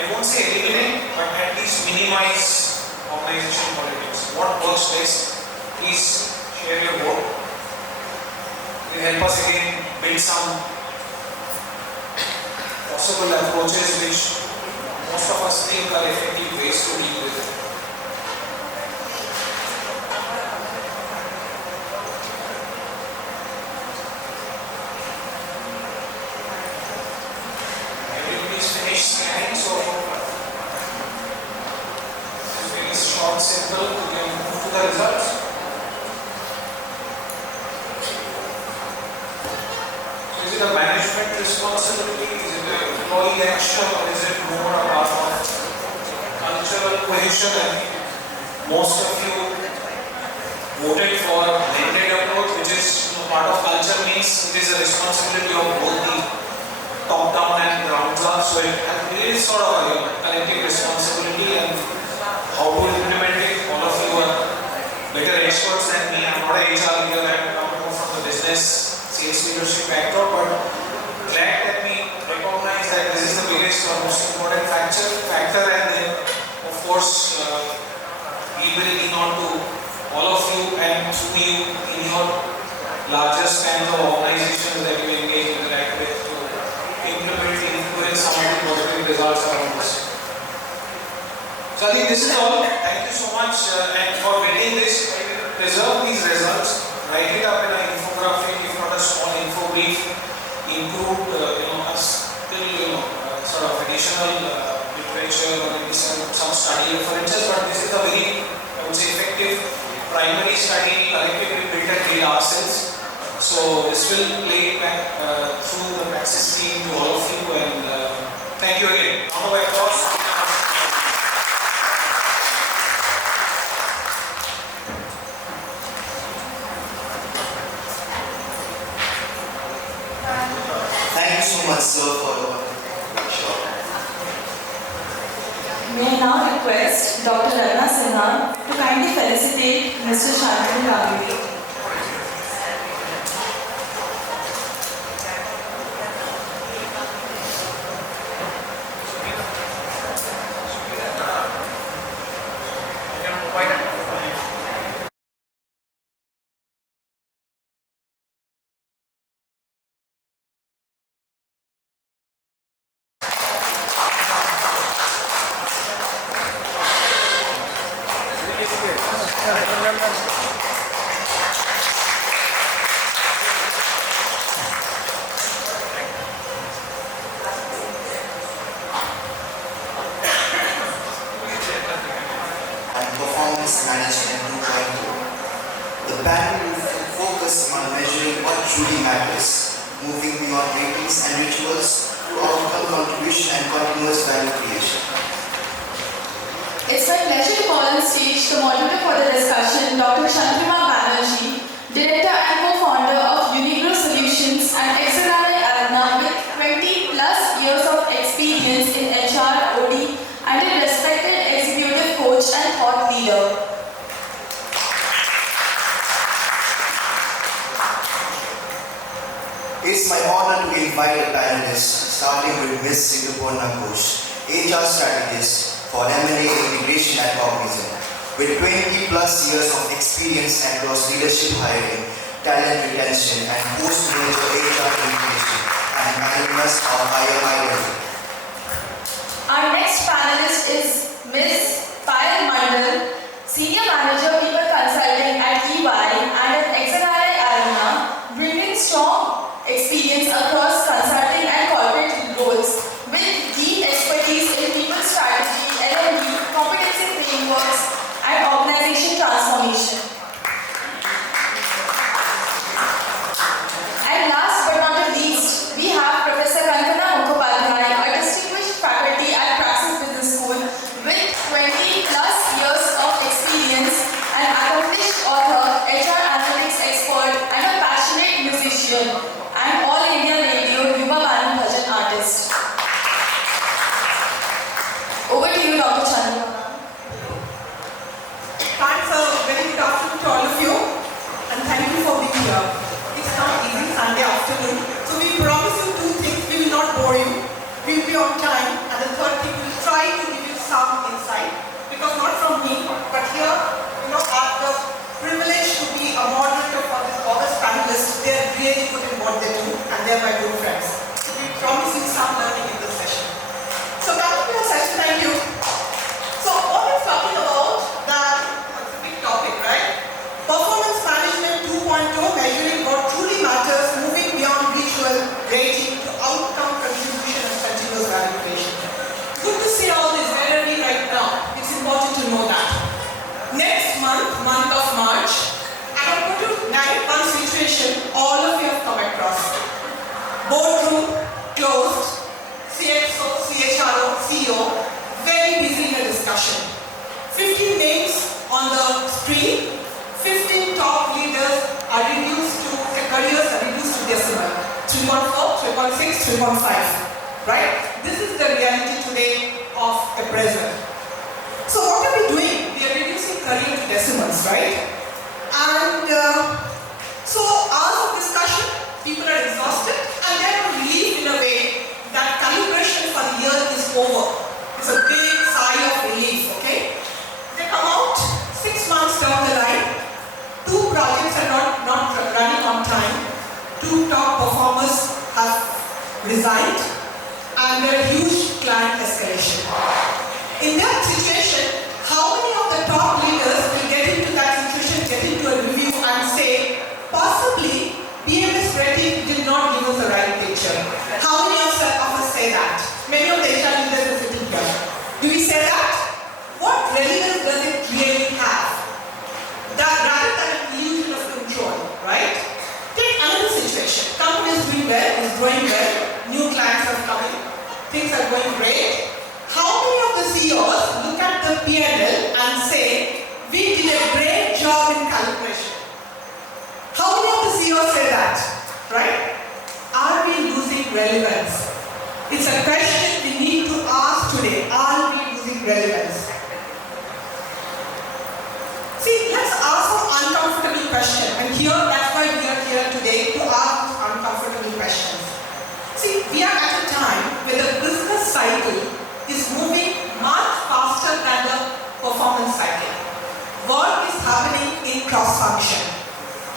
I won't say eliminate, but at least minimize organization politics. What works best? Please share your vote. It will help us again build some possible approaches which most of us think are effective ways to deal with it. Scanning, so it's very short, simple, we can move to the results. So is it a management responsibility, is it an employee action, or is it more about cultural cohesion? Most of you voted for a blended approach, which is part of culture, means it is a responsibility of both the top down and ground up. So it is sort of a collective responsibility, and how to implement it. All of you are better experts than me. I'm not a HR leader, I'm more from the business sales leadership background, but glad that we recognize that this is the biggest or most important factor, and then of course we will lean on to all of you and through you in your larger span of organizations that you engage in right with to implement, influence some of the positive results around this. So I think this is all. Thank you so much and for getting this. Preserve these results, write it up in an infographic, if not a small info brief, include a still sort of additional literature or maybe some study references, but this is a very, I would say, effective primary study collectively built and made ourselves. So this will play back through the Praxis team to all of you, and thank you again. Round of applause. Thank you so much, sir, for the workshop. May I now request Dr. Ratna Sinha to kindly felicitate Mr. Shantanu Gandhi. Performance Management 2.0. The panel will focus on measuring what truly matters, moving beyond ratings and rituals to outcome contribution and continuous value creation. It's my pleasure to call on stage the moderator for the discussion, Dr. Chandrama Banerjee, Director and Co-founder of Unigro Solutions and XRI Arana with 20 plus years of experience in HR, OD and a respected executive coach and thought leader. It's my honor to invite the panelists, starting with Ms. Singapore Ghosh, HR strategist for M&A integration at Cognizant, with 20 plus years of experience across leadership hiring, talent retention, and post-merger HR integration, and alumnus of higher hiring. Our next panelist is Ms. Payal Mandal, Senior Manager People Consulting at EY and at XRI Arana, bringing strong experience across consulting and corporate roles with deep expertise in people strategy, L&D, competency frameworks, and organization transformation. And last but not the least, we have Professor Kankana Mukhopadhyay, a distinguished faculty at Praxis Business School with 20 plus years of experience, an accomplished author, HR analytics expert, and a passionate musician, and All India Radio Yuva Banu Bhajan artist. Over to you, Dr. Chandra. Thanks, a very good afternoon to all of you, and thank you for being here. It's not easy Sunday afternoon, so we promise you two things. We will not bore you, we will be on time, and the third thing, we will try to give you some insight, because not from me, but here, I have the privilege to be a moderator for this August panelists. They are really good in what they do, and they are my good friends. So we promise you some learning in this session. So coming to your session, thank you. So what we're talking about, it's a big topic, right? Performance Management 2.0, measuring what truly matters, moving beyond ritual rating to outcome contribution and continuous value creation. Good to see all this. Where are we right now? It's important to know that. Next month of March, I am going to narrate one situation all of you have come across. Boardroom, closed, CXO, CHRO, CEO, very busy in a discussion. 15 names on the screen, 15 top leaders are reduced to, careers are reduced to decimal. 3.4, 3.6, 3.5. Right? This is the a present. So what are we doing? We are reducing career to decimals, right? And so hours of discussion, people are exhausted and they are relieved in a way that calibration for the year is over. It's a big sigh of relief, okay? They come out 6 months down the line, 2 projects are not running on time, 2 top performers have resigned, and there are huge client escalation. In that situation, how many of the top leaders will get into that situation, get into a review and say, possibly BMS rating did not give us the right picture? How many of us say that? Many of the HR leaders are sitting here. Do we say that? What relevance does it really have? That rather than an illusion of control, right? Take another situation. Company is doing well, is growing well, new clients are coming, things are going great. How many of the CEOs look at the P&L and say, we did a great job in calculation? How many of the CEOs say that, right? Are we losing relevance? It's a question we need to ask today. Are we losing relevance? See, let's ask an uncomfortable question. And here, that's why we are here today, to ask uncomfortable questions. See, we are at a time where the business cycle is moving much faster than the performance cycle. Work is happening in cross-function.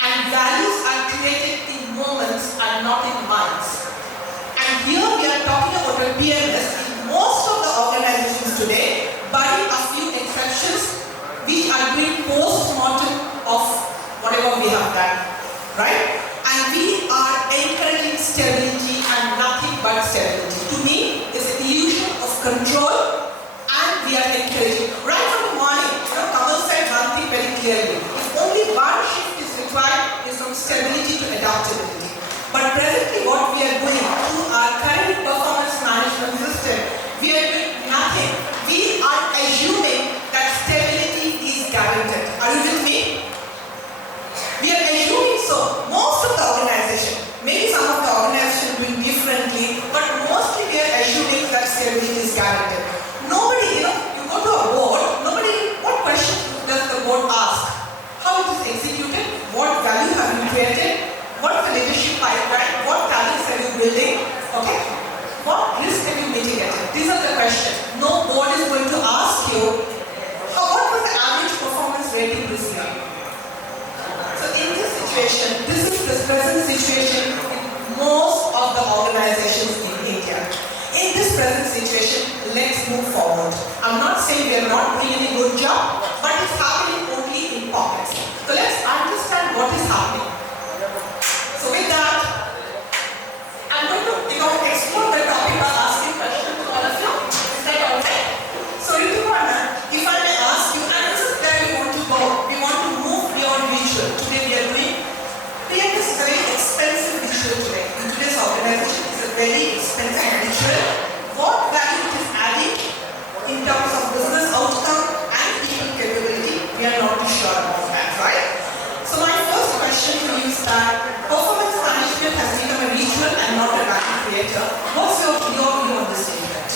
And values are created in moments and not in months. And here we are talking about a PMS in most of the organizations today, barring a few exceptions, which are doing post-mortem of whatever we have done, right? And we are encouraging stability and nothing but stability. To me, it's an illusion of control, and we are encouraging. Right from the morning, Kamal said one thing very clearly. If only one shift is required, is from stability to adaptability. But presently what we are doing through our current performance management system, we are doing nothing. We are assuming that stability is guaranteed. Are you with me? We are assuming so. Most of the organization, maybe some of the organization doing differently, but mostly we are assuming that stability is guaranteed. Nobody, you go to a board, what question does the board ask? How it is executed? What value have you created? What's the leadership pipeline? What talents are you building? Okay? What risk have you mitigated? These are the questions. No board is going to ask you, what was the average performance rating this year? So in this situation, this is the present situation in most of the organizations in India. In this present situation, let's move forward. I'm not saying we are not doing any good job, but it's happening only in pockets. So let's understand what is happening. So with that, I'm going to explore the topic by asking questions to all of you. Is that okay? So Riturana, if I may ask you, and this is where we want to go. We want to move beyond visual. Today we are doing PMS is a very expensive visual today. In today's organization, it's a very expensive visual. What value it is adding in terms of business outcome and people capability, we are not too sure about that, right? So my first question to you is that performance management has become a ritual and not a value creator. What's your view on this statement?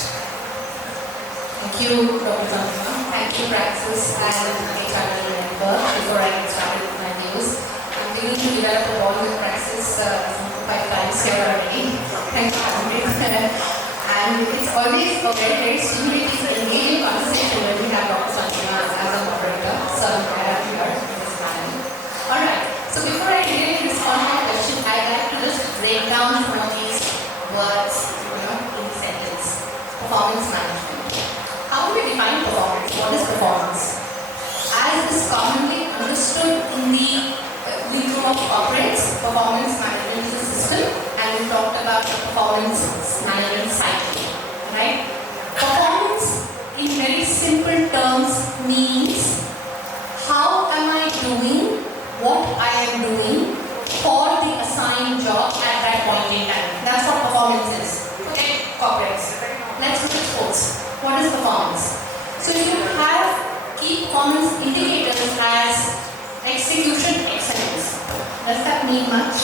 Thank you, Dr. Chandra. Thank you, Praxis and HR Network. Before I get started with my news, I'm beginning to develop a bond with Praxis 5 times here already. Thank you, Chandra. And it's always a very, very stimulating, engaging conversation when we have Dr. Chandra as a moderator. So I'm glad I'm here in this panel. Alright, so before I really respond to my question, I'd like to just break down some of these words, in a sentence. Performance management. How do we define performance? What is performance? As is commonly understood in the Bureau of Operates, performance management is a system, and we talked about the performance management cycle, right? Performance, in very simple terms, means how am I doing what I am doing for the assigned job at that point in time. That's what performance is. Okay, corporates. Let's look at sports. What is performance? So if you have key performance indicators as execution excellence, does that mean much?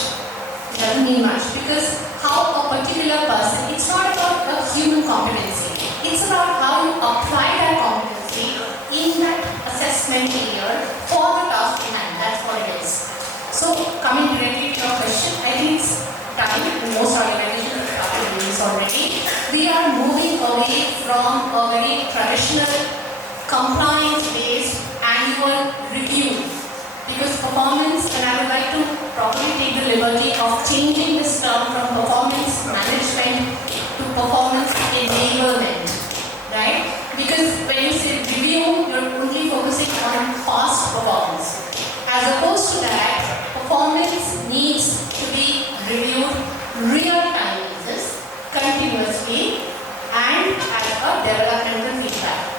It doesn't mean much, because how a particular person, it's not about a human competency. It's about how you apply that competency in that assessment year for the task in hand. That's what it is. So coming directly to your question, I think it's time, most organizations have started doing this already. We are moving away from a very traditional compliance-based annual review, because performance, and I would like to probably take the liberty of changing this term from performance management to performance enablement, right? Because when you say review, you're only focusing on past performance. As opposed to that, performance needs to be reviewed real-time basis, continuously, and as a developmental feedback.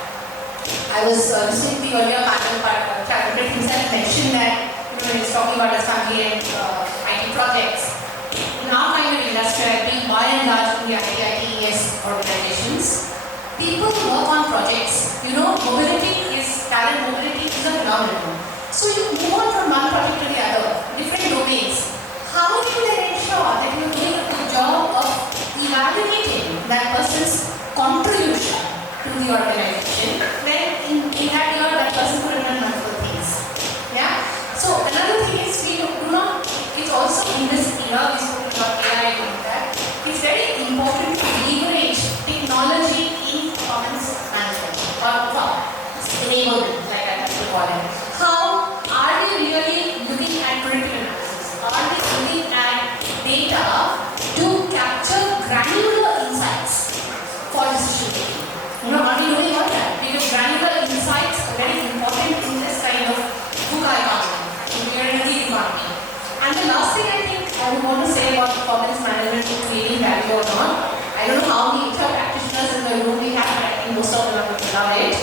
I was listening to the earlier panel, but Chandra himself mentioned that when he's talking about his family and IT projects, in our kind of industry, I think by and large in the ITES organizations, people work on projects. Mobility is, talent mobility is a phenomenon. So you move on from one project to the other, different domains. How do you then ensure that you're doing a good job of evaluating that person's contribution to the organization when in that year that person could have done multiple things? Yeah? So another thing is we do not, it's also in this era, we spoke about AI and that, it's very important to leverage technology in performance management or enablement, like I have to call it. How are we really looking at predictive analysis? Are we looking at data to capture granular insights for decision making? Are we doing all that? Because granular insights are very important in this kind of VUCA economy, we are in a gig economy. And the last thing I think I would want to say about performance management is creating value or not. I don't know how many HR practitioners in the room we have, but I think most of them are going to love it.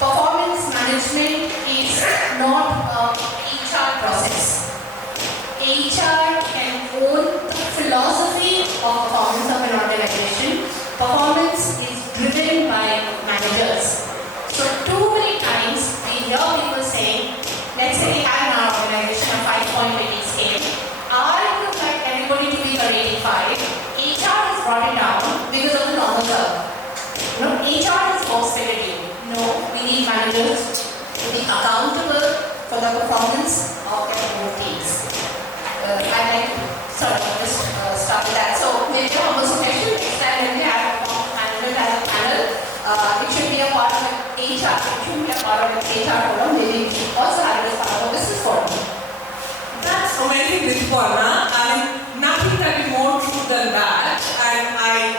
Performance management is not a HR process. HR can own the philosophy of performance of an organization. Performance is driven by managers. So too many times we hear people saying, let's say we have in our organization a 5-point rating scale. I would like everybody to be a rating 5. HR has brought it down because of the normal curve. HR has force-fitted you. No, we need managers to be accountable for the performance of their own teams. I'd like to sort of just start with that. So maybe a humble suggestion, next time when we have a management as a panel, it should be a part of an HR, it shouldn't be a part of an HR forum, maybe we should also have it as part of a business forum. That's amazing, Ritpurna. I mean, nothing can be more true than that. And I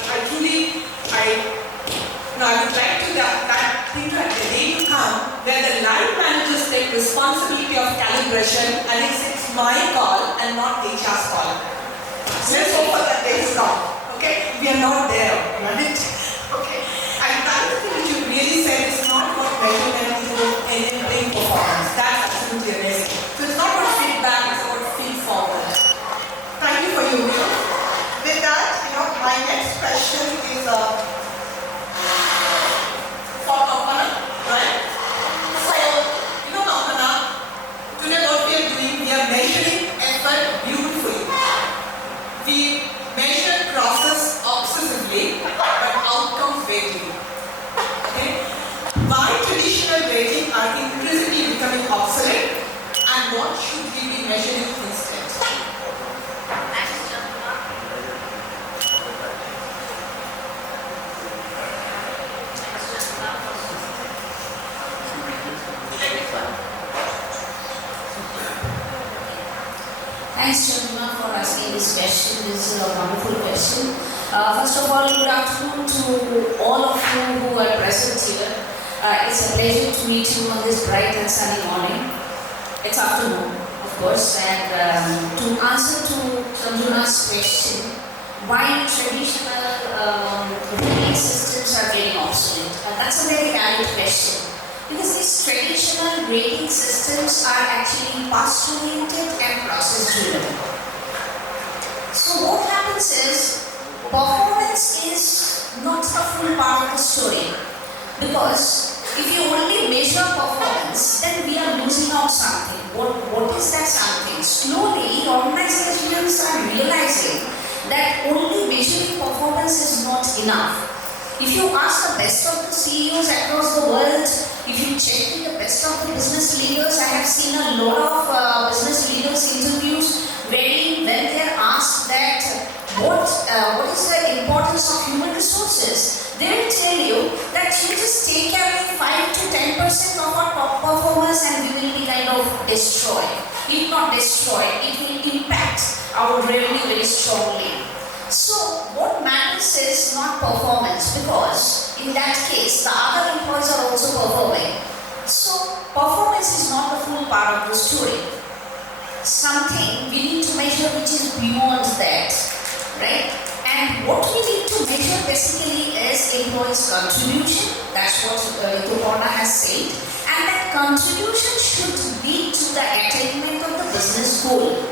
would like to that thing that the day to come where the line managers take responsibility of calibration and it's my call and not HR's call. Let's hope for that day to come. Okay? We are not there, right? Okay. And that's the thing that you really said, it's not about measurement, it's about enabling performance. That's absolutely amazing. So it's not about feedback, it's about feed forward. Thank you for your view. With that, my next question is for Kampana, right? So, Kampana, today what we are doing, we are measuring effort beautifully. We measure process obsessively, but outcomes vaguely. Okay? Why traditional rating are increasingly becoming obsolete, and what should we be measuring instead? Thanks, Chandra, for asking this question. This is a wonderful question. First of all, good afternoon to all of you who are present here. It's a pleasure to meet you on this bright and sunny morning. It's afternoon, of course, and to answer to Chandruna's question, why traditional rating systems are getting obsolete? That's a very valid question. Because these traditional rating systems are actually past-oriented and process-driven. So what happens is, performance is not a full part of the story. Because if you only measure performance, then we are losing out something. What is that something? Slowly, organizations are realizing that only measuring performance is not enough. If you ask the best of the CEOs across the world, if you check with the best of the business leaders, I have seen a lot of business leaders interviews when they are asked that what is the importance of human resources, they will tell you that you just take away 5 to 10% of our top performers and we will be kind of destroyed. If not destroyed, it will impact our revenue very strongly. So what matters is not performance, because in that case the other employees are also performing. So performance is not the full part of the story. Something we need to measure which is beyond that, right? And what we need to measure basically is employees' contribution. That's what Ritu has said. And that contribution should lead to the attainment of the business goal.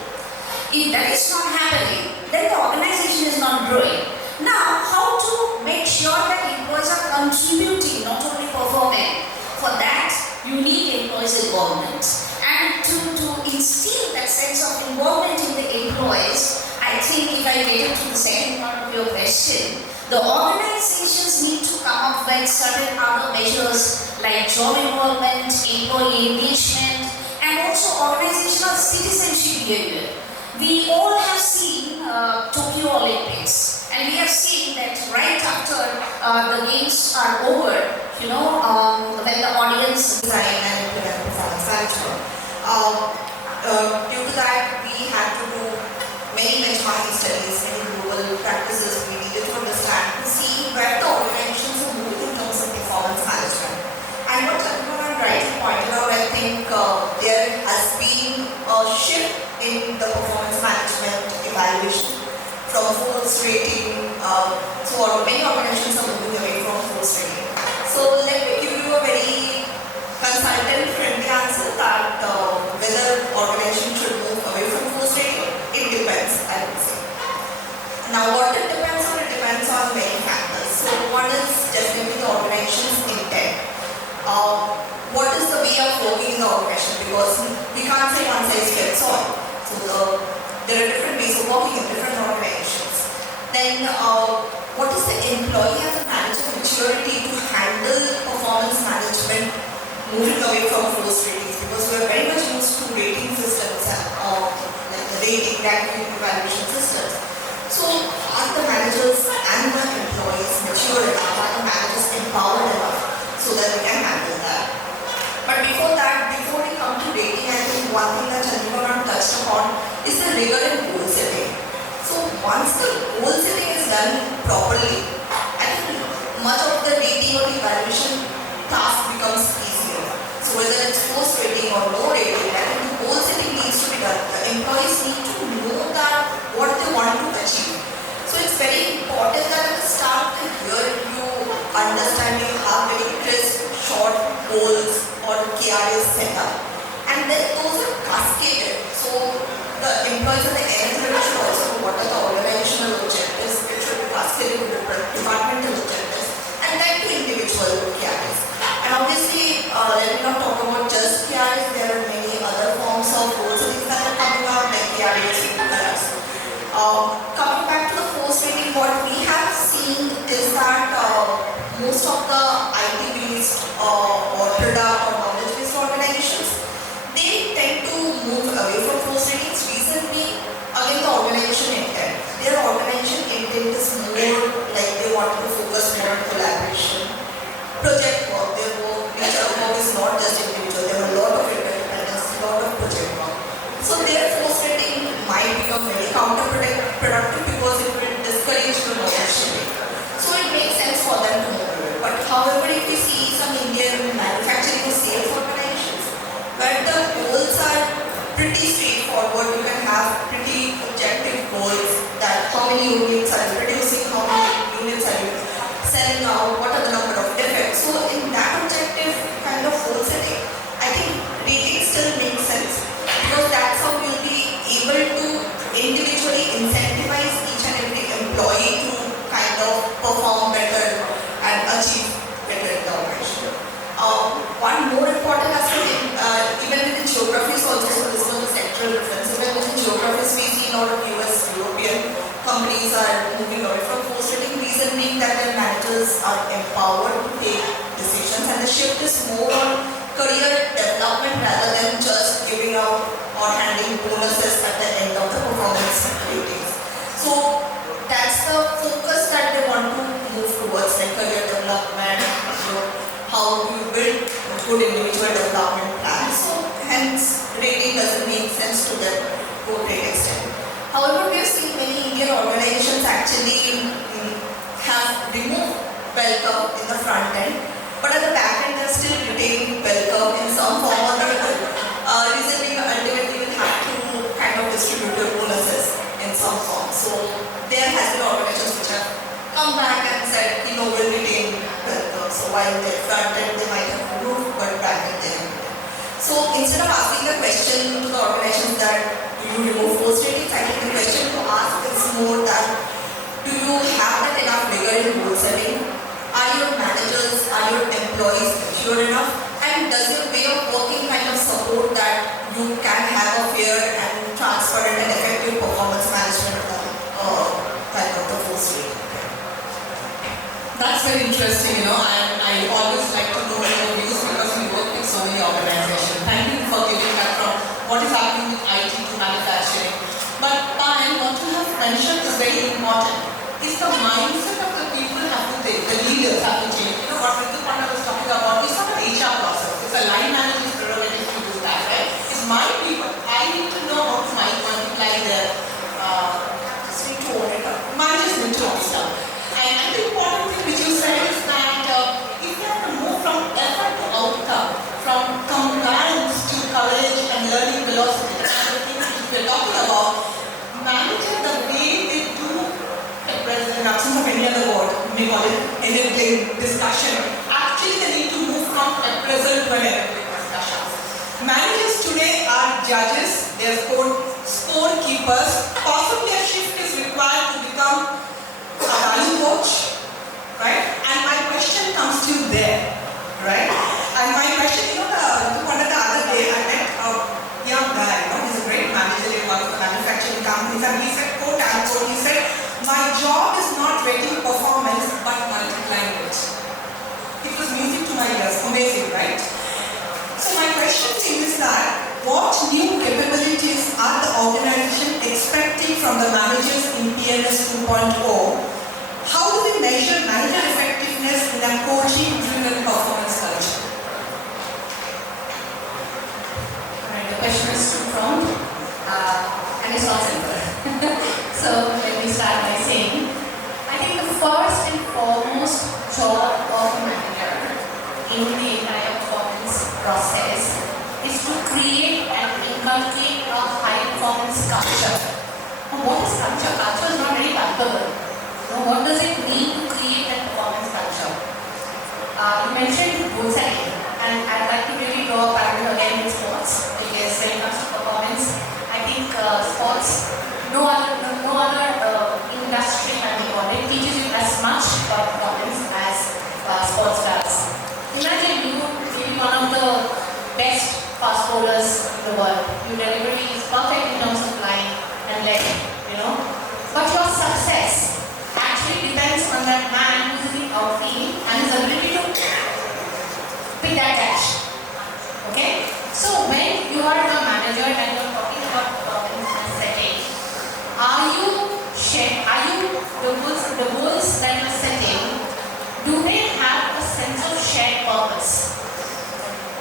If that is not happening, then the organization is not growing. Now, how to make sure that employees are contributing, not only performing? For that, you need employees' involvement. And to instill that sense of involvement in the employees, I think if I get to the second part of your question, the organizations need to come up with certain other measures like job involvement, employee engagement, and also organizational citizenship behavior. We all have seen Tokyo Olympics, and we have seen that right after the games are over, when the audience design and implement performance management. Due to that, we had to do many benchmarking studies, many global practices we needed to understand to see where the organizations are moving in terms of performance management. And what everyone rightly pointed out, I think there has been a shift in the performance management evaluation from force rating. So many organizations are moving away from force rating. So let me give you a very consultant-friendly answer that whether organization should move away from force rating, it depends, I would say. Now what it depends on? It depends on many factors. So one is definitely the organization's intent. What is the way of working in the organization? Because we can't say one size fits all. So there are different ways of working in different organizations. Then what is the employee and the manager maturity to handle performance management moving away from force ratings? Because we are very much used to rating systems, like the rating, ranking, evaluation systems. So are the managers and the employees mature enough? Are the managers empowered enough so that we can handle that? But before that, before we come to rating, I think one thing that Chandrika touched upon is the rigor in goal setting. So once the goal setting is done properly, I think much of the rating or evaluation task becomes easier. So whether it's force rating or no rating, I think the goal setting needs to be done. The employees need to know that what they want to achieve. So it's very important that at the start of the year you understand, you have very crisp, short goals or KRAs set up. And then those are cascaded. So the employees at the end of the year should also know what are the organizational objectives. It should be cascaded to departmental objectives and then to individual KRAs. And obviously, let me not talk about just KRAs. There are many other forms of goals and things that are coming out like KRAs. Coming back to the force rating, what we have seen is that most of the IT-based or product or knowledge-based organizations, they tend to move away from force ratings. Reason being, again, the organization intent. Their organization intent is more like they want to focus more on collaboration, project work. Their work is not just individual. There are a lot of interdependence, a lot of project work. So their force rating might become very counterproductive because it will discourage the knowledge sharing. So it makes sense for them to move away. But however, if we see some Indian manufacturing or sales organizations where the goals are pretty straightforward, you can have pretty objective goals that how many units are you producing, how many units are you selling out, what are the number of defects. So in that objective kind of goal setting, I think rating still makes sense because that's how you'll be able to individually incentivize each and every employee to kind of perform better and achieve better in the organization. One more important aspect, even within geographies also, so this was a sectoral difference. Even within geographies, we see a lot of US, European companies are moving away from force rating, reason being that their managers are empowered to take decisions, and the shift is more on career development rather than just giving out or handing bonuses at the end of the performance ratings. So that's the focus that they want to move towards, like career development, how you build good individual development plans. So hence rating doesn't make sense to them to a great extent. However, we have seen many Indian organizations actually have removed bell curve in the front end, but at the back end they're still retaining bell curve in some form or the other. Recently, ultimately will have to kind of distribute their bonuses in some form. So there has been organizations which have come back and said, we'll retain bell curve. So while their front end they might have removed, but back end they have retained. So instead of asking the question to the organizations that do you remove post ratings, I think the question to ask is more that do you have that enough rigor in goal setting? Are your managers, are your employees mature enough? And does your way of working kind of support that you can have a fair and transparent and effective performance management kind of the post rating? That's very interesting, and I always like to know your views because we work with so many organizations. Thank you for giving that from what is happening with IT to manufacturing. But what you have mentioned is very important. It's the mindset of the people have to take, the leaders have to change. What Mr. Panda was talking about, it's not an HR process. It's a line manager's prerogative to do that, right? It's my people. I need to know how to multiply their managers need to own stuff. And the important thing which you said is that if you have to move from effort to outcome, from compliance to courage and learning velocity, the kind of things which we are talking about, managers, the way they do at present, in absence of any other word, may call it enabling discussion, actually they need to move from at present to an enabling discussion. Managers today are judges, they are scorekeepers, possibly a shift is required to become a value coach, right? And my question comes to you there, right? And my question, the other day I met a young guy, he's a great manager in one of the manufacturing companies, and he said, quote unquote, he said, my job is not rating performance but multiplying it. It was music to my ears, amazing, right? So my question to you is that, what new capabilities are the organization expecting from the managers in PMS 2.0? How do we measure manager effectiveness in a coaching-driven performance culture? Alright, the question is too prompt, and it's not simple. So let me start by saying, I think the first and foremost job of a manager in the entire performance process is to create and inculcate a high performance culture. Now, what is culture? Culture is not very palpable. What does it mean to create that performance culture? You mentioned goal setting, and I'd like to really draw a parallel again with sports, because when it comes to performance, I think sports, no other industry can be on it, teaches you as much about performance as sports does. Imagine you being one of the best fast bowlers in the world. Your delivery is perfect in terms of line and leg, but your success actually depends on that man who's in the outfield and his ability to pick that catch. Okay? So when you are a manager and you're talking about performance and setting, are you the goals that you're setting, do they have a sense of shared purpose?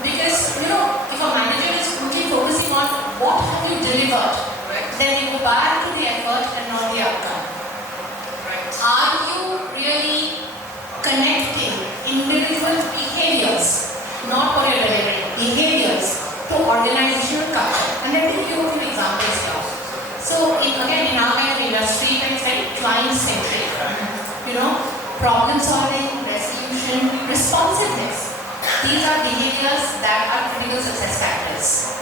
Because if a manager is only focusing on what have you delivered, then you go back to the effort and not the outcome. Are you really connecting individual behaviors, not what you're delivering, behaviors to organizational culture? And let me give you a few examples here. So again, in our kind of industry, it's very client-centric. Problem solving, resolution, responsiveness. These are behaviors that are critical success factors.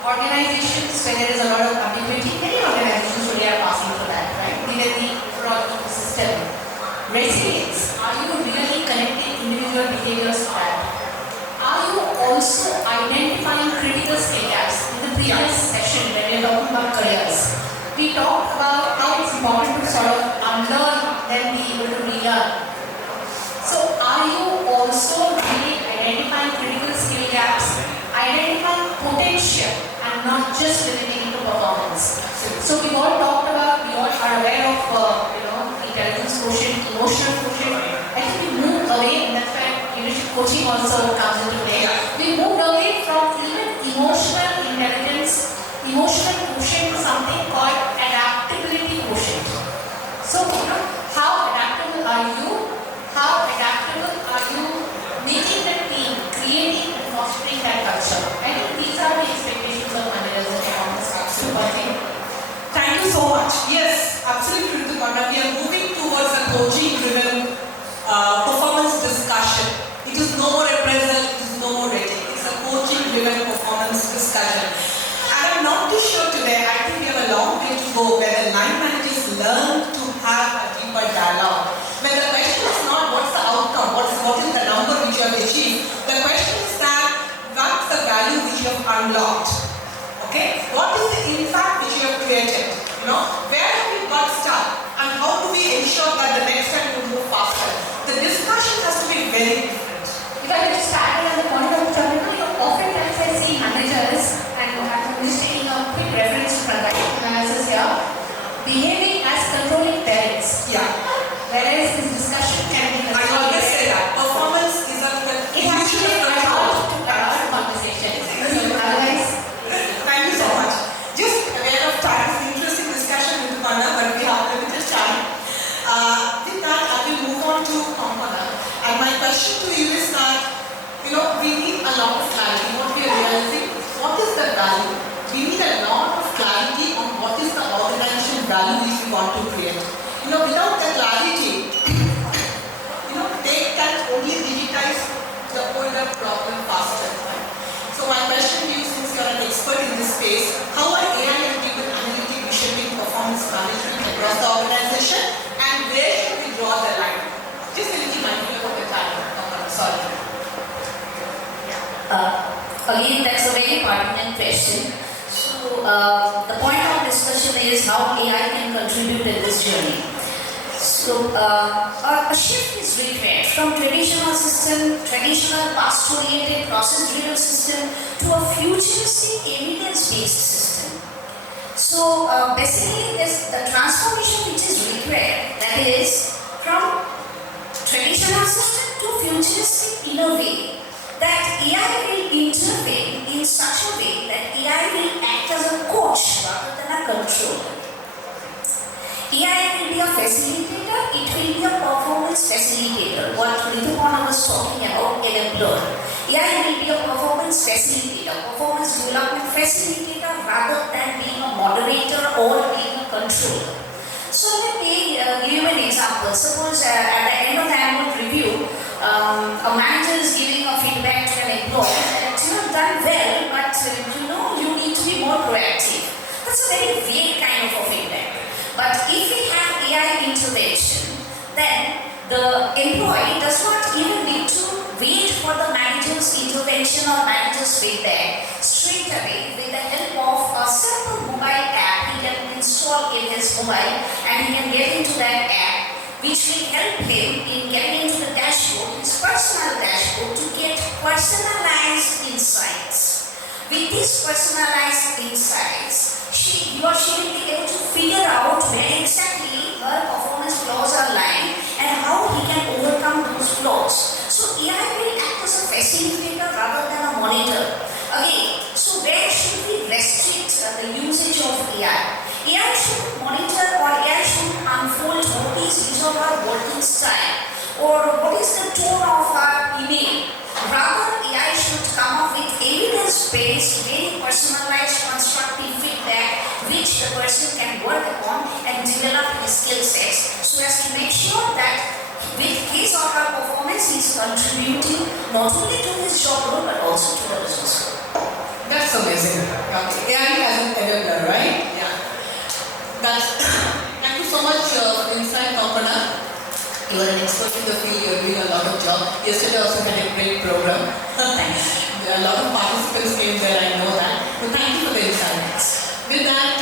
Organizations where there is a lot of ambiguity, many organizations today are passing through that, right? These are the overall ecosystem. Resilience. Are you really connecting individual behaviors to that? Are you also identifying critical skill gaps? In the previous session, when we were talking about careers, we talked about how it's important to sort of unlearn, then be able to relearn. just limiting to performance. So we all talked about, we all are aware of, intelligence quotient, emotional quotient. I think we moved away, and that's why leadership coaching also comes into play. We moved away from even emotional intelligence, emotional quotient to something called adaptability quotient. So, how adaptable are you? How adaptable are you making the team, creating and fostering that culture? I think these are the expectations of managers and performance. Absolutely. Thank you so much. Yes, absolutely, Rituparna. We are moving towards a coaching-driven performance discussion. It is no more appraisal, it is no more rating. It's a coaching-driven performance discussion. And I'm not too sure today, I think we have a long way to go where the line managers learn to have a deeper dialogue. When the question is not what's the outcome, what is the number which you have achieved, the question is that what's the value which you have unlocked? Okay? What is the impact which you have created? Where have we got stuck? And how do we ensure that the next time we move faster? The discussion has to be very different. If I could just add on the point of oftentimes I see managers, and I'm just taking a quick reference to transaction analysis here, behaving as controlling parents. Yeah. Whereas this discussion can be I always say that performance is a it has to be a conversation. Otherwise, thank you so much. Just aware of time, it's an interesting discussion with Rituparna, but we have limited time. With that, I will move on to Kampana. And my question to you is that, we need a lot of clarity. What we are realizing, what is the value? We need a lot of clarity on what is the organization value which we want to create. Without the clarity, they can only digitize the older problem faster. So my question to you, since you are an expert in this space, how are AI and driven analytic shaping performance management across the organization, and where should we draw the line? Just a little mindful about the time. Sorry. Again, that's a very pertinent question. So, the point of discussion is how AI can contribute in this journey. So, a shift is required from traditional past-oriented, process-driven system to a futuristic, evidence-based system. So, basically, the transformation which is required, that is, from traditional system to futuristic in a way that AI will intervene in such a way that AI will act as a coach rather than a controller. AI will be a facilitator, it will be a performance facilitator, what Rituparna was talking about, enabler. AI will be a performance facilitator, performance development facilitator rather than being a moderator or being a controller. So let me give you an example. Suppose at the end of the annual review, a manager is giving a feedback to an employee that you have done well, but you need to be more proactive. That's a very vague kind of a feedback. But if we have AI intervention, then the employee does not even need to wait for the manager's intervention or manager's feedback. Straight away, with the help of a simple mobile app, he can install in his mobile and he can get into that app, which will help him in getting into the dashboard, his personal dashboard, to get personalized insights. With these personalized insights, he or she will be able to figure out where exactly her performance flaws are lying and how he can overcome those flaws. So AI will act as a facilitator rather than a monitor. Again, so where should we restrict the usage of AI? AI should monitor or AI should unfold what is each of our working style or what is the tone of our email. Rather, AI should come up with evidence-based, very personalized, constructive feedback which the person can work upon and develop his skill sets so as to make sure that with his or her performance he is contributing not only to his job role but also to the business role. That's amazing. AI as an enabler, right? Yeah. Thank you so much for the insight, Kampana. You are an expert in the field, you are doing a lot of job. Yesterday also had a great program. Thanks. There are a lot of participants came there, I know that. But thank you for the insights. With that,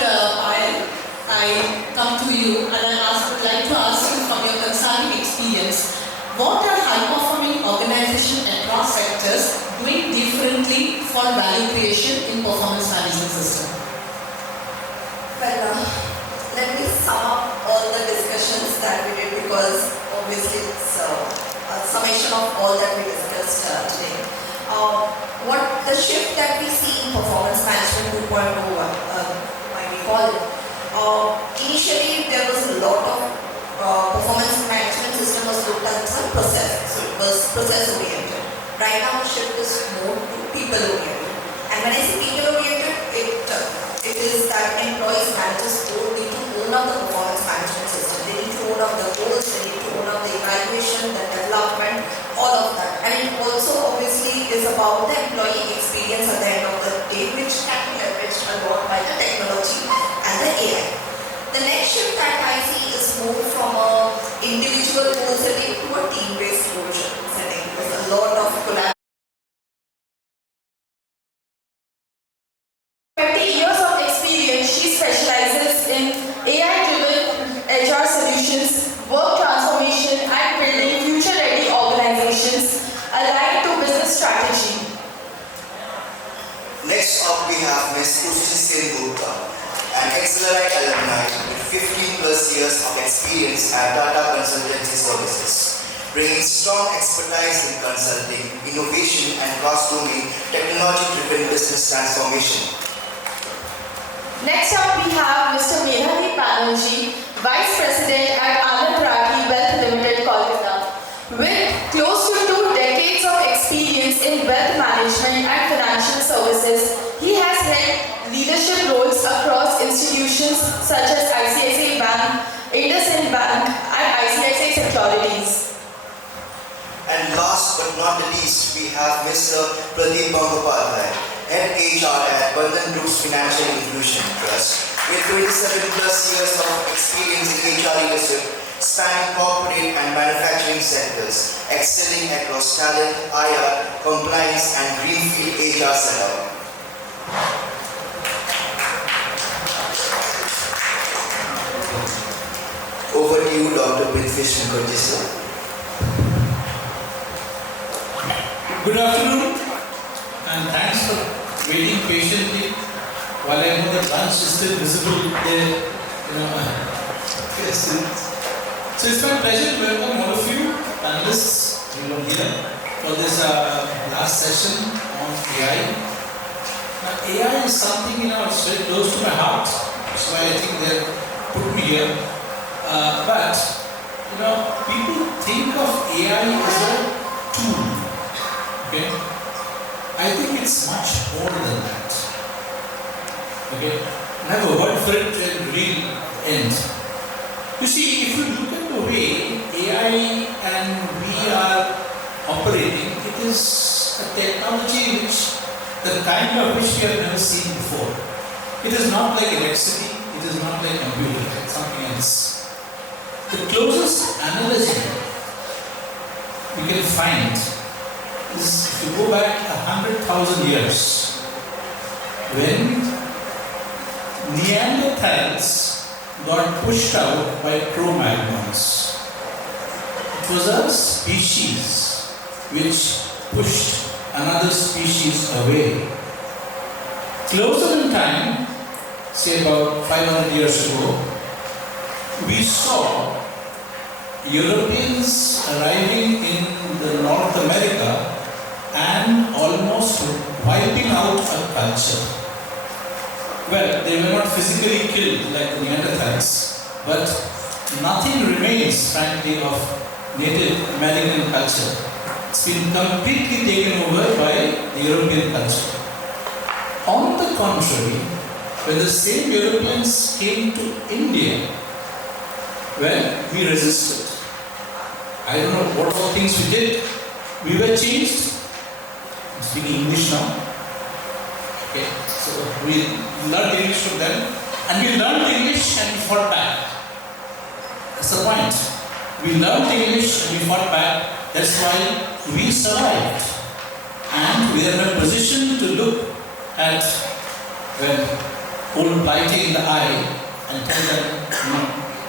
I come to you and would like to ask you from your consulting experience, what are high-performing organizations across sectors doing differently for value creation in performance management system? summation of all that we discussed today. What the shift that we see in performance management 2.0, might we call it. Initially, there was a lot of performance management system was looked at as a process, so it was process oriented. Right now, the shift is more to people oriented. And when I say people oriented, it is that employees, managers need to own up the performance management system. They need to own up the goals, they need to own up the evaluation, the development, all of that. And it also obviously is about the employee experience at the end of the day, which can be leveraged a lot by the technology and the AI. The next shift that I see is move from a individual goal setting to a team-based goal setting. There's a lot of collaboration. 20 years of experience, she specializes in AI-driven HR solutions, work transformation, and building future-ready organizations aligned to business strategy. Next up, we have Ms. Ushni Gupta, an Accelerate alumni with 15 plus years of experience at Tata Consultancy Services, bringing strong expertise in consulting, innovation, and cross-domain technology-driven business transformation. Next up, we have Mr. Mehadi Banerjee, Vice President at Anand Rathi Wealth Limited, Kolkata. With close to 2 decades of experience in wealth management and financial services, he has held leadership roles across institutions such as ICICI Bank, IndusInd Bank, and ICICI Securities. And last but not the least, we have Mr. Pradeep Bangopadhyay, Head HR at Bandhan Group's Financial Inclusion Trust, with 27 plus years of experience in HR leadership, spanning corporate and manufacturing sectors, excelling across talent, IR, compliance, and greenfield HR setup. Over to you, Dr. Prithvish Mukherjee, sir. Good afternoon, and thanks for waiting patiently while I know that lunch is still visible there. Yes. So it's my pleasure to welcome all of you panelists who are here for this last session on AI. Now, AI is something it's very close to my heart. That's why I think they put me here. But people think of AI as a tool. Okay, I think it's much more than that. Okay, I have a word for it in real end. You see, if you look at the way AI and we are operating, it is a technology the kind of which we have never seen before. It is not like electricity, it is not like computer, it's something else. The closest analogy we can find is if you go back 100,000 years, when Neanderthals got pushed out by Cro-Magnons. It was a species which pushed another species away. Closer in time, say about 500 years ago, we saw Europeans arriving in the North America and almost wiping out a culture. Well, they were not physically killed like the Neanderthals, but nothing remains, frankly, of Native American culture. It's been completely taken over by the European culture. On the contrary, when the same Europeans came to India, well, we resisted. I don't know what all things we did. We were changed. I'm speaking English now. Okay, so we learned English from them, and we learned English and we fought back. That's the point. We learned English and we fought back. That's why we survived. And we are in a position to look at old blighty in the eye and tell them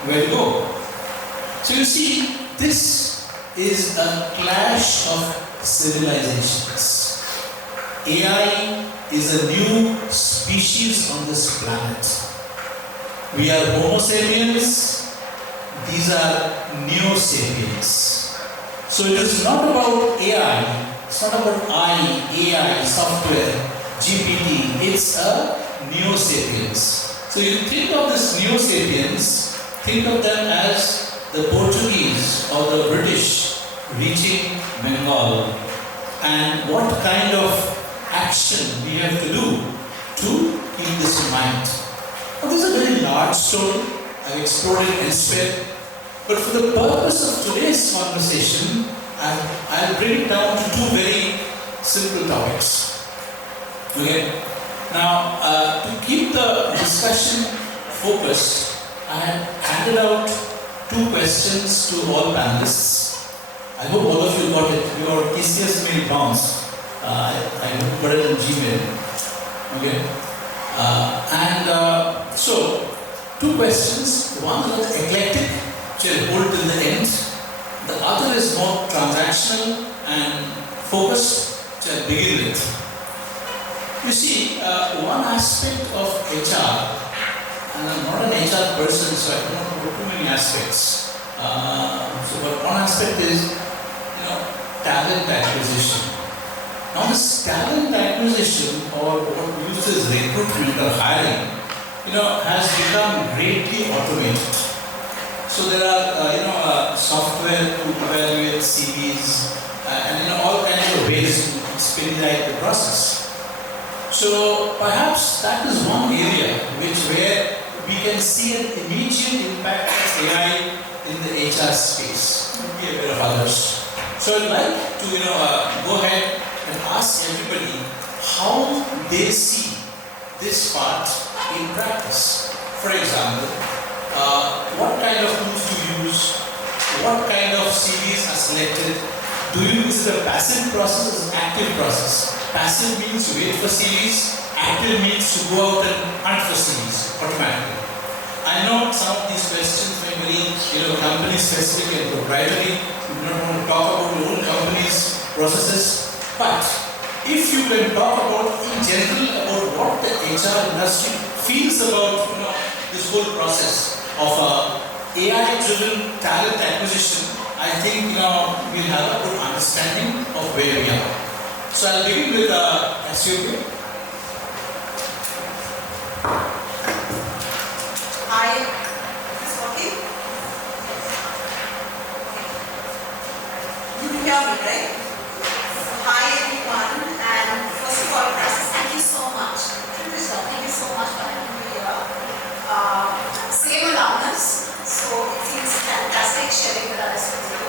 where to go. So you see, this is a clash of civilizations. AI is a new species on this planet. We are Homo sapiens, these are Neo sapiens. So it is not about AI, it's not about AI, software, GPT, it's a neo-sapiens. So you think of this neo-sapiens, think of them as the Portuguese or the British reaching Bengal, and what kind of action we have to do to keep this in mind. Now, this is a very large story. I've explored it elsewhere. But for the purpose of today's conversation, I'll bring it down to two very simple topics. Okay? Now, to keep the discussion focused, I have handed out two questions to all panelists. I hope all of you got it. Your TCS mail bounced. I put it in Gmail. Okay? So, two questions. One is eclectic, which I'll hold till the end. The other is more transactional and focused, which I'll begin with. You see, one aspect of HR, and I'm not an HR person, so I don't know too many aspects. But one aspect is, talent acquisition. Now, this talent acquisition, or what we use as recruitment or hiring, has become greatly automated. So there are, software to evaluate CVs, and all kinds of ways to expedite the process. So perhaps that is one area where we can see an immediate impact of AI in the HR space. Maybe a bit of others. So I'd like to go ahead and ask everybody how they see this part in practice. For example, what kind of tools do you use? What kind of CVs are selected? Is it a passive process or an active process? Passive means you wait for CVs, active means to go out and hunt for CVs automatically. I know some of these questions may be company specific and proprietary. You do not want to talk about your own company's processes, but if you can talk about in general about what the HR industry feels about this whole process of AI-driven talent acquisition, I think we'll have a good understanding of where we are. So I'll begin with Cassiopeia. Hi, is this working? You can hear me, right? Hi everyone, and first of all, Praxis, thank you so much. Thank you so much for having me here. Same alumnus, so it feels fantastic sharing the rest with you.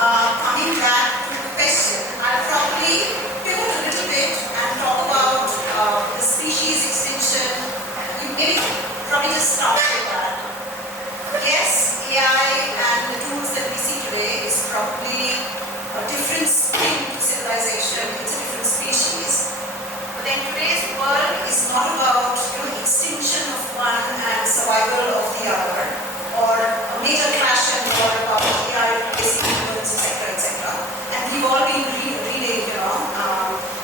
Coming back to the question, I'll probably pivot a little bit and talk about the species extinction. Maybe probably just start with that. Yes, AI and the tools that we see today is probably a different spin to civilization. It's a different species. But then today's world is not about extinction of one and survival of the other, or a major crash and war about AI replacing humans, etc. And we've all been reading,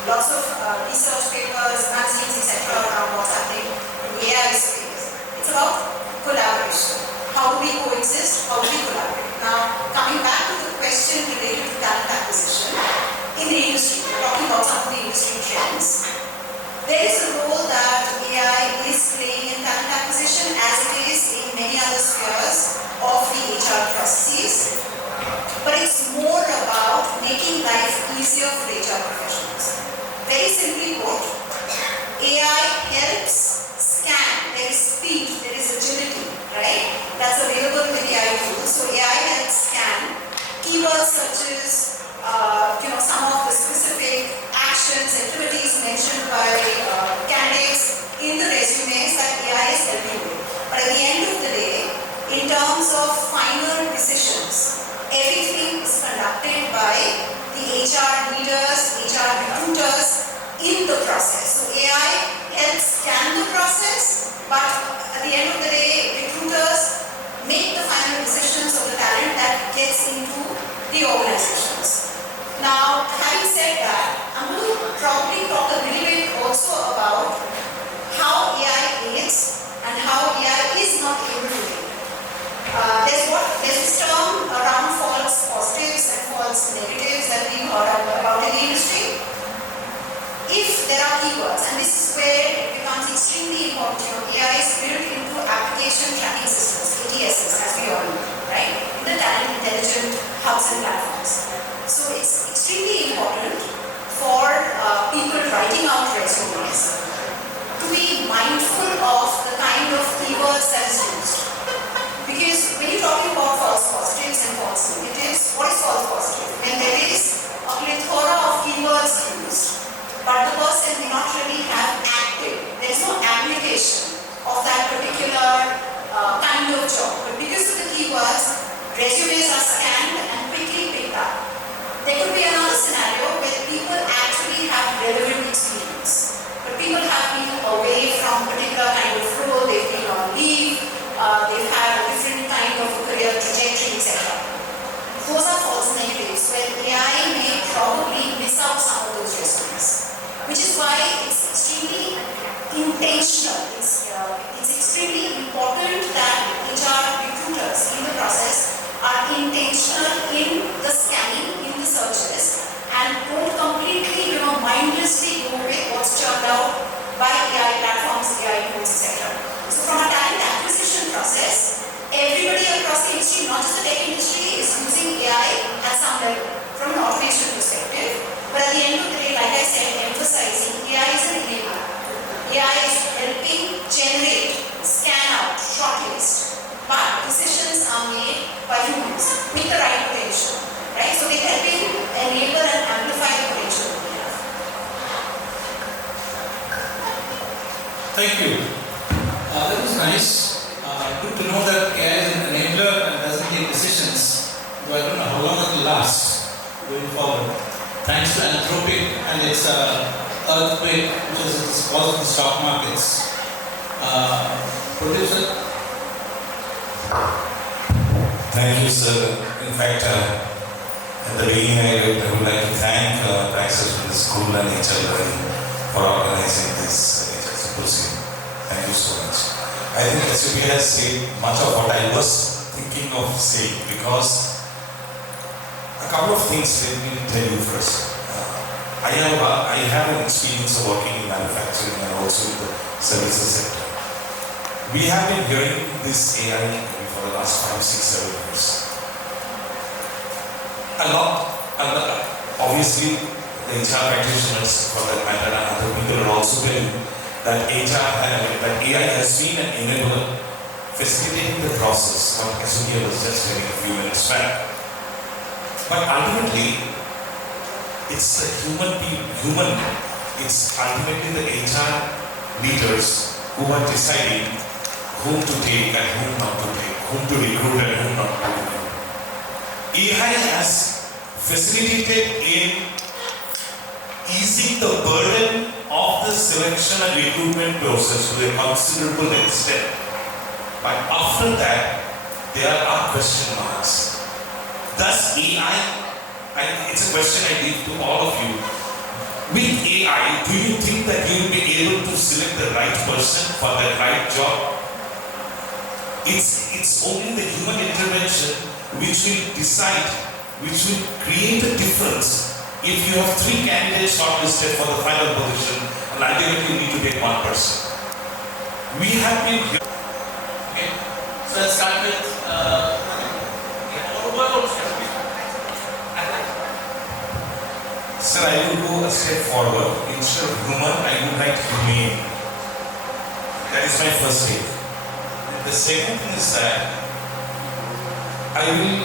lots of research papers, magazines, etc. around what's happening in the AI space. It's about collaboration. How do we coexist? How do we collaborate? Now, coming back to the question related to talent acquisition in the industry, we're talking about some of the industry trends. There is a role that AI is playing in talent acquisition as it is in many other spheres of the HR processes. But it's more about making life easier for HR professionals. Very simply put, AI helps scan. There is speed, there is agility, right? That's available with AI tools. So AI helps scan keyword searches, some of the specific actions, activities mentioned by candidates in the resumes that AI is helping with. But at the end of the day, in terms of final decisions, everything is conducted by the HR leaders, HR recruiters in the process. So AI helps scan the process, but at the end of the day, recruiters make the final decisions of the talent that gets into the organizations. Now, having said that, I'm going to probably talk a little bit also about how AI aids and how AI is not able to aid. There's this term around false positives and false there are keywords, and this is where it becomes extremely important. AI is built into application tracking systems, ATSs, as we all know, right? In the talent intelligent hubs and platforms. So it's extremely important for people writing out resumes to be mindful of the kind of keywords that is used. Because when you're talking about false positives and false negatives, what is false positive? When there is a plethora of keywords used, but the person may not really have active, there is no application of that particular kind of job. But because of the keywords, resumes are scanned and quickly picked up. There could be another scenario where people actually have relevant experience, but people have been away from a particular kind of role, they've been on leave, they've had a different kind of career trajectory, etc. Those are false negatives where AI may probably miss out some of those resumes, which is why it's extremely intentional. It's extremely important that HR recruiters in the process are intentional in the scanning, in the searches, and don't completely, mindlessly go with what's churned out by AI platforms, AI tools, etc. So from a talent acquisition process, everybody across the industry, not just the tech industry, is using AI at some level from an automation perspective. But at the end of the day, like I said, emphasizing AI is an enabler. AI is helping generate, scan out, shortlist. But decisions are made by humans with the right potential, right? So they're helping enable and amplify the potential that we have. Thank you. That was nice. Good to know that AI is an enabler and doesn't take decisions. Though I don't know how long it will last going forward. Thanks to Anthropic and its earthquake, which has caused the stock markets. Producer? Thank you, sir. In fact, at the beginning, I would like to thank Praxis Business School and HL for organizing this symposium. Thank you so much. I think SUP has said much of what I was thinking of saying, because a couple of things let me tell you first. I have an experience of working in manufacturing and also in the services sector. We have been hearing this AI for the last 5, 6, 7 years. A lot, obviously, the HR practitioners for that matter and other people are also telling that AI has been an enabler facilitating the process, what SOPA was just telling a few minutes back. But ultimately, it's the human, it's ultimately the HR leaders who are deciding whom to take and whom not to take, whom to recruit and whom not to recruit. AI has facilitated in easing the burden of the selection and recruitment process to a considerable extent. But after that, there are question marks. Does AI, it's a question I leave to all of you. With AI, do you think that you will be able to select the right person for the right job? It's only the human intervention which will decide, which will create a difference. If you have 3 candidates shortlisted for the final position, and ultimately you need to take one person. We have been here. Okay, so let's start with Sir, I will go a step forward. Instead of human, I would like humane. That is my first take. The second thing is that I will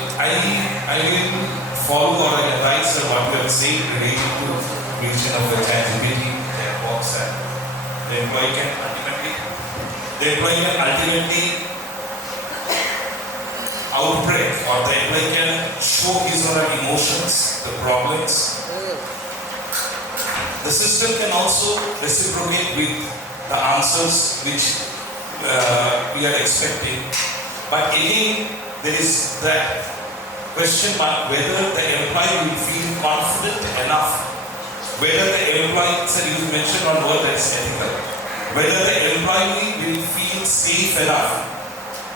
follow or advise what you have said relating to creation of the ChatGPT, their box, and the employee can ultimately outbreak, or the employee can show his or her emotions, the problems. The system can also reciprocate with the answers which we are expecting. But again, there is that question mark whether the employee will feel confident enough, whether the employee, sir, you mentioned one word that is ethical, whether the employee will feel safe enough,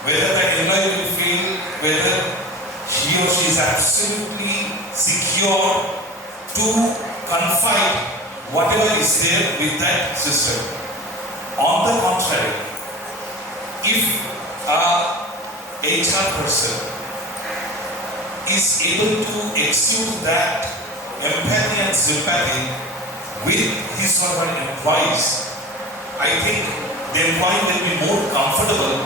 whether the employee will feel whether he or she is absolutely secure to confide whatever is there with that system. On the contrary, if a HR person is able to exude that empathy and sympathy with his or her employees, I think the employee will be more comfortable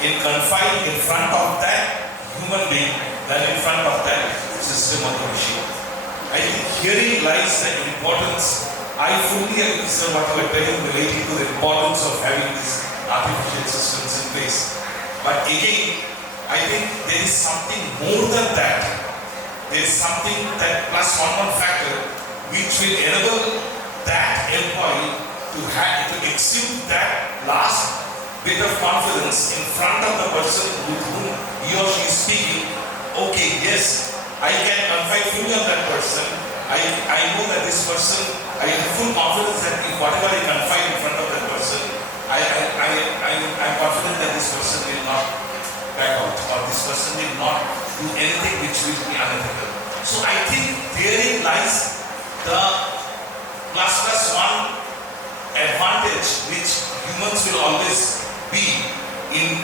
in confiding in front of that human being than in front of that system or the machine. I think herein lies the importance. I fully agree, sir, what you are telling relating to the importance of having these artificial systems in place. But again, I think there is something more than that. There is something that plus one more factor which will enable that employee to exude that last bit of confidence in front of the person with whom he or she is speaking. Okay, yes, I can confide fully on that person. I know that this person, I have full confidence that if whatever I confide in front of that person, I'm confident that this person will not back out, or this person will not do anything which will be unethical. So I think therein lies the plus one advantage which humans will always be in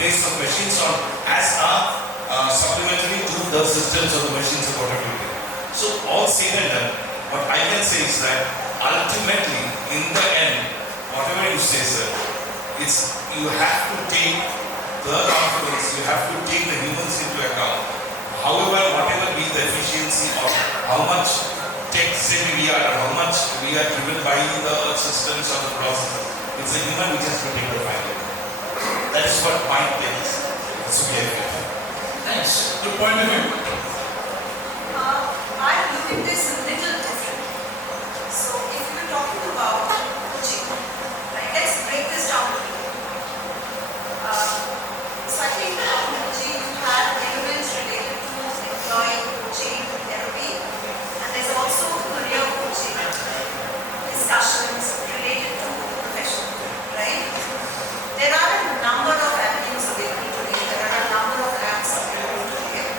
place of machines or as a supplementary to the systems of the machines of productivity. So all said and done, what I can say is that ultimately, in the end, whatever you say, sir, it's you have to take the confidence, you have to take the humans into account. However, whatever be the efficiency or how much tech savvy we are, or how much we are driven by the systems or the process, it's a human which has to take the final. That is what my take is. So we have it. Thanks. Good point of view. I look at this a little different. So if we're talking about coaching, right, let's break this down a little. So I think coaching, you have elements related to employee coaching, therapy, and there's also career coaching, discussions related to profession, right? There are a number of avenues available today. There are a number of apps available today.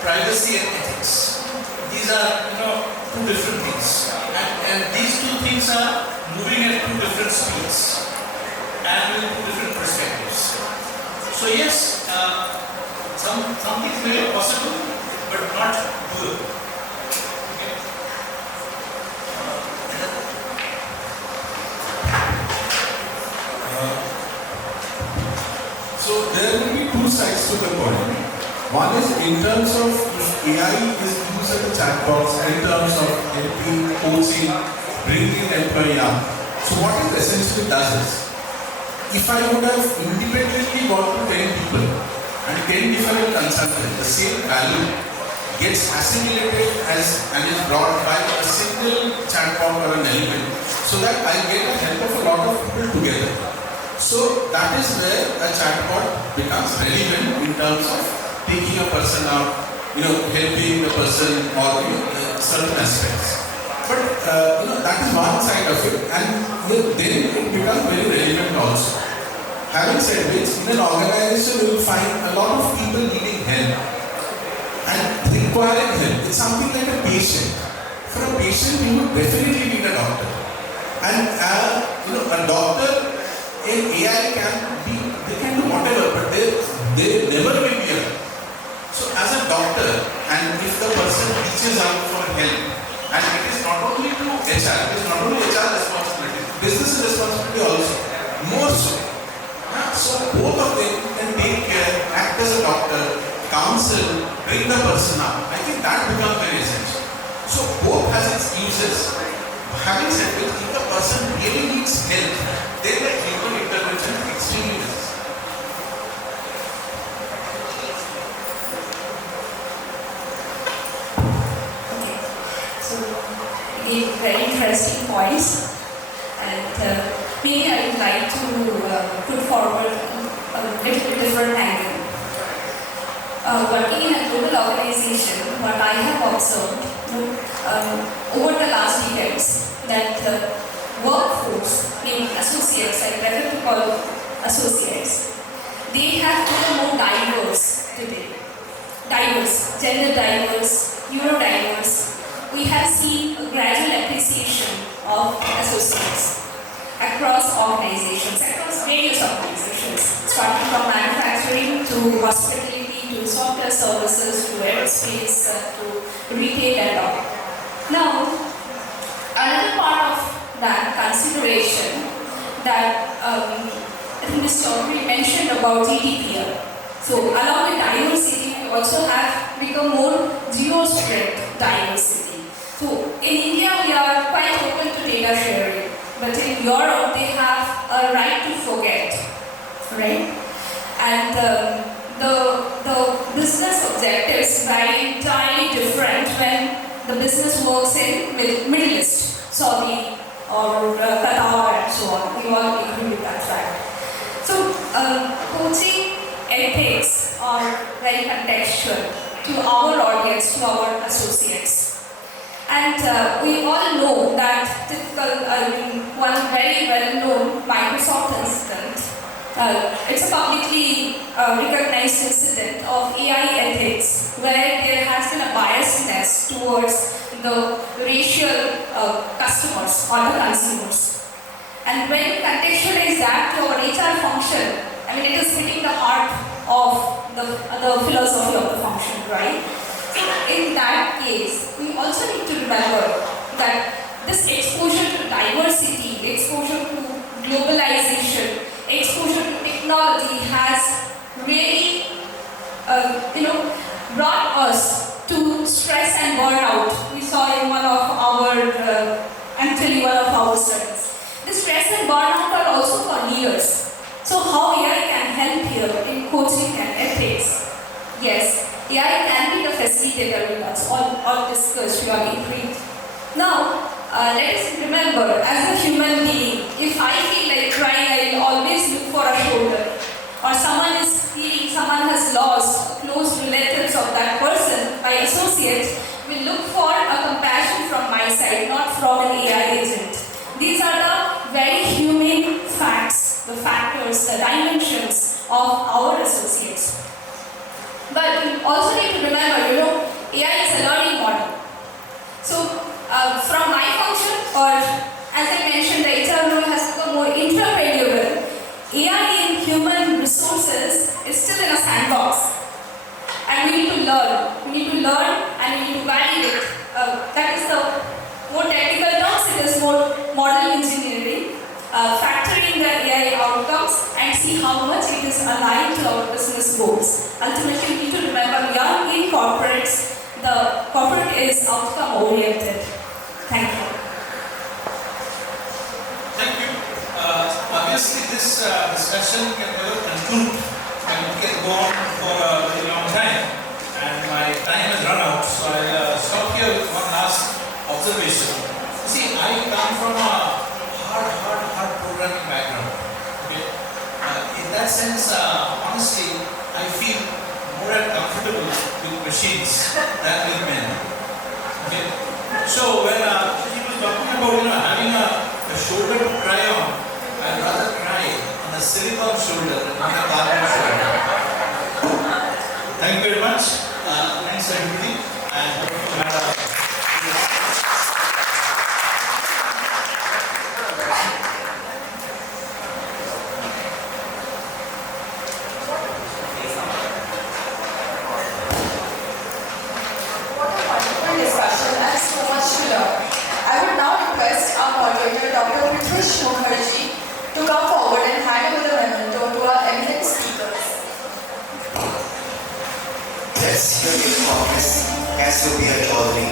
privacy and ethics. These are, two different things. And these two things are moving at two different speeds and with two different perspectives. So yes, some things may be possible, but not doable. Okay. So there will be two sides to the coin. One is in terms of if AI is used as a chatbot, in terms of helping, coaching, bringing employee up. So what it essentially does is, if I would have independently gone to 10 people and 10 different consultants, the same value gets assimilated and is brought by a single chatbot or an element, so that I get the help of a lot of people together. So that is where a chatbot becomes relevant in terms of taking a person out, helping the person or certain aspects. But that is one side of it, and then it becomes very relevant also. Having said which, in an organization you will find a lot of people needing help and requiring help. It's something like a patient. For a patient, you would definitely need a doctor. And a doctor in AI they can do whatever, but they never will be a. So as a doctor, and if the person reaches out for help, and it is not only to HR, it is not only HR responsibility, business responsibility also, more so. So both of them can take care, act as a doctor, counsel, bring the person up. I think that becomes very essential. So both has its uses. Having said this, if the person really needs help, then the human intervention is extremely necessary. Okay. So, again, very interesting points. And maybe I would like to put forward a little bit different angle. Working in a global organization, what I have observed over the last decades, that workforce, meaning associates, I prefer to call associates, they have become more diverse today. Diverse, gender diverse, neurodiverse. We have seen a gradual appreciation of associates across organizations, across various organizations, starting from manufacturing to hospitality to software services to aerospace to retail and all. Now, another part of that consideration that I think Mr. Chaudhary mentioned about GDPR. So, along with diversity, we also have become more geo-spread diversity. So, in India, we are quite open to data sharing, but in Europe, they have a right to forget, right? And the business objectives vary entirely different when the business works in Middle East, Saudi, or Qatar, and so on. We all agree with that fact. So, coaching ethics are very contextual to our audience, to our associates. And we all know that typical, one very well-known Microsoft incident, it's a publicly recognized incident of AI ethics, where there has been a biasness towards the racial customers or the consumers. And when we contextualize that to our HR function, it is hitting the heart of the philosophy of the function, right? So in that case, we also need to remember that this exposure to diversity, exposure to globalization, exposure to technology has really, brought us to stress and burnout. We saw in one of our studies. The stress and burnout are also for leaders. So how AI can help here in coaching and ethics? Yes, AI can be the facilitator, that's all discussed, we all agreed. Now, let us remember, as a human being, if I feel like crying, I will always look for a shoulder. Or someone has lost close relatives of that person, my associate, will look for a compassion from my side, not from an AI agent. These are the very human facts, the factors, the dimensions of our associates. But you also need to remember, AI is a learning model. So from my function, or as I mentioned, the HR role has become more intrapreneurial. AI in human resources is still in a sandbox. And we need to learn. We need to learn and we need to validate. That is the more technical terms, it is more model engineering. Factoring the AI outcomes and see how much it is aligned to our business goals. Ultimately, we need to remember we are in corporates. The corporate is outcome oriented. Thank you. Thank you. Obviously, this discussion can never conclude and it can go on for a very long time. And my time has run out, so I'll stop here with one last observation. You see, I come from a hard programming background. Okay? In that sense, honestly, I feel more comfortable with machines than with men. Okay? So when he was talking about having a shoulder to cry on, I'd rather cry on a silicone shoulder than on a carbon shoulder. Thank you very much. Thanks everybody. And hope you had a discussion and so much to learn. I would now request our moderator, Dr. Praxis Business to come forward and hand over the memento to our eminent speakers. Let's hear the Congress as to be a Chaudhary.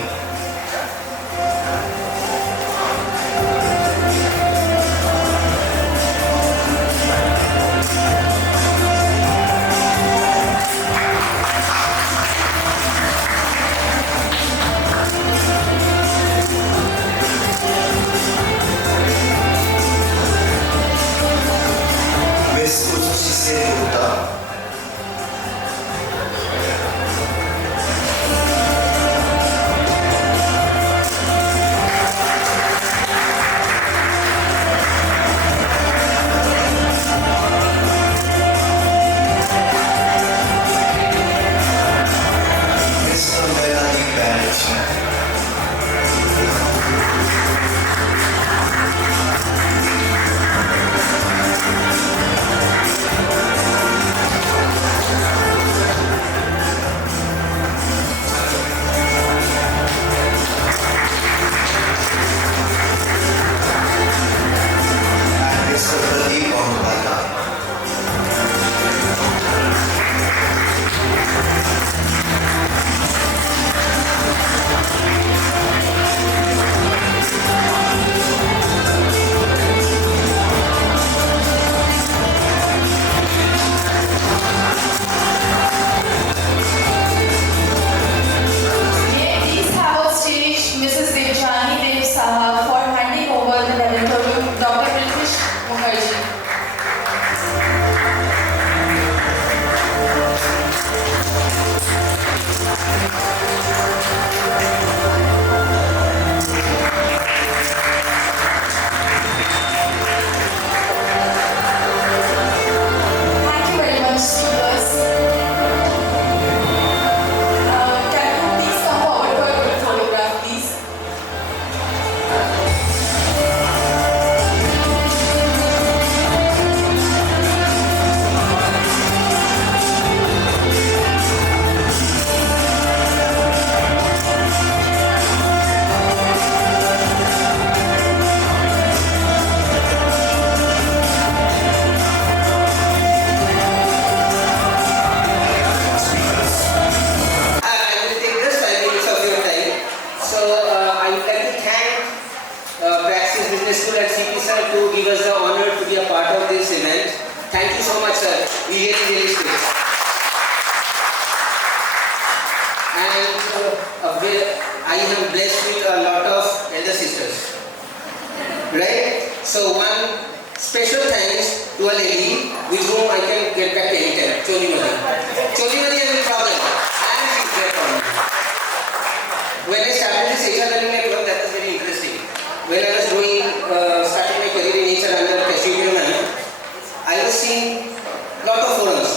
I am blessed with a lot of elder sisters, right? So one special thanks to a lady with whom I can get back anytime, Cholimati. Cholimati has a problem, and she's there for me. When I started this HR learning network, that was very interesting. When I was starting my career in HR under Cashew I was seeing lot of forums,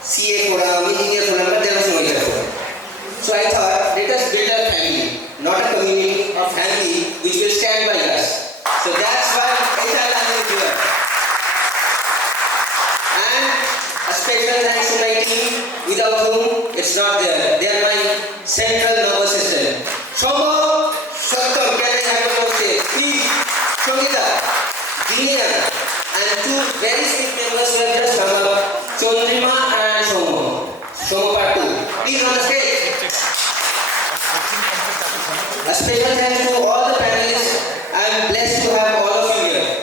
CA forum, engineer forum, but there was So I thought, let us build a family, not a community, a family which will stand by us. So that's why HR is here. And a special thanks to my team, without whom it's not there. They are my central nervous system. Shoma, Sattam, can I have a more say? Please, Shomita, Dinesh, and two very sweet members who have just come up, Chondrima and Shomo. Shomo part 2. Please on the stage. A special thanks to all the panelists. I am blessed to have all of you here.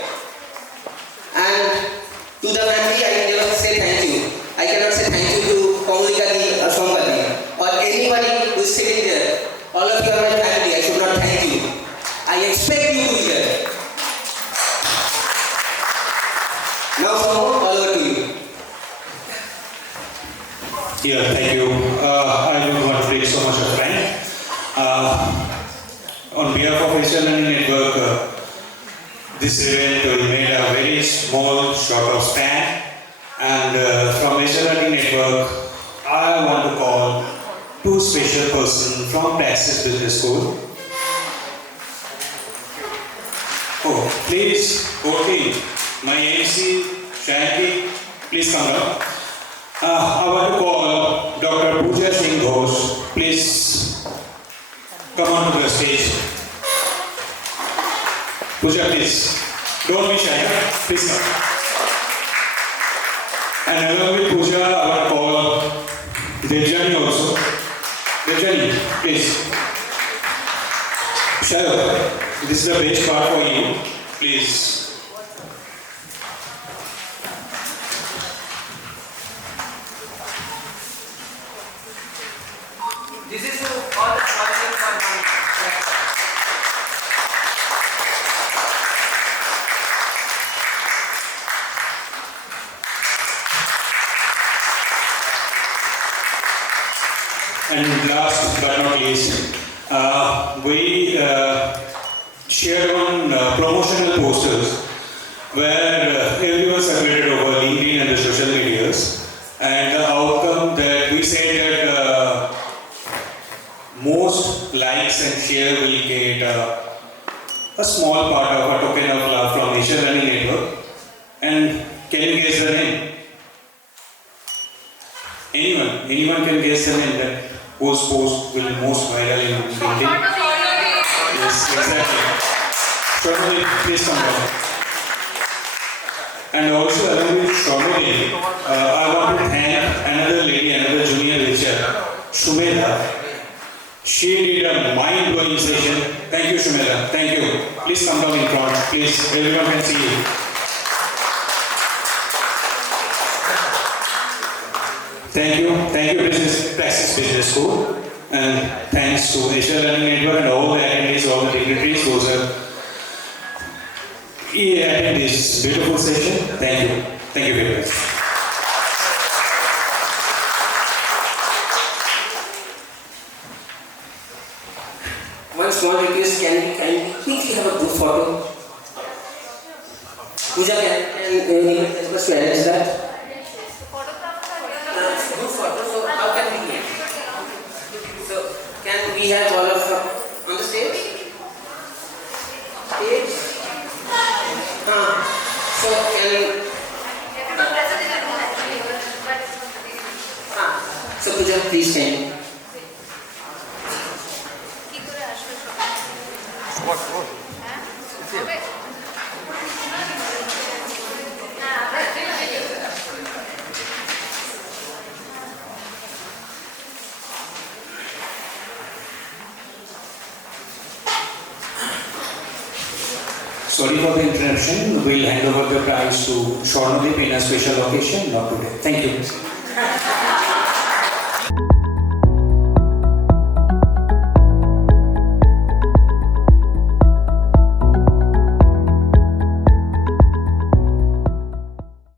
And to the family, I can never say thank you. I cannot say thank you to Komulikadi or Somkadi or anybody who is sitting there. All of you are my family. I should not thank you. I expect you to be here. Now, Somo, all over to you. Yeah, thank you. I do not take so much of time. On behalf of HR Learning Network, this event we made a very small, short of span. And from HR Learning Network, I want to call two special persons from Praxis Business School. Oh, please, Koti, my MC, Shanti, please come up. I want to call Dr. Pooja Singh Ghosh. Please come on to the stage. Pooja, please. Don't be shy. Please come. And along with Pooja, I want to call Devjani also. Devjani, please. Shayo, this is the best part for you. Please. This is all the questions on my And last but not least, we shared on promotional posters where everyone circulated over LinkedIn and the social medias, and the outcome that we said that most likes and share will get a small part of a token of love from HR Learning Network. And can you guess the name? Anyone can guess the name that whose post will most viral in LinkedIn? Yes, exactly. Shormali, please come down. And also along with Shormali, I want to thank another lady, another junior lecturer, Shumela. She did a mind-blowing session. Thank you, Shumela. Thank you. Please come down in front. Please, everyone can see you. Thank you, Praxis Business School, and thanks to HR Learning Network and all the attendees, all the dignitaries, those who attended this beautiful session. Thank you very much. One small request, can we quickly have a group photo? Pooja, can you help us to arrange that? Group photo, so how can we get? So, can we have all of them on the stage? So, so Pooja, please stand. Sorry for the interruption. We'll hand over the prize to Shornadip in a special occasion, not today. Thank you.